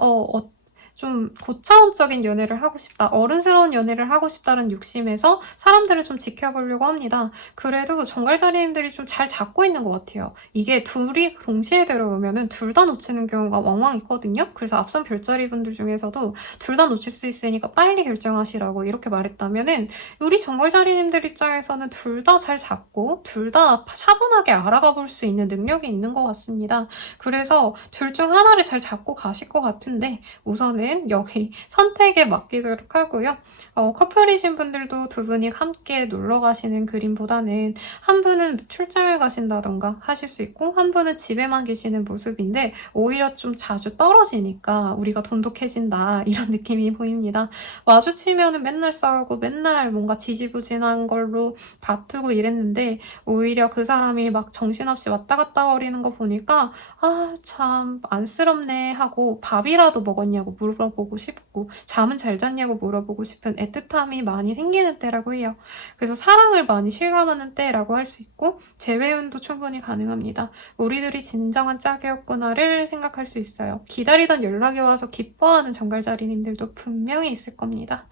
좀 고차원적인 연애를 하고 싶다, 어른스러운 연애를 하고 싶다는 욕심에서 사람들을 좀 지켜보려고 합니다. 그래도 정갈자리님들이 좀 잘 잡고 있는 것 같아요. 이게 둘이 동시에 들어오면은 둘 다 놓치는 경우가 왕왕 있거든요. 그래서 앞선 별자리 분들 중에서도 둘 다 놓칠 수 있으니까 빨리 결정하시라고 이렇게 말했다면은 우리 정갈자리님들 입장에서는 둘 다 잘 잡고 둘 다 차분하게 알아가 볼 수 있는 능력이 있는 것 같습니다. 그래서 둘 중 하나를 잘 잡고 가실 것 같은데 우선은 여기 선택에 맡기도록 하고요. 커플이신 분들도 두 분이 함께 놀러 가시는 그림보다는 한 분은 출장을 가신다던가 하실 수 있고 한 분은 집에만 계시는 모습인데 오히려 좀 자주 떨어지니까 우리가 돈독해진다 이런 느낌이 보입니다. 마주치면은 맨날 싸우고 맨날 뭔가 지지부진한 걸로 다투고 이랬는데 오히려 그 사람이 막 정신없이 왔다 갔다 거리는 거 보니까 아, 참 안쓰럽네 하고 밥이라도 먹었냐고 물어보고 싶고 잠은 잘 잤냐고 물어보고 싶은 애틋함이 많이 생기는 때라고 해요. 그래서 사랑을 많이 실감하는 때라고 할 수 있고 재회운도 충분히 가능합니다. 우리들이 진정한 짝이었구나를 생각할 수 있어요. 기다리던 연락이 와서 기뻐하는 정갈자리님들도 분명히 있을 겁니다.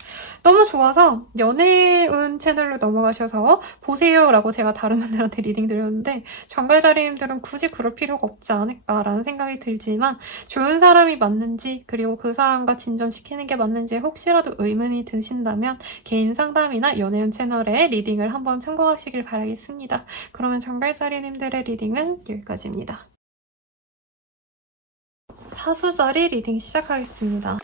너무 좋아서 연애운 채널로 넘어가셔서 보세요 라고 제가 다른 분들한테 리딩 드렸는데 정갈자리님들은 굳이 그럴 필요가 없지 않을까라는 생각이 들지만 좋은 사람이 맞는지 그리고 그 사람과 진전시키는 게 맞는지 혹시라도 의문이 드신다면 개인 상담이나 연애운 채널에 리딩을 한번 참고하시길 바라겠습니다. 그러면 정갈자리님들의 리딩은 여기까지입니다. 사수자리 리딩 시작하겠습니다.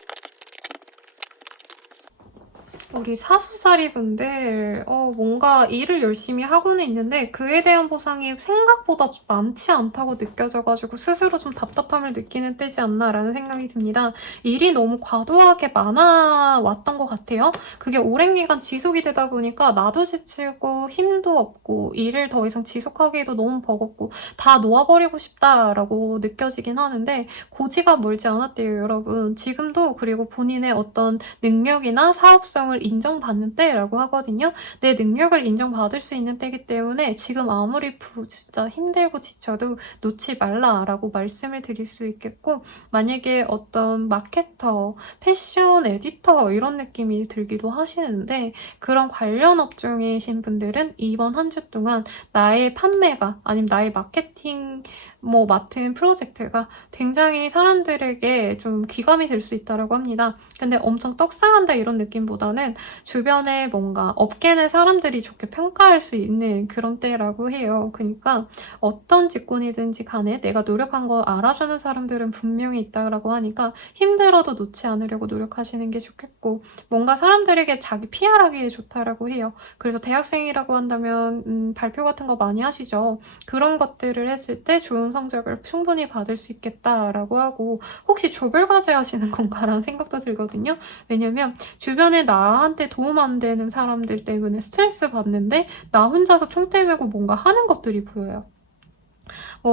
우리 사수자리 분들 뭔가 일을 열심히 하고는 있는데 그에 대한 보상이 생각보다 많지 않다고 느껴져가지고 스스로 좀 답답함을 느끼는 때지 않나라는 생각이 듭니다. 일이 너무 과도하게 많아왔던 것 같아요. 그게 오랜 기간 지속이 되다 보니까 나도 지치고 힘도 없고 일을 더 이상 지속하기도 너무 버겁고 다 놓아버리고 싶다라고 느껴지긴 하는데 고지가 멀지 않았대요, 여러분. 지금도 그리고 본인의 어떤 능력이나 사업성을 인정받는 때라고 하거든요. 내 능력을 인정받을 수 있는 때이기 때문에 지금 아무리 진짜 힘들고 지쳐도 놓지 말라라고 말씀을 드릴 수 있겠고 만약에 어떤 마케터, 패션 에디터 이런 느낌이 들기도 하시는데 그런 관련 업종이신 분들은 이번 한 주 동안 나의 판매가 아니면 나의 마케팅 맡은 프로젝트가 굉장히 사람들에게 좀 귀감이 될 수 있다고 합니다. 근데 엄청 떡상한다 이런 느낌보다는 주변에 뭔가 업계 내 사람들이 좋게 평가할 수 있는 그런 때라고 해요. 그러니까 어떤 직군이든지 간에 내가 노력한 거 알아주는 사람들은 분명히 있다고 하니까 힘들어도 놓지 않으려고 노력하시는 게 좋겠고 뭔가 사람들에게 자기 PR하기에 좋다라고 해요. 그래서 대학생이라고 한다면 발표 같은 거 많이 하시죠. 그런 것들을 했을 때 좋은 성적을 충분히 받을 수 있겠다라고 하고 혹시 조별과제 하시는 건가라는 생각도 들거든요. 왜냐면 주변에 나한테 도움 안 되는 사람들 때문에 스트레스 받는데 나 혼자서 총대 메고 뭔가 하는 것들이 보여요.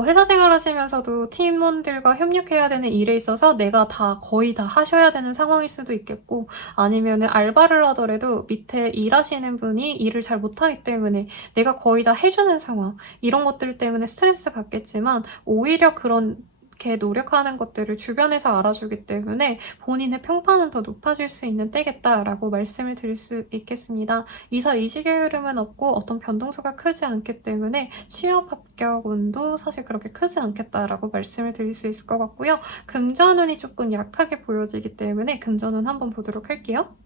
회사 생활 하시면서도 팀원들과 협력해야 되는 일에 있어서 내가 거의 다 하셔야 되는 상황일 수도 있겠고 아니면 알바를 하더라도 밑에 일하시는 분이 일을 잘 못하기 때문에 내가 거의 다 해주는 상황 이런 것들 때문에 스트레스 받겠지만 오히려 그런 이렇게 노력하는 것들을 주변에서 알아주기 때문에 본인의 평판은 더 높아질 수 있는 때겠다라고 말씀을 드릴 수 있겠습니다. 이사 이직의 흐름은 없고 어떤 변동수가 크지 않기 때문에 취업 합격 운도 사실 그렇게 크지 않겠다라고 말씀을 드릴 수 있을 것 같고요. 금전운이 조금 약하게 보여지기 때문에 금전운 한번 보도록 할게요.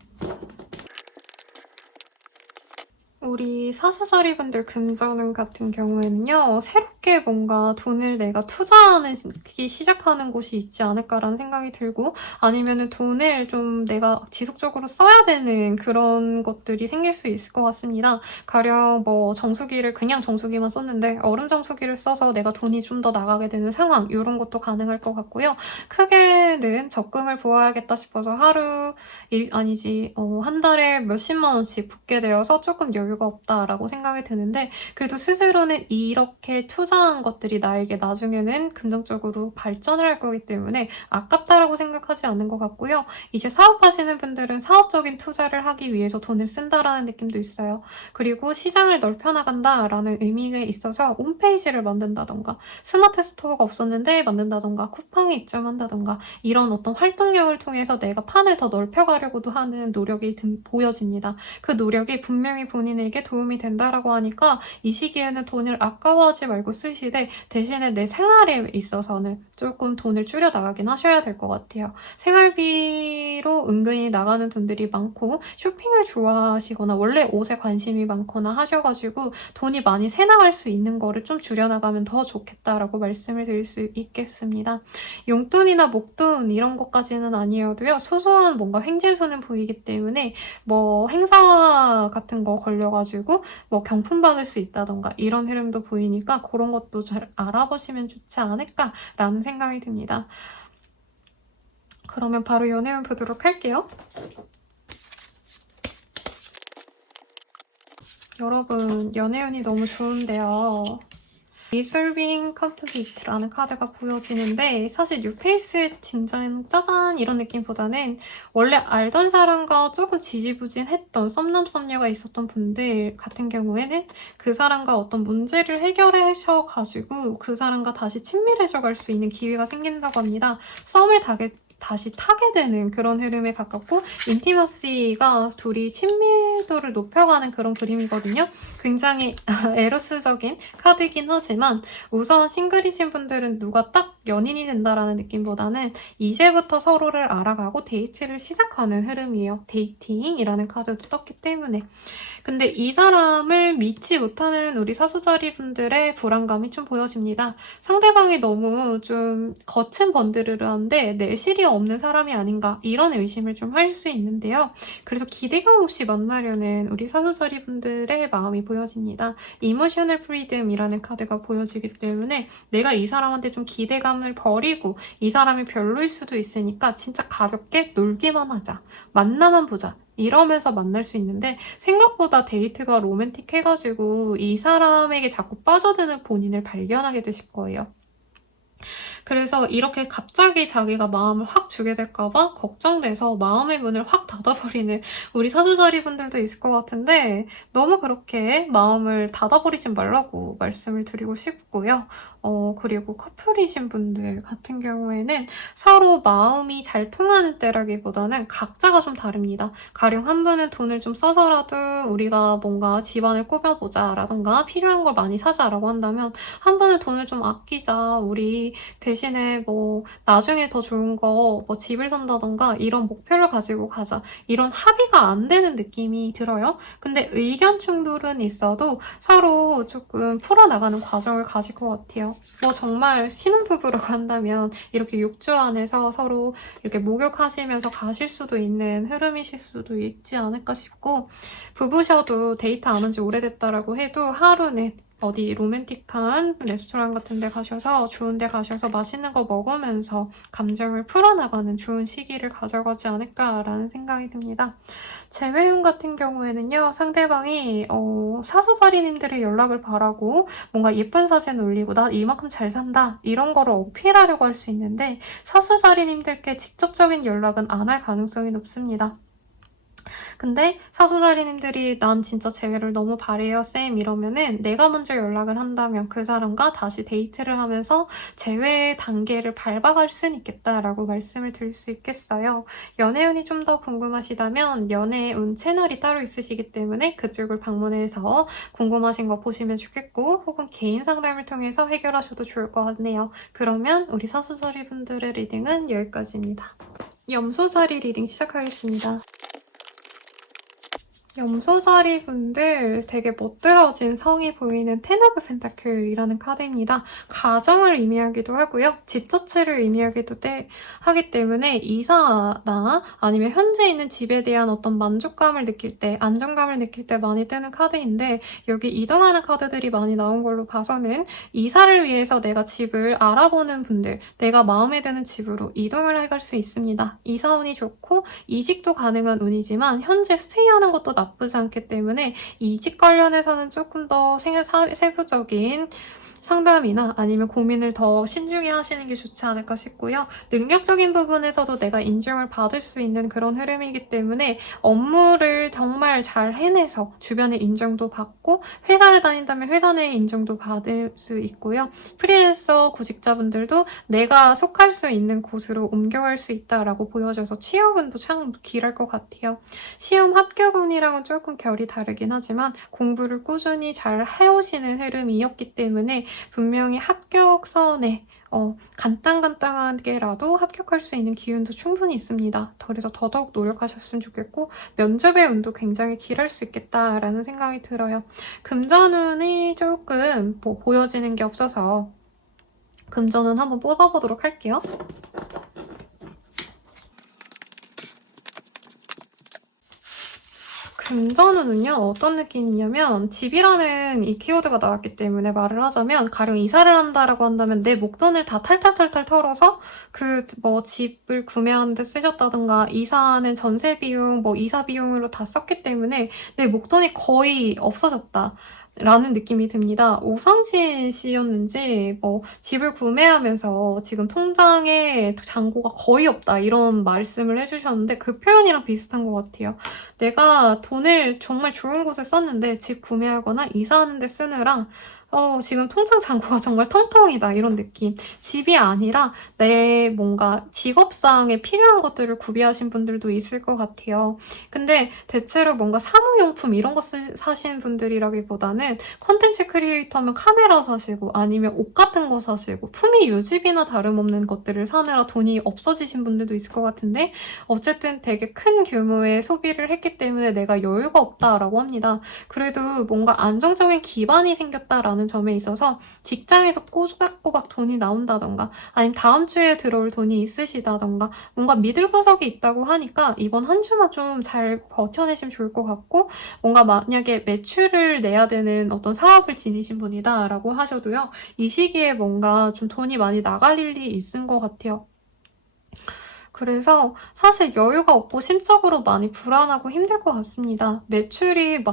우리 사수자리분들 금전운 같은 경우에는요. 새롭게 뭔가 돈을 내가 투자하기 시작하는 곳이 있지 않을까라는 생각이 들고 아니면 돈을 좀 내가 지속적으로 써야 되는 그런 것들이 생길 수 있을 것 같습니다. 가령 정수기를 그냥 정수기만 썼는데 얼음 정수기를 써서 내가 돈이 좀 더 나가게 되는 상황 이런 것도 가능할 것 같고요. 크게는 적금을 부어야겠다 싶어서 한 달에 몇십만 원씩 붓게 되어서 조금 여유가 없다라고 생각이 드는데 그래도 스스로는 이렇게 투자 투자한 것들이 나에게 나중에는 긍정적으로 발전을 할 거기 때문에 아깝다라고 생각하지 않는 것 같고요. 이제 사업하시는 분들은 사업적인 투자를 하기 위해서 돈을 쓴다라는 느낌도 있어요. 그리고 시장을 넓혀나간다라는 의미에 있어서 홈페이지를 만든다던가 스마트 스토어가 없었는데 만든다던가 쿠팡에 입점한다던가 이런 어떤 활동력을 통해서 내가 판을 더 넓혀가려고도 하는 노력이 보여집니다. 그 노력이 분명히 본인에게 도움이 된다라고 하니까 이 시기에는 돈을 아까워하지 말고 쓰시되 대신에 내 생활에 있어서는 조금 돈을 줄여 나가긴 하셔야 될 것 같아요. 생활비로 은근히 나가는 돈들이 많고 쇼핑을 좋아하시거나 원래 옷에 관심이 많거나 하셔가지고 돈이 많이 새나갈 수 있는 거를 좀 줄여나가면 더 좋겠다라고 말씀을 드릴 수 있겠습니다. 용돈이나 목돈 이런 것까지는 아니어도요. 소소한 뭔가 횡재수는 보이기 때문에 뭐 행사 같은 거 걸려가지고 뭐 경품 받을 수 있다던가 이런 흐름도 보이니까 그런 것도 잘 알아보시면 좋지 않을까라는 생각이 듭니다. 그러면 바로 연애운 보도록 할게요. 여러분, 연애운이 너무 좋은데요. Resolving Conflict라는 카드가 보여지는데 사실 뉴페이스 진짜 짜잔 이런 느낌보다는 원래 알던 사람과 조금 지지부진했던 썸남썸녀가 있었던 분들 같은 경우에는 그 사람과 어떤 문제를 해결하셔가지고 그 사람과 다시 친밀해져 갈 수 있는 기회가 생긴다고 합니다. 썸을 다시 타게 되는 그런 흐름에 가깝고 인티머시가 둘이 친밀도를 높여가는 그런 그림이거든요. 굉장히 에로스적인 카드이긴 하지만 우선 싱글이신 분들은 누가 딱 연인이 된다라는 느낌보다는 이제부터 서로를 알아가고 데이트를 시작하는 흐름이에요. 데이팅이라는 카드도 떴기 때문에. 근데 이 사람을 믿지 못하는 우리 사수자리 분들의 불안감이 좀 보여집니다. 상대방이 너무 좀 거친 번드르르한데 내실이 없는 사람이 아닌가 이런 의심을 좀 할 수 있는데요. 그래서 기대감 없이 만나려는 우리 사수자리 분들의 마음이 보여집니다. 이모셔널 프리덤이라는 카드가 보여지기 때문에 내가 이 사람한테 좀 기대감을 버리고 이 사람이 별로일 수도 있으니까 진짜 가볍게 놀기만 하자. 만나만 보자. 이러면서 만날 수 있는데 생각보다 데이트가 로맨틱해가지고 이 사람에게 자꾸 빠져드는 본인을 발견하게 되실 거예요. 그래서 이렇게 갑자기 자기가 마음을 확 주게 될까봐 걱정돼서 마음의 문을 확 닫아버리는 우리 사주자리 분들도 있을 것 같은데 너무 그렇게 마음을 닫아버리진 말라고 말씀을 드리고 싶고요. 그리고 커플이신 분들 같은 경우에는 서로 마음이 잘 통하는 때라기보다는 각자가 좀 다릅니다. 가령 한 분은 돈을 좀 써서라도 우리가 뭔가 집안을 꾸며보자 라던가 필요한 걸 많이 사자라고 한다면 한 분은 돈을 좀 아끼자 우리 대신에 뭐 나중에 더 좋은 거 뭐 집을 산다던가 이런 목표를 가지고 가자 이런 합의가 안 되는 느낌이 들어요. 근데 의견 충돌은 있어도 서로 조금 풀어나가는 과정을 가질 것 같아요. 뭐 정말 신혼부부라고 한다면 이렇게 욕조 안에서 서로 이렇게 목욕하시면서 가실 수도 있는 흐름이실 수도 있지 않을까 싶고 부부셔도 데이트 안 한 지 오래됐다라고 해도 하루는 어디 로맨틱한 레스토랑 같은 데 가셔서 좋은 데 가셔서 맛있는 거 먹으면서 감정을 풀어나가는 좋은 시기를 가져가지 않을까라는 생각이 듭니다. 재회운 같은 경우에는요. 상대방이 사수자리님들의 연락을 바라고 뭔가 예쁜 사진 올리고 나 이만큼 잘 산다 이런 거를 어필하려고 할 수 있는데 사수자리님들께 직접적인 연락은 안 할 가능성이 높습니다. 근데 사수자리님들이 난 진짜 재회를 너무 바래요 쌤 이러면은 내가 먼저 연락을 한다면 그 사람과 다시 데이트를 하면서 재회 단계를 밟아갈 수는 있겠다라고 말씀을 드릴 수 있겠어요. 연애운이 좀 더 궁금하시다면 연애운 채널이 따로 있으시기 때문에 그쪽을 방문해서 궁금하신 거 보시면 좋겠고 혹은 개인 상담을 통해서 해결하셔도 좋을 것 같네요. 그러면 우리 사수자리 분들의 리딩은 여기까지입니다. 염소자리 리딩 시작하겠습니다. 염소자리 분들 되게 멋들어진 성이 보이는 텐 오브 펜타클이라는 카드입니다. 가정을 의미하기도 하고요. 집 자체를 의미하기도 하기 때문에 이사나 아니면 현재 있는 집에 대한 어떤 만족감을 느낄 때, 안정감을 느낄 때 많이 뜨는 카드인데 여기 이동하는 카드들이 많이 나온 걸로 봐서는 이사를 위해서 내가 집을 알아보는 분들, 내가 마음에 드는 집으로 이동을 해갈 수 있습니다. 이사운이 좋고 이직도 가능한 운이지만 현재 스테이하는 것도 나쁘지 않기 때문에 이직 관련해서는 조금 더 세부적인 상담이나 아니면 고민을 더 신중히 하시는 게 좋지 않을까 싶고요. 능력적인 부분에서도 내가 인정을 받을 수 있는 그런 흐름이기 때문에 업무를 정말 잘 해내서 주변의 인정도 받고 회사를 다닌다면 회사 내의 인정도 받을 수 있고요. 프리랜서 구직자분들도 내가 속할 수 있는 곳으로 옮겨갈 수 있다라고 보여져서 취업운도 참 길할 것 같아요. 시험 합격운이랑은 조금 결이 다르긴 하지만 공부를 꾸준히 잘 해오시는 흐름이었기 때문에 분명히 합격선에 간단하게라도 합격할 수 있는 기운도 충분히 있습니다. 그래서 더더욱 노력하셨으면 좋겠고 면접의 운도 굉장히 길할 수 있겠다라는 생각이 들어요. 금전운이 조금 보여지는 게 없어서 금전운 한번 뽑아보도록 할게요. 금전운은요, 어떤 느낌이냐면 집이라는 이 키워드가 나왔기 때문에 말을 하자면 가령 이사를 한다라고 한다면 내 목돈을 다 탈탈탈탈 털어서 집을 구매하는 데 쓰셨다던가 이사하는 전세 비용, 이사 비용으로 다 썼기 때문에 내 목돈이 거의 없어졌다. 라는 느낌이 듭니다. 오상진 씨였는지 집을 구매하면서 지금 통장에 잔고가 거의 없다 이런 말씀을 해주셨는데 그 표현이랑 비슷한 것 같아요. 내가 돈을 정말 좋은 곳에 썼는데 집 구매하거나 이사하는 데 쓰느라 지금 통장 잔고가 정말 텅텅이다 이런 느낌. 집이 아니라 내 뭔가 직업상에 필요한 것들을 구비하신 분들도 있을 것 같아요. 근데 대체로 뭔가 사무용품 이런 거 사시는 분들이라기보다는 컨텐츠 크리에이터면 카메라 사시고 아니면 옷 같은 거 사시고 품위 유지비나 다름없는 것들을 사느라 돈이 없어지신 분들도 있을 것 같은데 어쨌든 되게 큰 규모의 소비를 했기 때문에 내가 여유가 없다라고 합니다. 그래도 뭔가 안정적인 기반이 생겼다라는 점에 있어서 직장에서 꼬박꼬박 돈이 나온다던가 아니면 다음 주에 들어올 돈이 있으시다던가 뭔가 믿을 구석이 있다고 하니까 이번 한 주만 좀 잘 버텨내시면 좋을 것 같고 뭔가 만약에 매출을 내야 되는 어떤 사업을 지니신 분이다 라고 하셔도요. 이 시기에 뭔가 좀 돈이 많이 나갈 일이 있은 것 같아요. 그래서 사실 여유가 없고 심적으로 많이 불안하고 힘들 것 같습니다. 매출이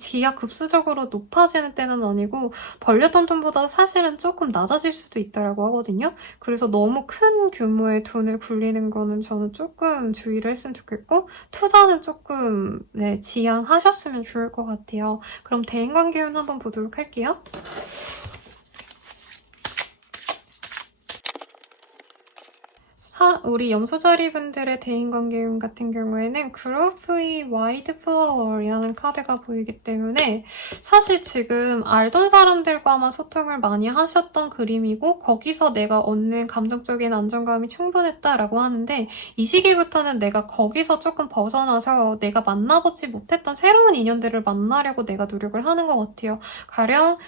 기하급수적으로 높아지는 때는 아니고 벌렸던 돈보다 사실은 조금 낮아질 수도 있다고 하거든요. 그래서 너무 큰 규모의 돈을 굴리는 거는 저는 조금 주의를 했으면 좋겠고 투자는 조금 지양하셨으면 좋을 것 같아요. 그럼 대인관계운 한번 보도록 할게요. 우리 염소자리분들의 대인관계운 같은 경우에는 그로프의 와이드 플라워이라는 카드가 보이기 때문에 사실 지금 알던 사람들과만 소통을 많이 하셨던 그림이고 거기서 내가 얻는 감정적인 안정감이 충분했다라고 하는데 이 시기부터는 내가 거기서 조금 벗어나서 내가 만나보지 못했던 새로운 인연들을 만나려고 내가 노력을 하는 것 같아요. 가령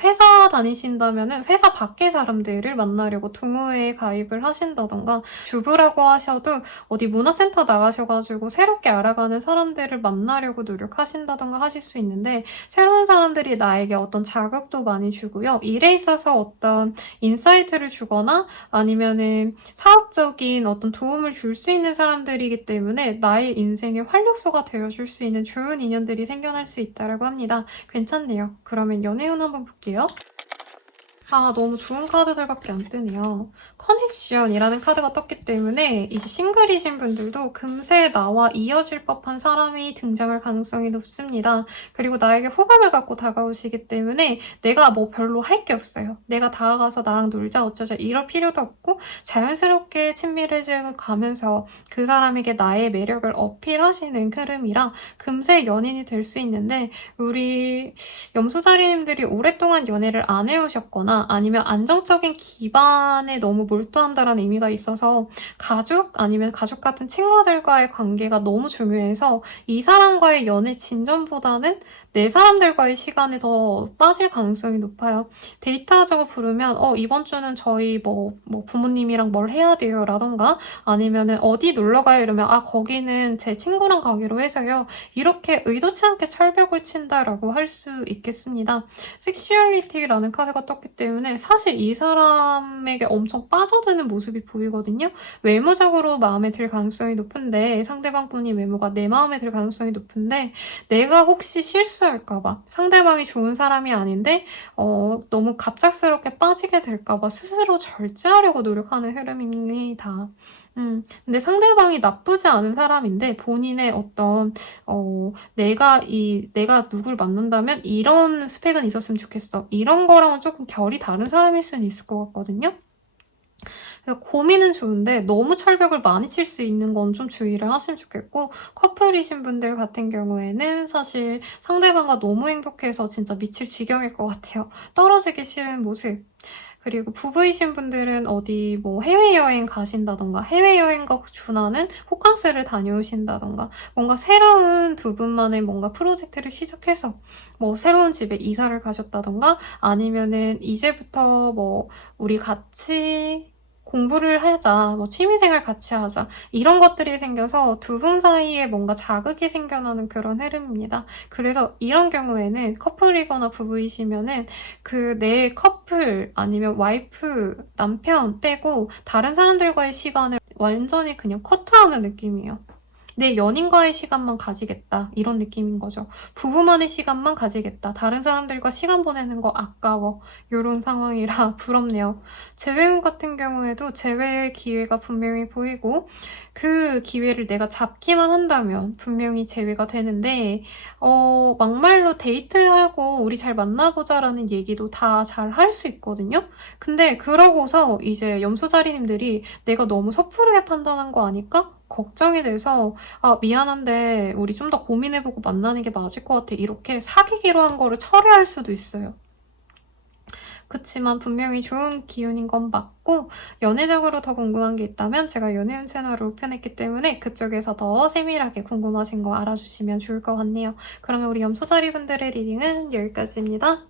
회사 다니신다면 회사 밖의 사람들을 만나려고 동호회에 가입을 하신다던가 주부라고 하셔도 어디 문화센터 나가셔가지고 새롭게 알아가는 사람들을 만나려고 노력하신다던가 하실 수 있는데 새로운 사람들이 나에게 어떤 자극도 많이 주고요. 일에 있어서 어떤 인사이트를 주거나 아니면은 사업적인 어떤 도움을 줄 수 있는 사람들이기 때문에 나의 인생의 활력소가 되어줄 수 있는 좋은 인연들이 생겨날 수 있다고 합니다. 괜찮네요. 그러면 연애운 한번 볼게요. 너무 좋은 카드들밖에 안 뜨네요. 커넥션이라는 카드가 떴기 때문에 이제 싱글이신 분들도 금세 나와 이어질 법한 사람이 등장할 가능성이 높습니다. 그리고 나에게 호감을 갖고 다가오시기 때문에 내가 별로 할 게 없어요. 내가 다가가서 나랑 놀자 어쩌자 이럴 필요도 없고 자연스럽게 친밀해져 가면서 그 사람에게 나의 매력을 어필하시는 흐름이라 금세 연인이 될 수 있는데 우리 염소자리님들이 오랫동안 연애를 안 해오셨거나 아니면 안정적인 기반에 너무 몰두한다는 의미가 있어서 가족 아니면 가족 같은 친구들과의 관계가 너무 중요해서 이 사람과의 연애 진전보다는 내 사람들과의 시간에 더 빠질 가능성이 높아요. 데이트하자고 부르면 이번 주는 저희 부모님이랑 뭘 해야 돼요 라던가 아니면은 어디 놀러 가요 이러면 거기는 제 친구랑 가기로 해서요. 이렇게 의도치 않게 철벽을 친다라고 할 수 있겠습니다. 섹슈얼리티라는 카드가 떴기 때문에 때문에 사실 이 사람에게 엄청 빠져드는 모습이 보이거든요. 외모적으로 마음에 들 가능성이 높은데 상대방분이 외모가 내 마음에 들 가능성이 높은데 내가 혹시 실수할까봐 상대방이 좋은 사람이 아닌데 너무 갑작스럽게 빠지게 될까봐 스스로 절제하려고 노력하는 흐름입니다. 근데 상대방이 나쁘지 않은 사람인데 본인의 어떤 내가 누굴 만난다면 이런 스펙은 있었으면 좋겠어. 이런 거랑은 조금 결이 다른 사람일 수는 있을 것 같거든요. 그래서 고민은 좋은데 너무 철벽을 많이 칠 수 있는 건 좀 주의를 하시면 좋겠고, 커플이신 분들 같은 경우에는 사실 상대방과 너무 행복해서 진짜 미칠 지경일 것 같아요. 떨어지기 싫은 모습. 그리고 부부이신 분들은 어디 뭐 해외여행 가신다던가 해외여행과 준하는 호캉스를 다녀오신다던가 뭔가 새로운 두 분만의 뭔가 프로젝트를 시작해서 뭐 새로운 집에 이사를 가셨다던가 아니면은 이제부터 뭐 우리 같이 공부를 하자, 뭐 취미생활 같이 하자 이런 것들이 생겨서 두 분 사이에 뭔가 자극이 생겨나는 그런 흐름입니다. 그래서 이런 경우에는 커플이거나 부부이시면은 그 내 커플 아니면 와이프, 남편 빼고 다른 사람들과의 시간을 완전히 그냥 커트하는 느낌이에요. 내 연인과의 시간만 가지겠다 이런 느낌인 거죠. 부부만의 시간만 가지겠다. 다른 사람들과 시간 보내는 거 아까워. 이런 상황이라 부럽네요. 재회운 같은 경우에도 재회의 기회가 분명히 보이고 그 기회를 내가 잡기만 한다면 분명히 재회가 되는데 막말로 데이트하고 우리 잘 만나보자라는 얘기도 다 잘 할 수 있거든요. 근데 그러고서 이제 염소자리님들이 내가 너무 섣부르게 판단한 거 아닐까? 걱정이 돼서 미안한데 우리 좀 더 고민해보고 만나는 게 맞을 것 같아. 이렇게 사귀기로 한 거를 철회할 수도 있어요. 그치만 분명히 좋은 기운인 건 맞고 연애적으로 더 궁금한 게 있다면 제가 연애운 채널을 오픈했기 때문에 그쪽에서 더 세밀하게 궁금하신 거 알아주시면 좋을 것 같네요. 그러면 우리 염소자리 분들의 리딩은 여기까지입니다.